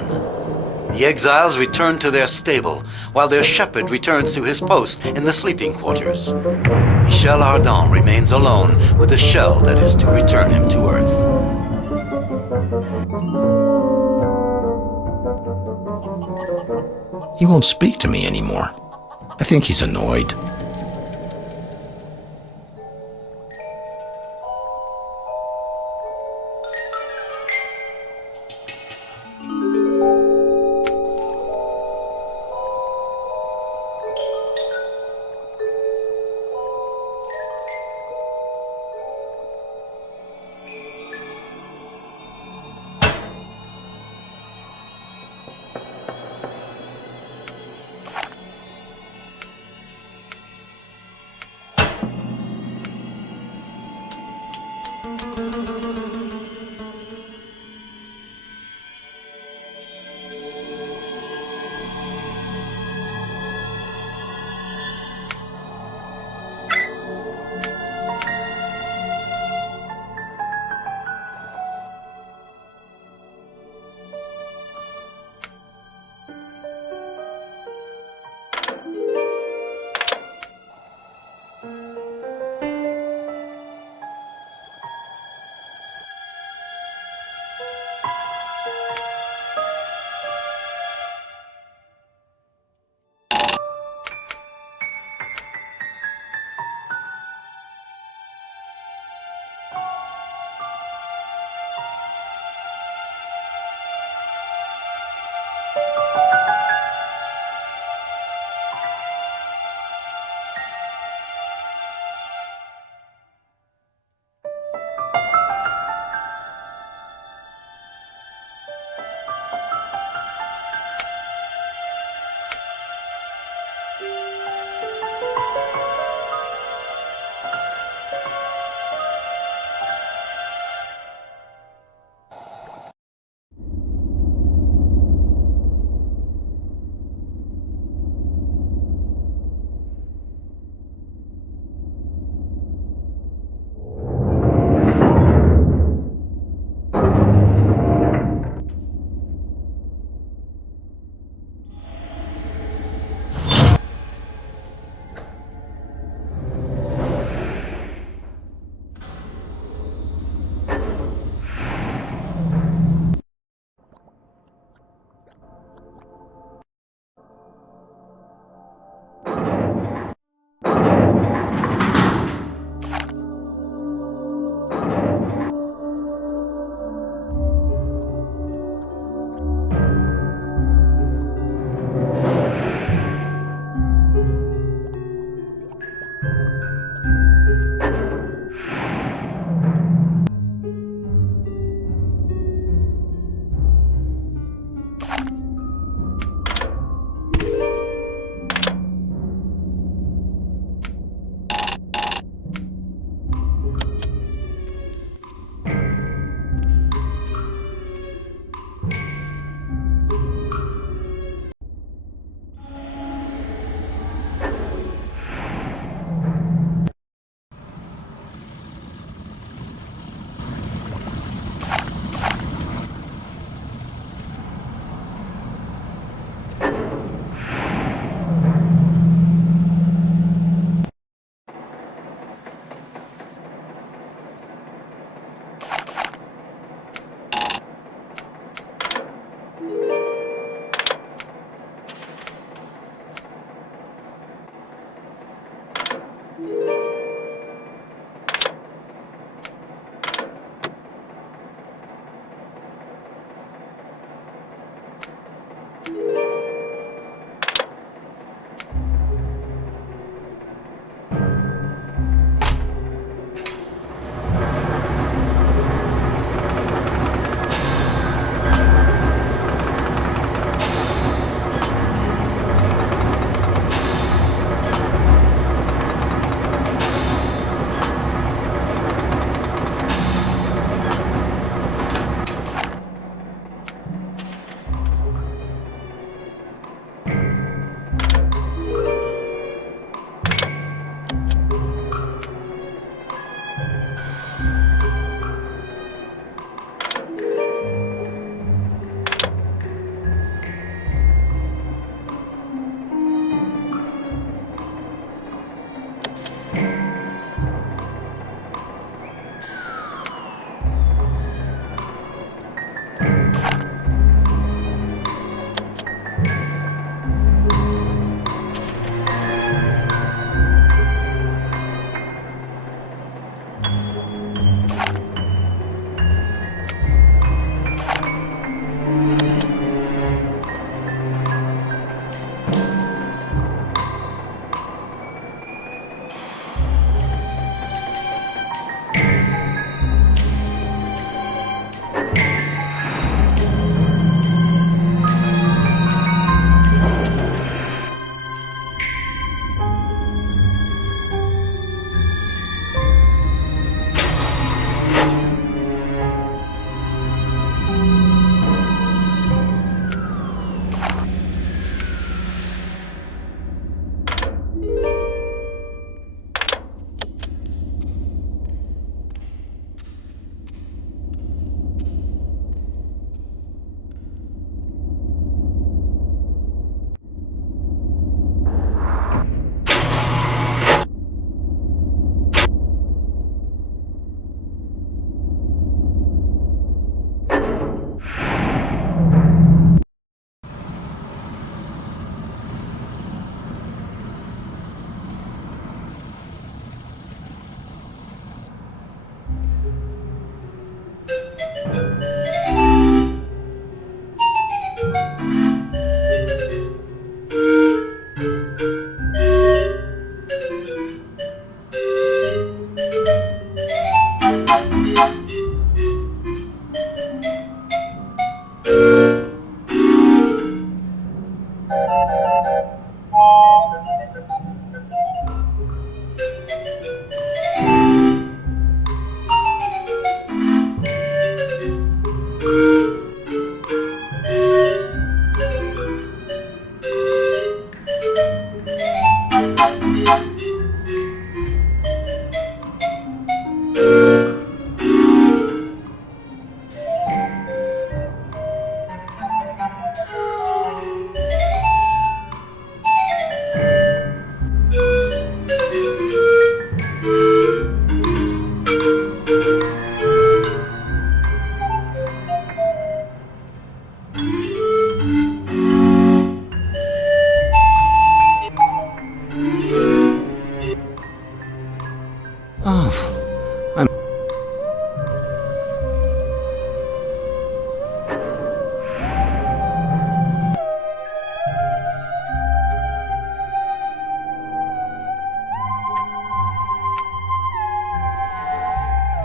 The exiles return to their stable, while their shepherd returns to his post in the sleeping quarters. Michel Ardan remains alone with the shell that is to return him to Earth. He won't speak to me anymore. I think he's annoyed.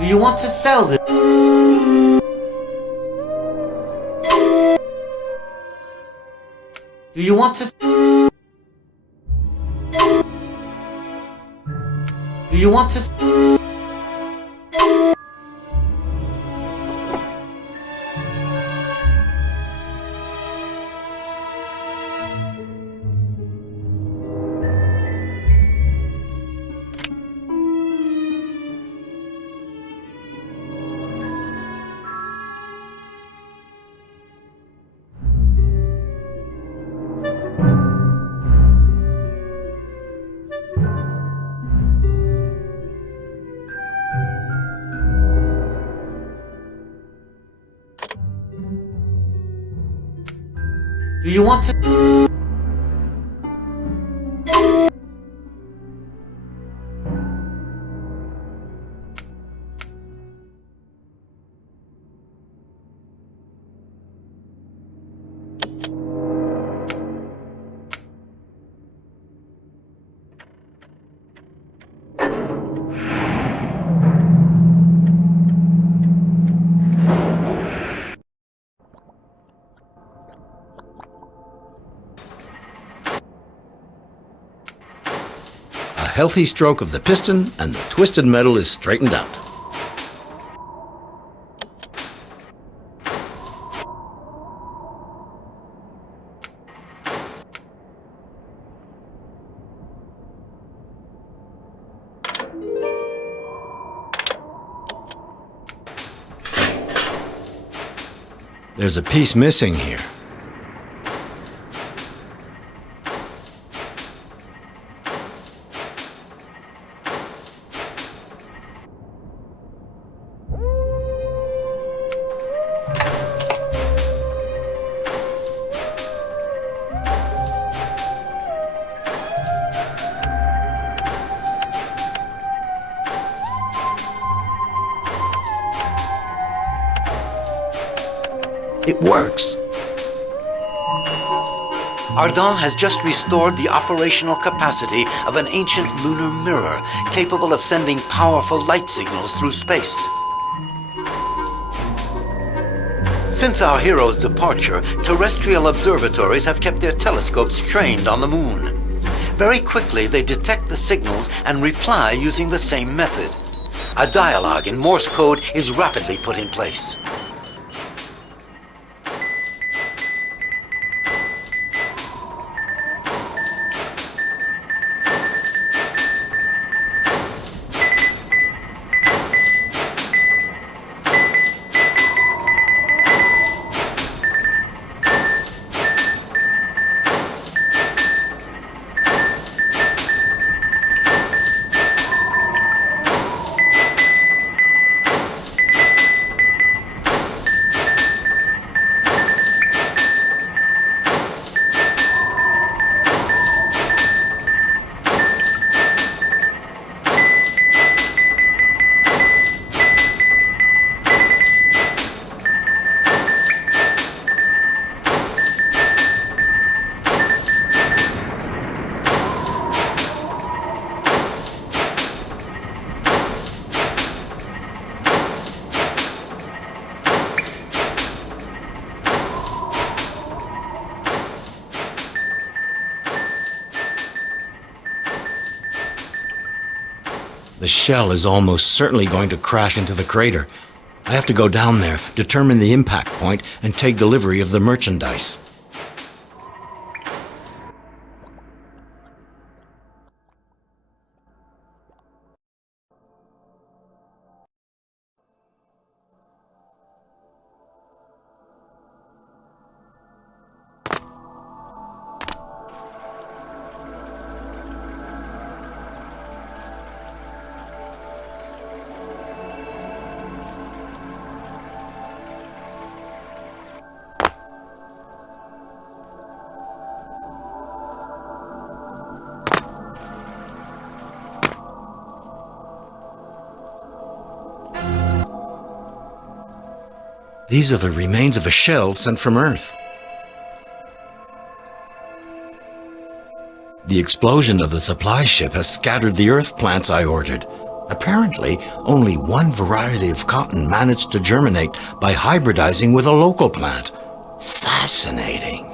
Do you want to sell this? Do you want to? Do you want to? Do you want to? A healthy stroke of the piston and the twisted metal is straightened out. There's a piece missing here. It works. Ardan has just restored the operational capacity of an ancient lunar mirror capable of sending powerful light signals through space. Since our hero's departure, terrestrial observatories have kept their telescopes trained on the moon. Very quickly, they detect the signals and reply using the same method. A dialogue in Morse code is rapidly put in place. The shell is almost certainly going to crash into the crater. I have to go down there, determine the impact point, and take delivery of the merchandise. These are the remains of a shell sent from Earth. The explosion of the supply ship has scattered the Earth plants I ordered. Apparently, only one variety of cotton managed to germinate by hybridizing with a local plant. Fascinating.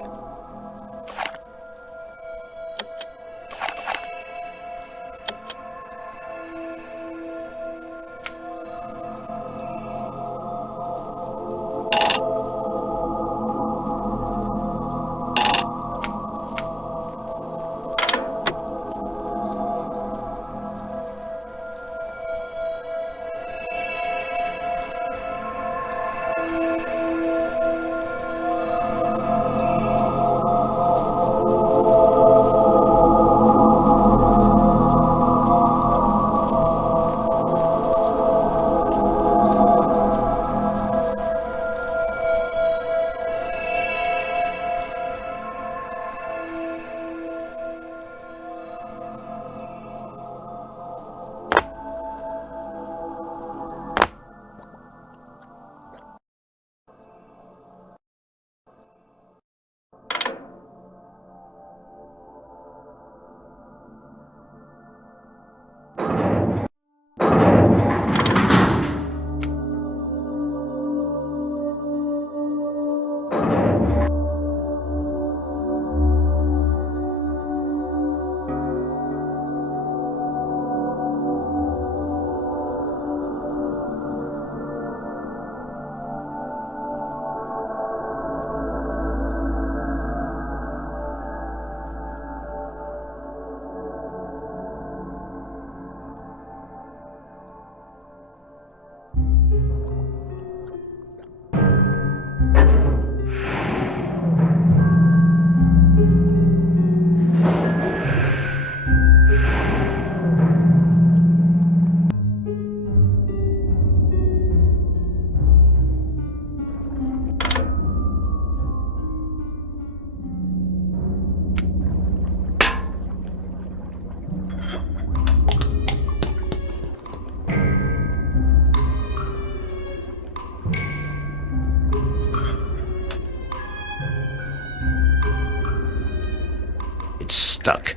It's stuck.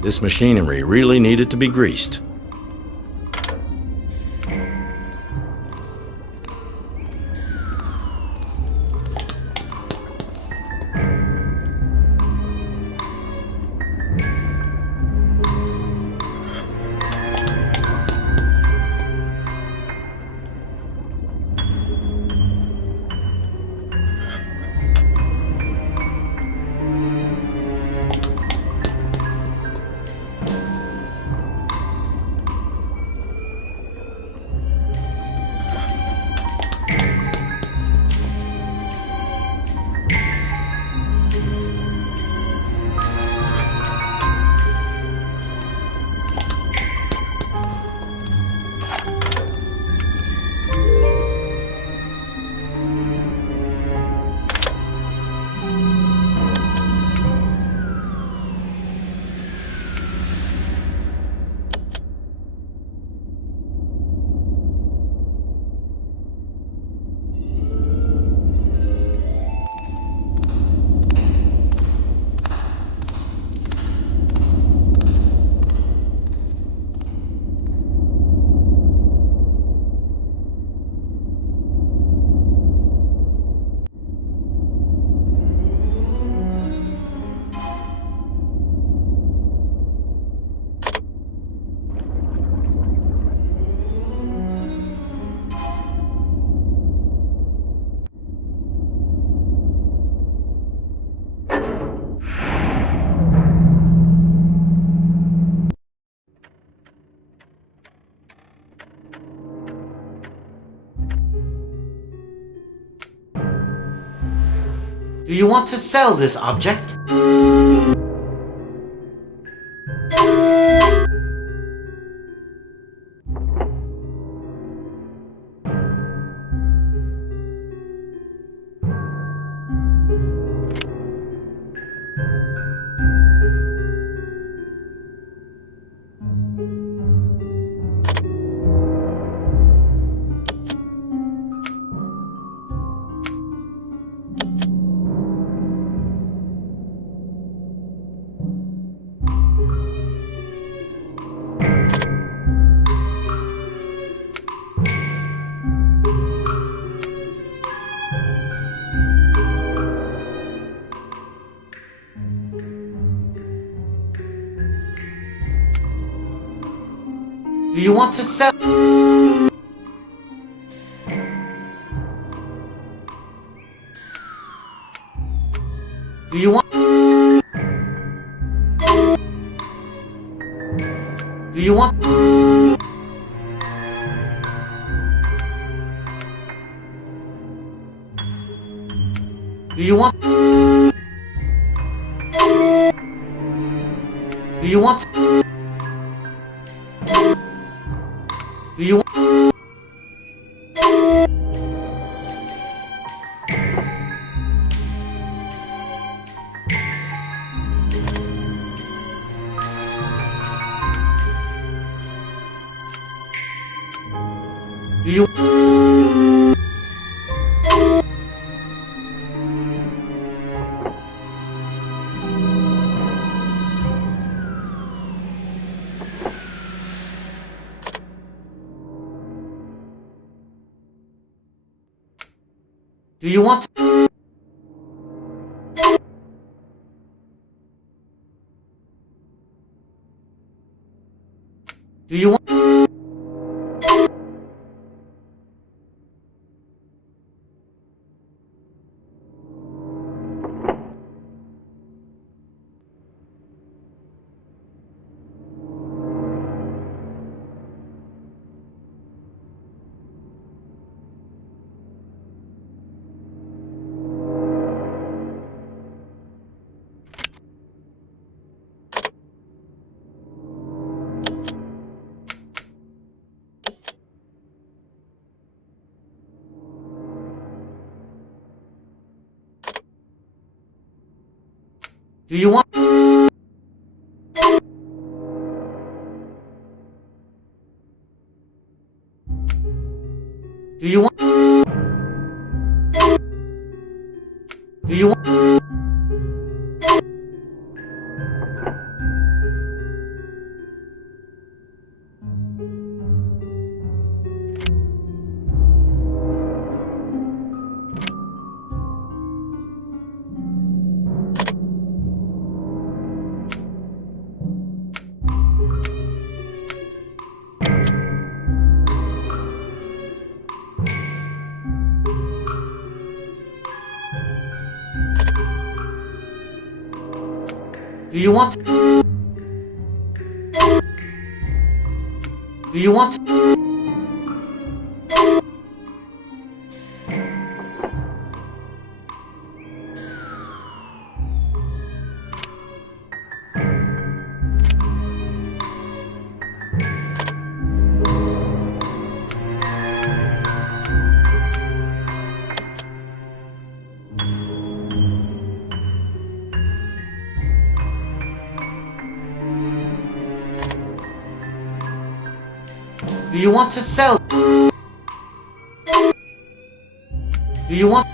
This machinery really needed to be greased. Do you want to sell this object? Do you want to sell? Do you want? Do you want? Do you want? Do you want? Do you want? Do you? Do you want? Do you want? Do you want? Do you want? Do you want? Do you want? Do you want? Do you want to sell? Do you want?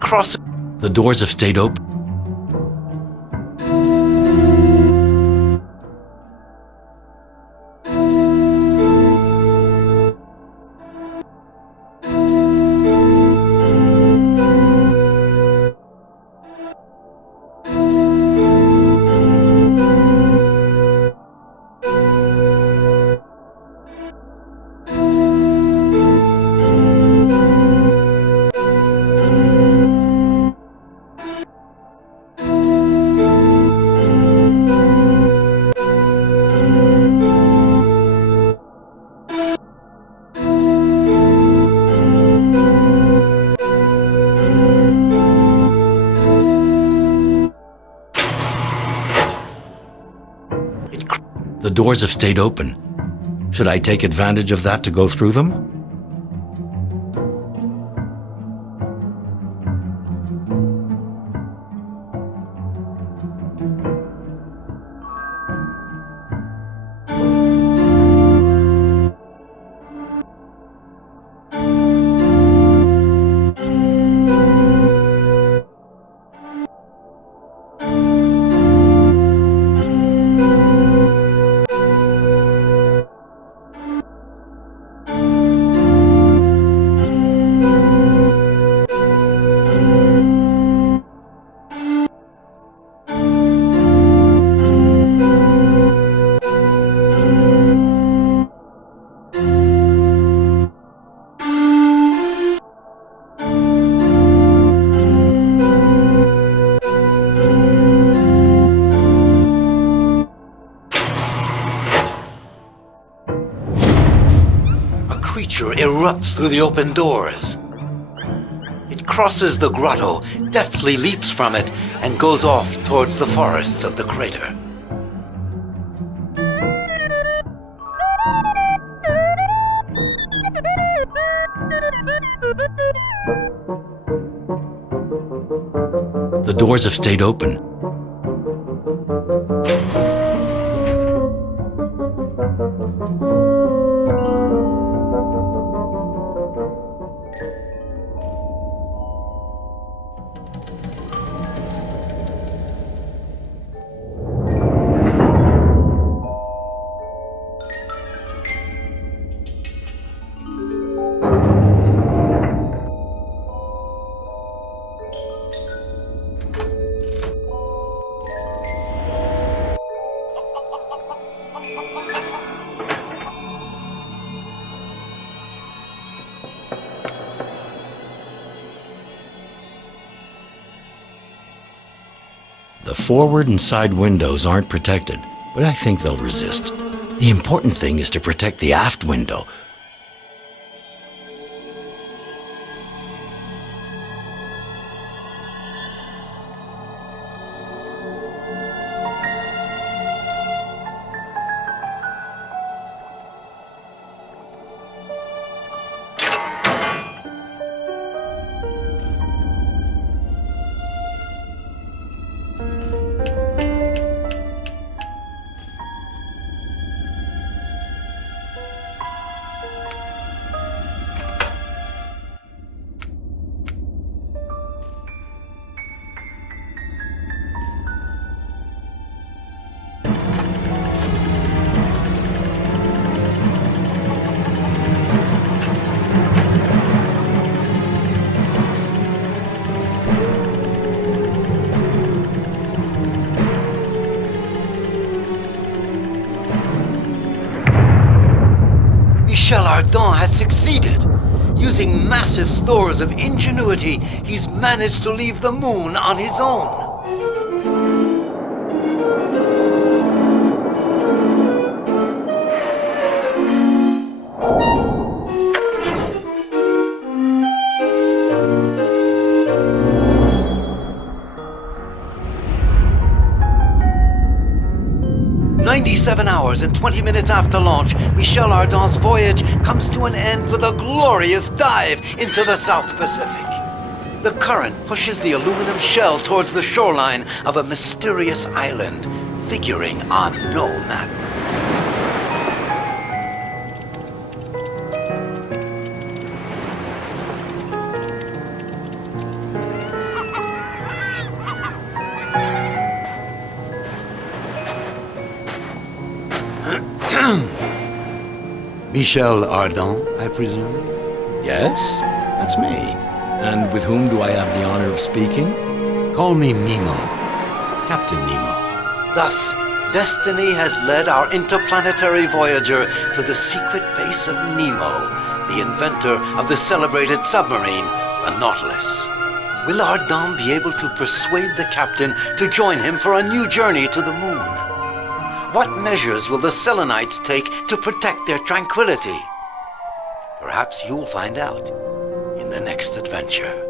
Cross. The doors have stayed open. The doors have stayed open. Should I take advantage of that to go through them? Erupts through the open doors. It crosses the grotto, deftly leaps from it, and goes off towards the forests of the crater. The doors have stayed open. The forward and side windows aren't protected, but I think they'll resist. The important thing is to protect the aft window. Michel Ardan has succeeded. Using massive stores of ingenuity, he's managed to leave the moon on his own. 97 hours and 20 minutes after launch, Michel Ardan's voyage comes to an end with a glorious dive into the South Pacific. The current pushes the aluminum shell towards the shoreline of a mysterious island, figuring on no map. Michel Ardan, I presume? Yes, that's me. And with whom do I have the honor of speaking? Call me Nemo. Captain Nemo. Thus, destiny has led our interplanetary voyager to the secret base of Nemo, the inventor of the celebrated submarine, the Nautilus. Will Ardan be able to persuade the captain to join him for a new journey to the moon? What measures will the Selenites take to protect their tranquility? Perhaps you'll find out in the next adventure.